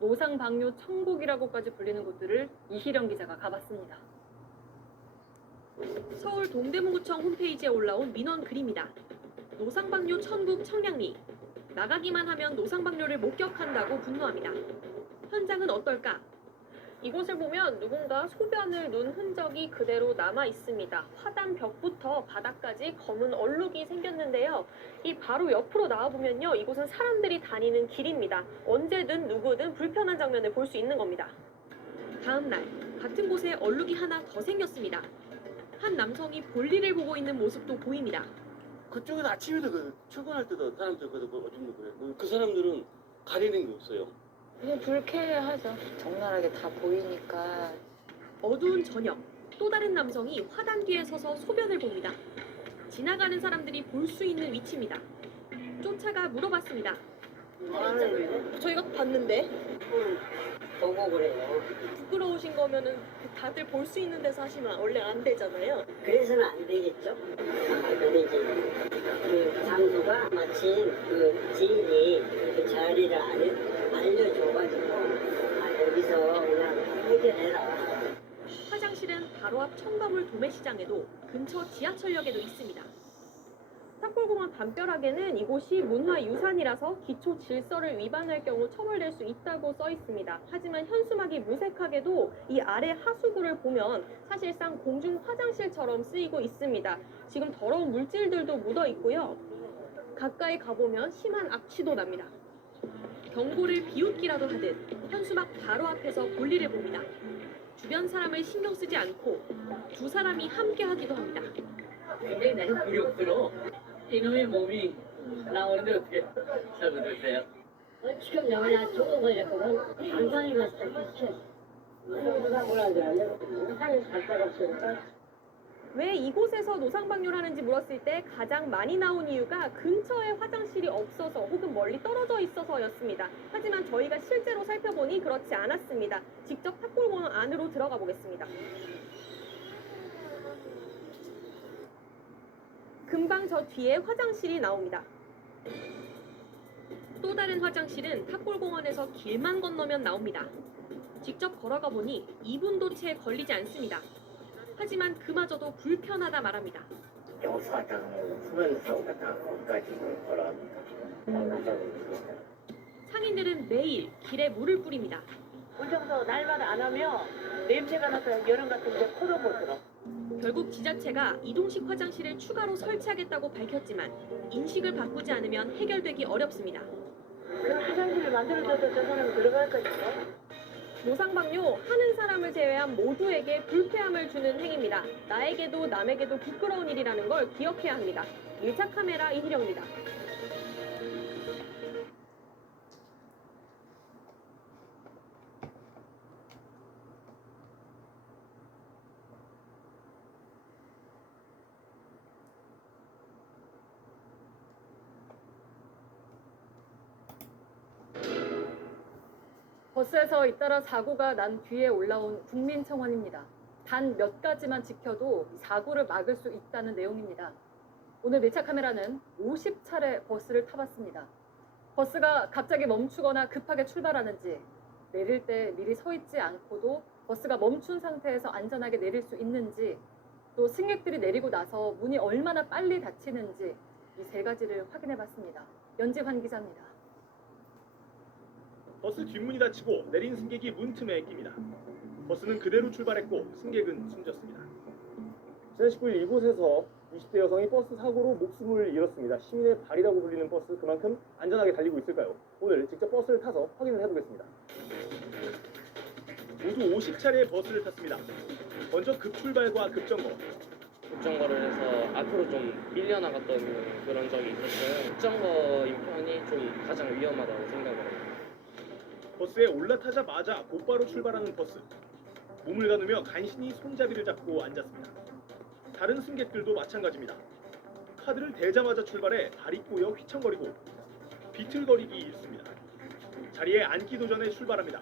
노상 방뇨 천국이라고까지 불리는 곳들을 이희령 기자가 가봤습니다. 서울 동대문구청 홈페이지에 올라온 민원 글입니다. 노상방뇨 천국 청량리. 나가기만 하면 노상방뇨를 목격한다고 분노합니다. 현장은 어떨까? 이곳을 보면 누군가 소변을 눈 흔적이 그대로 남아 있습니다. 화단 벽부터 바닥까지 검은 얼룩이 생겼는데요. 이 바로 옆으로 나와보면요. 이곳은 사람들이 다니는 길입니다. 언제든 누구든 불편한 장면을 볼 수 있는 겁니다. 다음 날 같은 곳에 얼룩이 하나 더 생겼습니다. 한 남성이 볼일을 보고 있는 모습도 보입니다. 그쪽은 아침에도 출근할 때도 사람들 어쩜 그래. 그 사람들은 가리는 게 없어요. 그냥 불쾌하죠. 적나라하게 다 보이니까. 어두운 저녁, 또 다른 남성이 화단 뒤에 서서 소변을 봅니다. 지나가는 사람들이 볼 수 있는 위치입니다. 쫓아가 물어봤습니다. 저희가 봤는데. 보고 그래요. 부끄러우신 거면은 다들 볼 수 있는 데서 하시면 원래 안 되잖아요. 그래서는 안 되겠죠. 근데 이제 그 장소가 마침 그 지인이 그 자리를 알려줘가지고 여기서 그냥 해결해라. 화장실은 바로 앞 청가물 도매시장에도 근처 지하철역에도 있습니다. 탑골공원 담벼락에는 이곳이 문화유산이라서 기초 질서를 위반할 경우 처벌될 수 있다고 써 있습니다. 하지만 현수막이 무색하게도 이 아래 하수구를 보면 사실상 공중 화장실처럼 쓰이고 있습니다. 지금 더러운 물질들도 묻어 있고요. 가까이 가보면 심한 악취도 납니다. 경고를 비웃기라도 하듯 현수막 바로 앞에서 볼일을 봅니다. 주변 사람을 신경 쓰지 않고 두 사람이 함께 하기도 합니다. 굉장히 나는 굴욕스러워. 이놈의 몸이 나오는데 어떻게 잡아주세요? 지금 영화 조금 걸렸거든. 안산에 갔을 때 누가 뭐라 그러냐. 안산에서 갈 데가 없으니까. 왜 이곳에서 노상방뇨를 하는지 물었을 때 가장 많이 나온 이유가 근처에 화장실이 없어서 혹은 멀리 떨어져 있어서였습니다. 하지만 저희가 실제로 살펴보니 그렇지 않았습니다. 직접 탑골공원 안으로 들어가 보겠습니다. 금방 저 뒤에 화장실이 나옵니다. 또 다른 화장실은 탑골공원에서 길만 건너면 나옵니다. 직접 걸어가 보니 2분도 채 걸리지 않습니다. 하지만 그마저도 불편하다 말합니다. 여기서 갔다가 수면에서 갔다가 거기까지 걸어갑니다. 상인들은 매일 길에 물을 뿌립니다. 운전서 날마다 안 하면 냄새가 나서 여름 같은데 코도 못 들어. 결국 지자체가 이동식 화장실을 추가로 설치하겠다고 밝혔지만 인식을 바꾸지 않으면 해결되기 어렵습니다. 그 화장실을 만들어줘도 저 사람이 들어갈 거니까. 노상방뇨 하는 사람을 제외한 모두에게 불쾌함을 주는 행위입니다. 나에게도 남에게도 부끄러운 일이라는 걸 기억해야 합니다. 밀착 카메라 이희령입니다. 버스에서 잇따라 사고가 난 뒤에 올라온 국민청원입니다. 단 몇 가지만 지켜도 사고를 막을 수 있다는 내용입니다. 오늘 밀착 카메라는 50차례 버스를 타봤습니다. 버스가 갑자기 멈추거나 급하게 출발하는지, 내릴 때 미리 서 있지 않고도 버스가 멈춘 상태에서 안전하게 내릴 수 있는지, 또 승객들이 내리고 나서 문이 얼마나 빨리 닫히는지 이 세 가지를 확인해봤습니다. 연지환 기자입니다. 버스 뒷문이 닫히고 내린 승객이 문틈에 낍니다. 버스는 그대로 출발했고 승객은 숨졌습니다. 지난 19일 이곳에서 20대 여성이 버스 사고로 목숨을 잃었습니다. 시민의 발이라고 불리는 버스, 그만큼 안전하게 달리고 있을까요? 오늘 직접 버스를 타서 확인을 해보겠습니다. 모두 50차례의 버스를 탔습니다. 먼저 급출발과 급점거, 급정거를 해서 앞으로 좀 밀려나갔던 그런 적이 있었어요. 급정거인 편이 좀 가장 위험하다고 생각을 해요. 버스에 올라타자마자 곧바로 출발하는 버스. 몸을 가누며 간신히 손잡이를 잡고 앉았습니다. 다른 승객들도 마찬가지입니다. 카드를 대자마자 출발해 다리 꼬여 휘청거리고 비틀거리기 일쑤입니다. 자리에 앉기도 전에 출발합니다.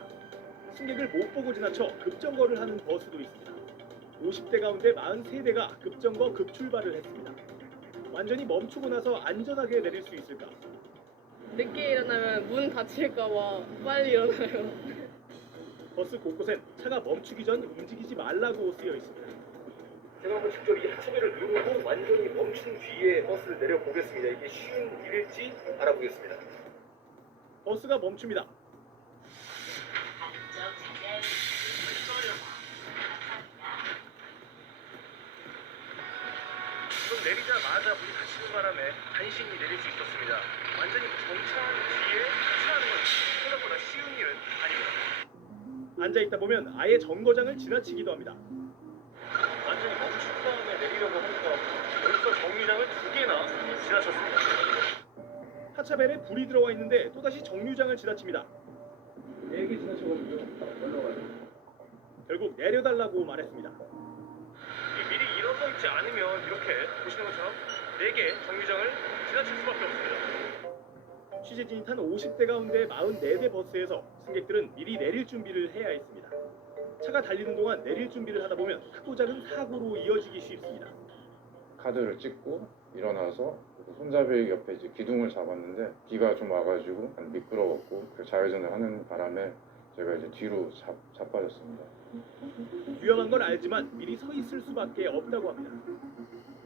승객을 못 보고 지나쳐 급정거를 하는 버스도 있습니다. 50대 가운데 43대가 급정거 급출발을 했습니다. 완전히 멈추고 나서 안전하게 내릴 수 있을까? 늦게 일어나면 문 닫힐까봐 빨리 일어나요. 버스 곳곳엔 차가 멈추기 전 움직이지 말라고 쓰여 있습니다. 제가 한번 직접 이 하차벨을 누르고 완전히 멈춘 뒤에 버스를 내려보겠습니다. 이게 쉬운 일일지 알아보겠습니다. 버스가 멈춥니다. 우선 내리자마자 문이 닫히는 바람에 간신히 내릴 수 있었습니다. 완전히 정차한 뒤에 하차하는 건 생각보다 쉬운 일은 아닙니다. 앉아있다 보면 아예 정거장을 지나치기도 합니다. 완전히 멈춘 다음에 내리려고 하니까 벌써 정류장을 2개나 지나쳤습니다. 하차벨에 불이 들어와 있는데 또다시 정류장을 지나칩니다. 4개 지나쳐가지고 올라와요. 결국 내려달라고 말했습니다. 미리 일어서 있지 않으면 이렇게 보시는 것처럼 4개 정류장을 지나칠 수밖에 없습니다. 취재진이 탄 50대 가운데 44대 버스에서 승객들은 미리 내릴 준비를 해야 했습니다. 차가 달리는 동안 내릴 준비를 하다 보면 크고 작은 사고로 이어지기 쉽습니다. 카드를 찍고 일어나서 손잡이 옆에 이제 기둥을 잡았는데 비가 좀 와가지고 미끄러웠고 좌회전을 하는 바람에 제가 이제 뒤로 자빠졌습니다. 위험한 건 알지만 미리 서 있을 수밖에 없다고 합니다.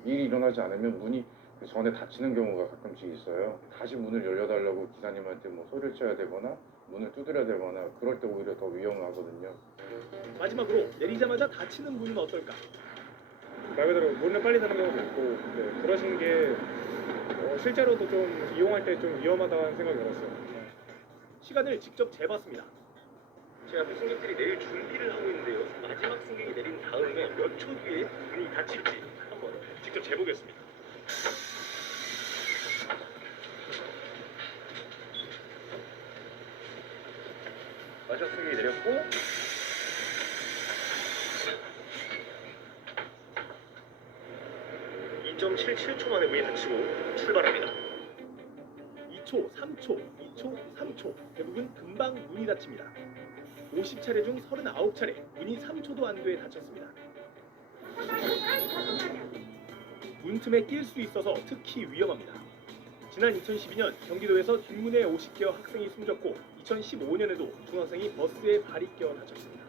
미리 일어나지 않으면 문이 그 전에 닫히는 경우가 가끔씩 있어요. 다시 문을 열려달라고 기사님한테 뭐 소리를 쳐야 되거나 문을 두드려야 되거나 그럴 때 오히려 더 위험하거든요. 마지막으로 내리자마자 닫히는 문은 어떨까? 말 그대로 문을 빨리 닫는 경우도 있고 네, 그러신 게 실제로도 좀 이용할 때 좀 위험하다는 생각이 들었어요. 시간을 직접 재봤습니다. 제가 앞에 승객들이 내릴 준비를 하고 있는데요. 마지막 승객이 내린 다음에 몇 초 뒤에 문이 닫힐지 한번 직접 재보겠습니다. 마지막 승객이 내렸고 2.77초 만에 문이 닫히고 출발합니다. 2초, 3초, 2초, 3초 대부분 금방 문이 닫힙니다. 50차례 중 39차례 문이 3초도 안 돼 닫혔습니다. 문틈에 낄 수 있어서 특히 위험합니다. 지난 2012년 경기도에서 뒷문에 50개 학생이 숨졌고 2015년에도 중학생이 버스에 발이 껴 다쳤습니다.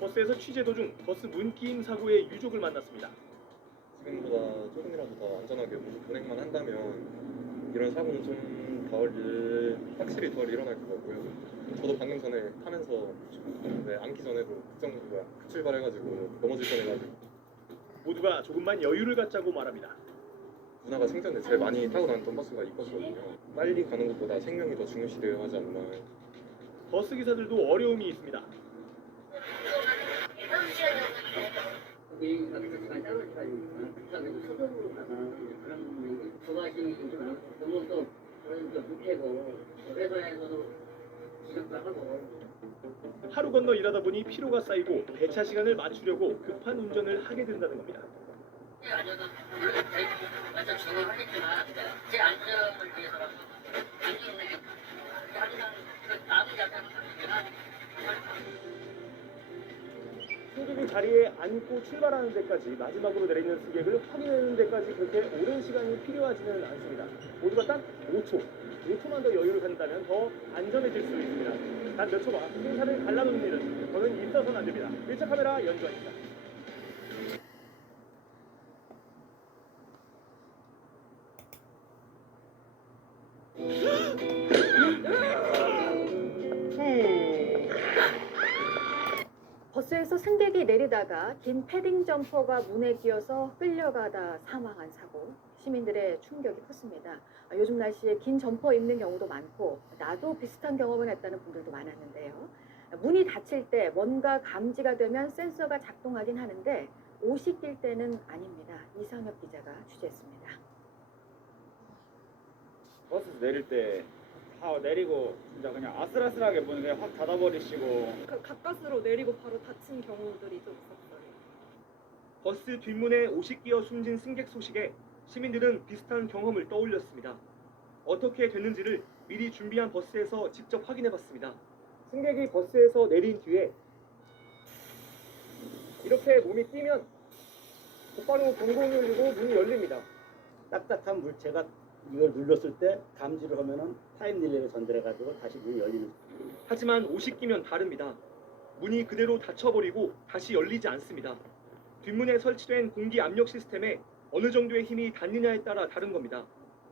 버스에서 취재 도중 버스 문 끼임 사고의 유족을 만났습니다. 지금보다 조금이라도 더 안전하게 운행만 한다면 이런 사고는 좀 확실히 덜 일어날 것 같고요. 저도 방금 전에 타면서 앉기 전에도 급출발해가지고 넘어질 뻔해가지고 모두가 조금만 여유를 갖자고 말합니다. 누나가 생전에 제일 많이 타고 다녔던 버스가 이 버스거든요. 빨리 가는 것보다 생명이 더 중요시되어 하지 않나. 버스 기사들도 어려움이 있습니다. 하루 건너 일하다 보니 피로가 쌓이고 배차 시간을 맞추려고 급한 운전을 하게 된다는 겁니다. 승객이 자리에 앉고 출발하는 데까지 마지막으로 내리는 승객을 확인하는 데까지 그렇게 오랜 시간이 필요하지는 않습니다. 모두가 딱 5초만 더 여유를 갖는다면 더 안전해질 수 있습니다. 단 몇 초가 행사를 갈라놓는 일은 저는 있어서는 안 됩니다. 1차 카메라 연주환입니다. 버스에서 승객이 내리다가 긴 패딩 점퍼가 문에 끼어서 끌려가다 사망한 사고. 시민들의 충격이 컸습니다. 요즘 날씨에 긴 점퍼 입는 경우도 많고 나도 비슷한 경험을 했다는 분들도 많았는데요. 문이 닫힐 때 뭔가 감지가 되면 센서가 작동하긴 하는데 옷이 낄 때는 아닙니다. 이상엽 기자가 취재했습니다. 버스에서 내릴 때 다 내리고 진짜 그냥 아슬아슬하게 문을 그냥 확 닫아버리시고 가까스로 내리고 바로 다친 경우들이 좀 있었어요. 버스 뒷문에 옷이 끼어 숨진 승객 소식에 시민들은 비슷한 경험을 떠올렸습니다. 어떻게 됐는지를 미리 준비한 버스에서 직접 확인해봤습니다. 승객이 버스에서 내린 뒤에 이렇게 몸이 뛰면 곧바로 경고음이 울리고 문이 열립니다. 딱딱한 물체가 이걸 눌렀을 때 감지를 하면은 타임 딜레이를 전달해가지고 다시 문이 열리는. 하지만 옷이 끼면 다릅니다. 문이 그대로 닫혀버리고 다시 열리지 않습니다. 뒷문에 설치된 공기 압력 시스템에 어느 정도의 힘이 닿느냐에 따라 다른 겁니다.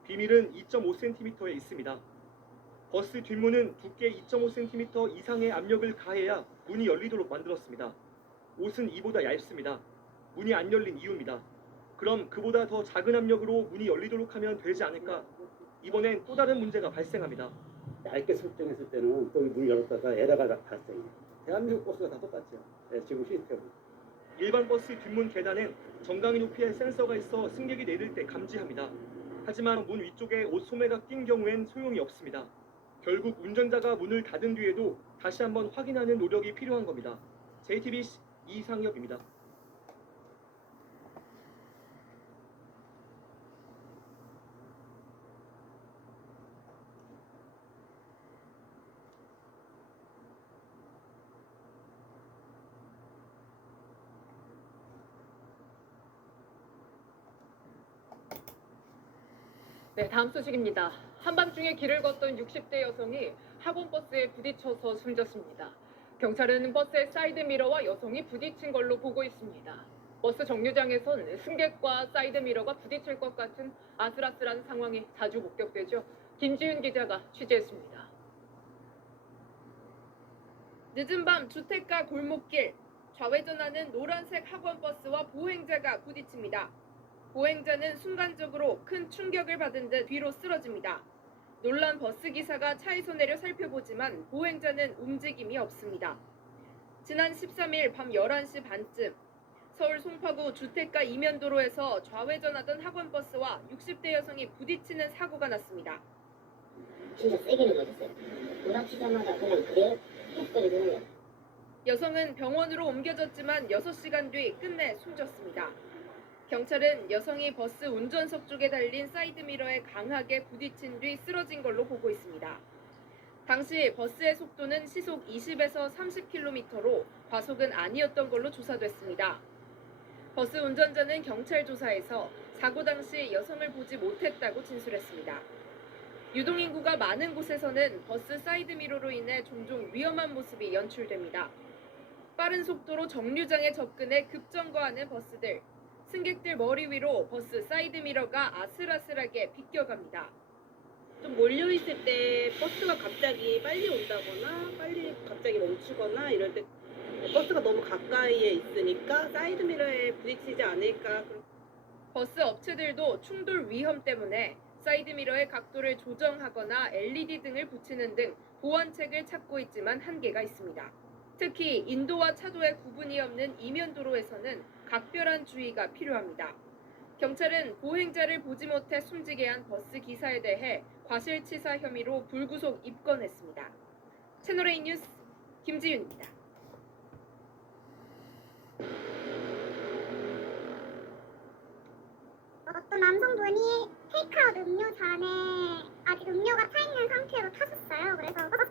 비밀은 2.5cm에 있습니다. 버스 뒷문은 두께 2.5cm 이상의 압력을 가해야 문이 열리도록 만들었습니다. 옷은 이보다 얇습니다. 문이 안 열린 이유입니다. 그럼 그보다 더 작은 압력으로 문이 열리도록 하면 되지 않을까? 이번엔 또 다른 문제가 발생합니다. 얇게 설정했을 때는 또 문을 열었다가 에러가 발생해요. 대한민국 버스가 다 똑같죠. 네, 지금 시스템은. 일반 버스 뒷문 계단엔 정강이 높이에 센서가 있어 승객이 내릴 때 감지합니다. 하지만 문 위쪽에 옷 소매가 낀 경우엔 소용이 없습니다. 결국 운전자가 문을 닫은 뒤에도 다시 한번 확인하는 노력이 필요한 겁니다. JTBC 이상엽입니다. 네, 다음 소식입니다. 한밤중에 길을 걷던 60대 여성이 학원버스에 부딪혀서 숨졌습니다. 경찰은 버스의 사이드미러와 여성이 부딪힌 걸로 보고 있습니다. 버스 정류장에선 승객과 사이드미러가 부딪힐 것 같은 아슬아슬한 상황이 자주 목격되죠. 김지윤 기자가 취재했습니다. 늦은 밤 주택가 골목길, 좌회전하는 노란색 학원버스와 보행자가 부딪힙니다. 보행자는 순간적으로 큰 충격을 받은 듯 뒤로 쓰러집니다. 놀란 버스기사가 차에서 내려 살펴보지만 보행자는 움직임이 없습니다. 지난 13일 밤 11시 반쯤 서울 송파구 주택가 이면도로에서 좌회전하던 학원버스와 60대 여성이 부딪히는 사고가 났습니다. 진짜 세게는 맞았어요. 부딪히자마자 그냥 그래요? 뚝 떨어지는 거예요. 여성은 병원으로 옮겨졌지만 6시간 뒤 끝내 숨졌습니다. 경찰은 여성이 버스 운전석 쪽에 달린 사이드미러에 강하게 부딪힌 뒤 쓰러진 걸로 보고 있습니다. 당시 버스의 속도는 시속 20에서 30km로 과속은 아니었던 걸로 조사됐습니다. 버스 운전자는 경찰 조사에서 사고 당시 여성을 보지 못했다고 진술했습니다. 유동인구가 많은 곳에서는 버스 사이드미러로 인해 종종 위험한 모습이 연출됩니다. 빠른 속도로 정류장에 접근해 급정거하는 버스들. 승객들 머리 위로 버스 사이드미러가 아슬아슬하게 비껴갑니다. 좀 몰려있을 때 버스가 갑자기 빨리 온다거나 빨리 갑자기 멈추거나 이럴 때 버스가 너무 가까이에 있으니까 사이드미러에 부딪히지 않을까. 버스 업체들도 충돌 위험 때문에 사이드미러의 각도를 조정하거나 LED 등을 붙이는 등 보완책을 찾고 있지만 한계가 있습니다. 특히 인도와 차도의 구분이 없는 이면도로에서는 각별한 주의가 필요합니다. 경찰은 보행자를 보지 못해 숨지게 한 버스 기사에 대해 과실치사 혐의로 불구속 입건했습니다. 채널A 뉴스 김지윤입니다. 어떤 남성분이 테이크아웃 음료 잔에 아직 음료가 차 있는 상태로 타셨어요. 그래서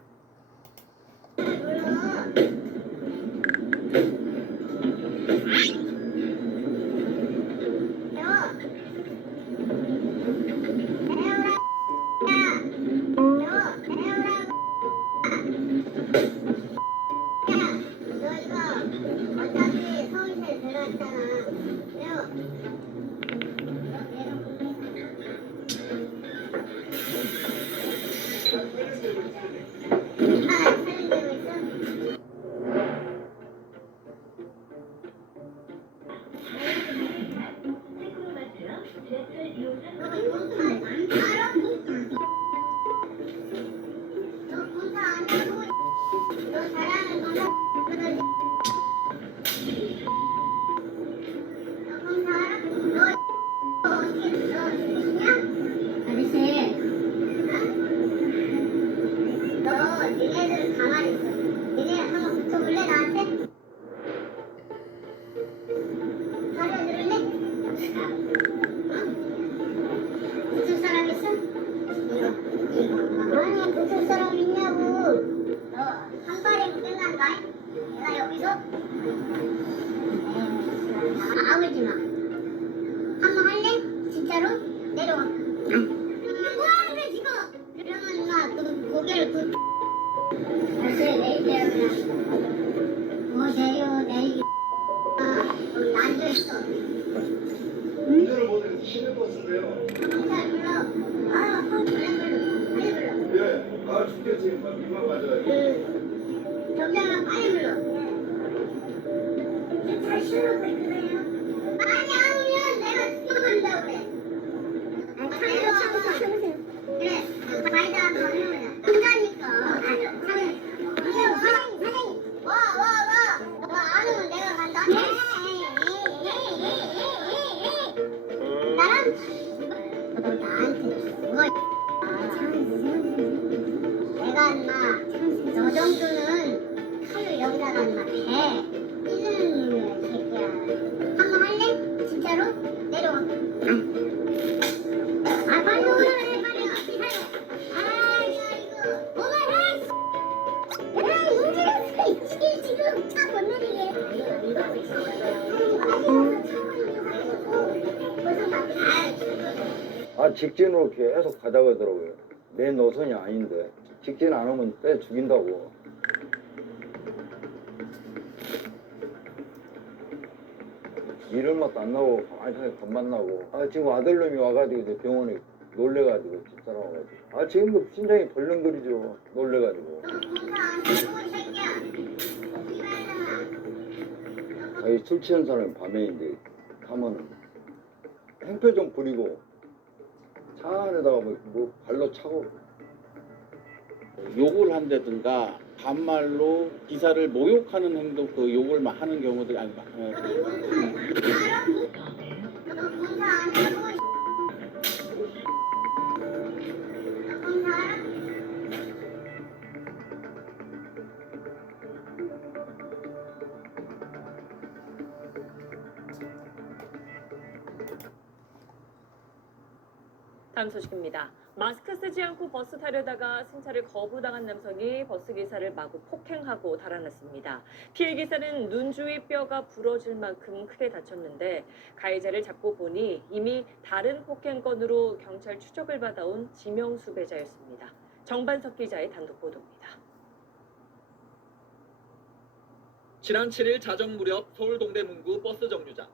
니네들은 가만히 있어. 니네 한번 붙어볼래 나한테? 다리 들을래? 붙을 사람 있어? 이거. 아니 붙을 사람 있냐고. 너 한 발이면 끝난다. 내가 여기서 아물지 마. 한번 할래? 진짜로? 내려와. 뭐 하는데 지금? 그러면 누나 그 고개를 다시 내릴게요 그냥. 내리기. 여기 앉아있어. 운전을 못해서 시내버스인데요. 경찰 불러. 빨리 불러. 예, 죽겠지. 이만 맞아요. 경찰만 빨리 불러. 잘 실어도 있네요. 많이 안 오면 내가 죽여버린다고 그래. 참으세요. 그래, 말도 안 하면 혼자니까. 사장님. 와. 너 안 오면 내가 간다. 나랑? 나한테 죽어. 내가 인마 너 정도는 칼을 여기다가 인마 배 찢는 새끼야. 한번 할래? 진짜로? 내려와. 빨리 오래 빨리 와. 이거 뭐만 해? 내가 문제가 지금 차 못 내리게. 직진으로 계속 가자고 하더라고요. 내 노선이 아닌데 직진 안 하면 빼 죽인다고. 이런 맛도 안 나고 가만히 있으니까 겁만 나고. 지금 아들놈이 와가지고 이제 병원에 놀래가지고 집사람 와가지고. 지금도 심장이 벌렁거리죠. 놀래가지고. 술 취한 사람이 밤에 이제 가면 행패 좀 부리고 차 안에다가 뭐 발로 차고 욕을 한다든가 반말로 기사를 모욕하는 행동, 그 욕을 막 하는 경우들이 다음 소식입니다. 마스크 쓰지 않고 버스 타려다가 승차를 거부당한 남성이 버스 기사를 마구 폭행하고 달아났습니다. 피해 기사는 눈 주위 뼈가 부러질 만큼 크게 다쳤는데 가해자를 잡고 보니 이미 다른 폭행 건으로 경찰 추적을 받아온 지명 수배자였습니다. 정반석 기자의 단독 보도입니다. 지난 7일 자정 무렵 서울 동대문구 버스 정류장.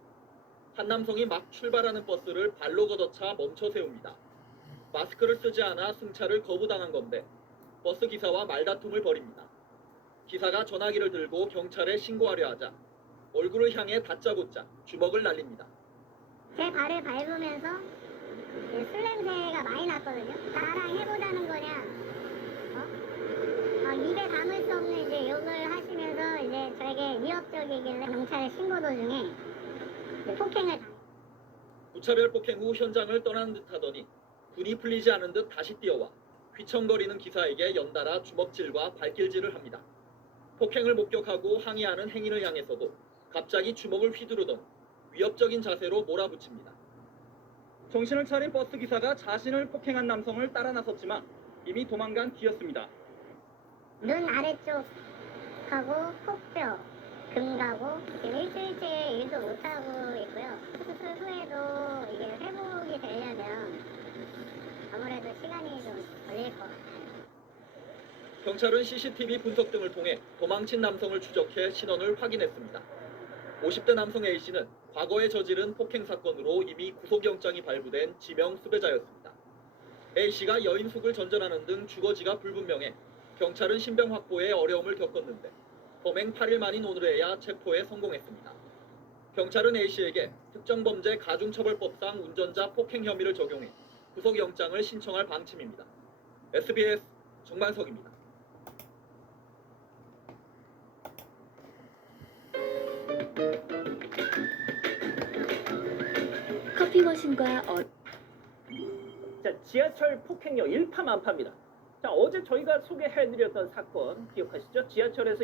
한 남성이 막 출발하는 버스를 발로 걷어차 멈춰 세웁니다. 마스크를 쓰지 않아 승차를 거부당한 건데 버스 기사와 말다툼을 벌입니다. 기사가 전화기를 들고 경찰에 신고하려 하자 얼굴을 향해 다짜고짜 주먹을 날립니다. 제 발을 밟으면서 술 냄새가 많이 났거든요. 나랑 해보자는 거냐? 입에 담을 수 없는 이제 욕을 하시면서 이제 저에게 위협적이길래 경찰에 신고 도중에 폭행을 무차별 폭행 후 현장을 떠나는 듯 하더니 분이 풀리지 않은 듯 다시 뛰어와 휘청거리는 기사에게 연달아 주먹질과 발길질을 합니다. 폭행을 목격하고 항의하는 행인을 향해서도 갑자기 주먹을 휘두르던 위협적인 자세로 몰아붙입니다. 정신을 차린 버스 기사가 자신을 폭행한 남성을 따라 나섰지만 이미 도망간 뒤였습니다. 눈 아래쪽하고 코뼈, 금가고 지금 일주일째 일도 못하고 있고요. 수술 후에도 이게 회복이 되려면 아무래도 시간이 좀 걸릴 것 같아요. 경찰은 CCTV 분석 등을 통해 도망친 남성을 추적해 신원을 확인했습니다. 50대 남성 A씨는 과거에 저지른 폭행 사건으로 이미 구속영장이 발부된 지명 수배자였습니다. A씨가 여인 속을 전전하는 등 주거지가 불분명해 경찰은 신병 확보에 어려움을 겪었는데 범행 8일 만인 오늘에야 체포에 성공했습니다. 경찰은 A씨에게 특정범죄 가중처벌법상 운전자 폭행 혐의를 적용해 구속영장을 신청할 방침입니다. SBS 정만석입니다. 커피 머신과 지하철 폭행력 일파만파입니다. 자, 어제 저희가 소개해드렸던 사건 기억하시죠? 지하철에서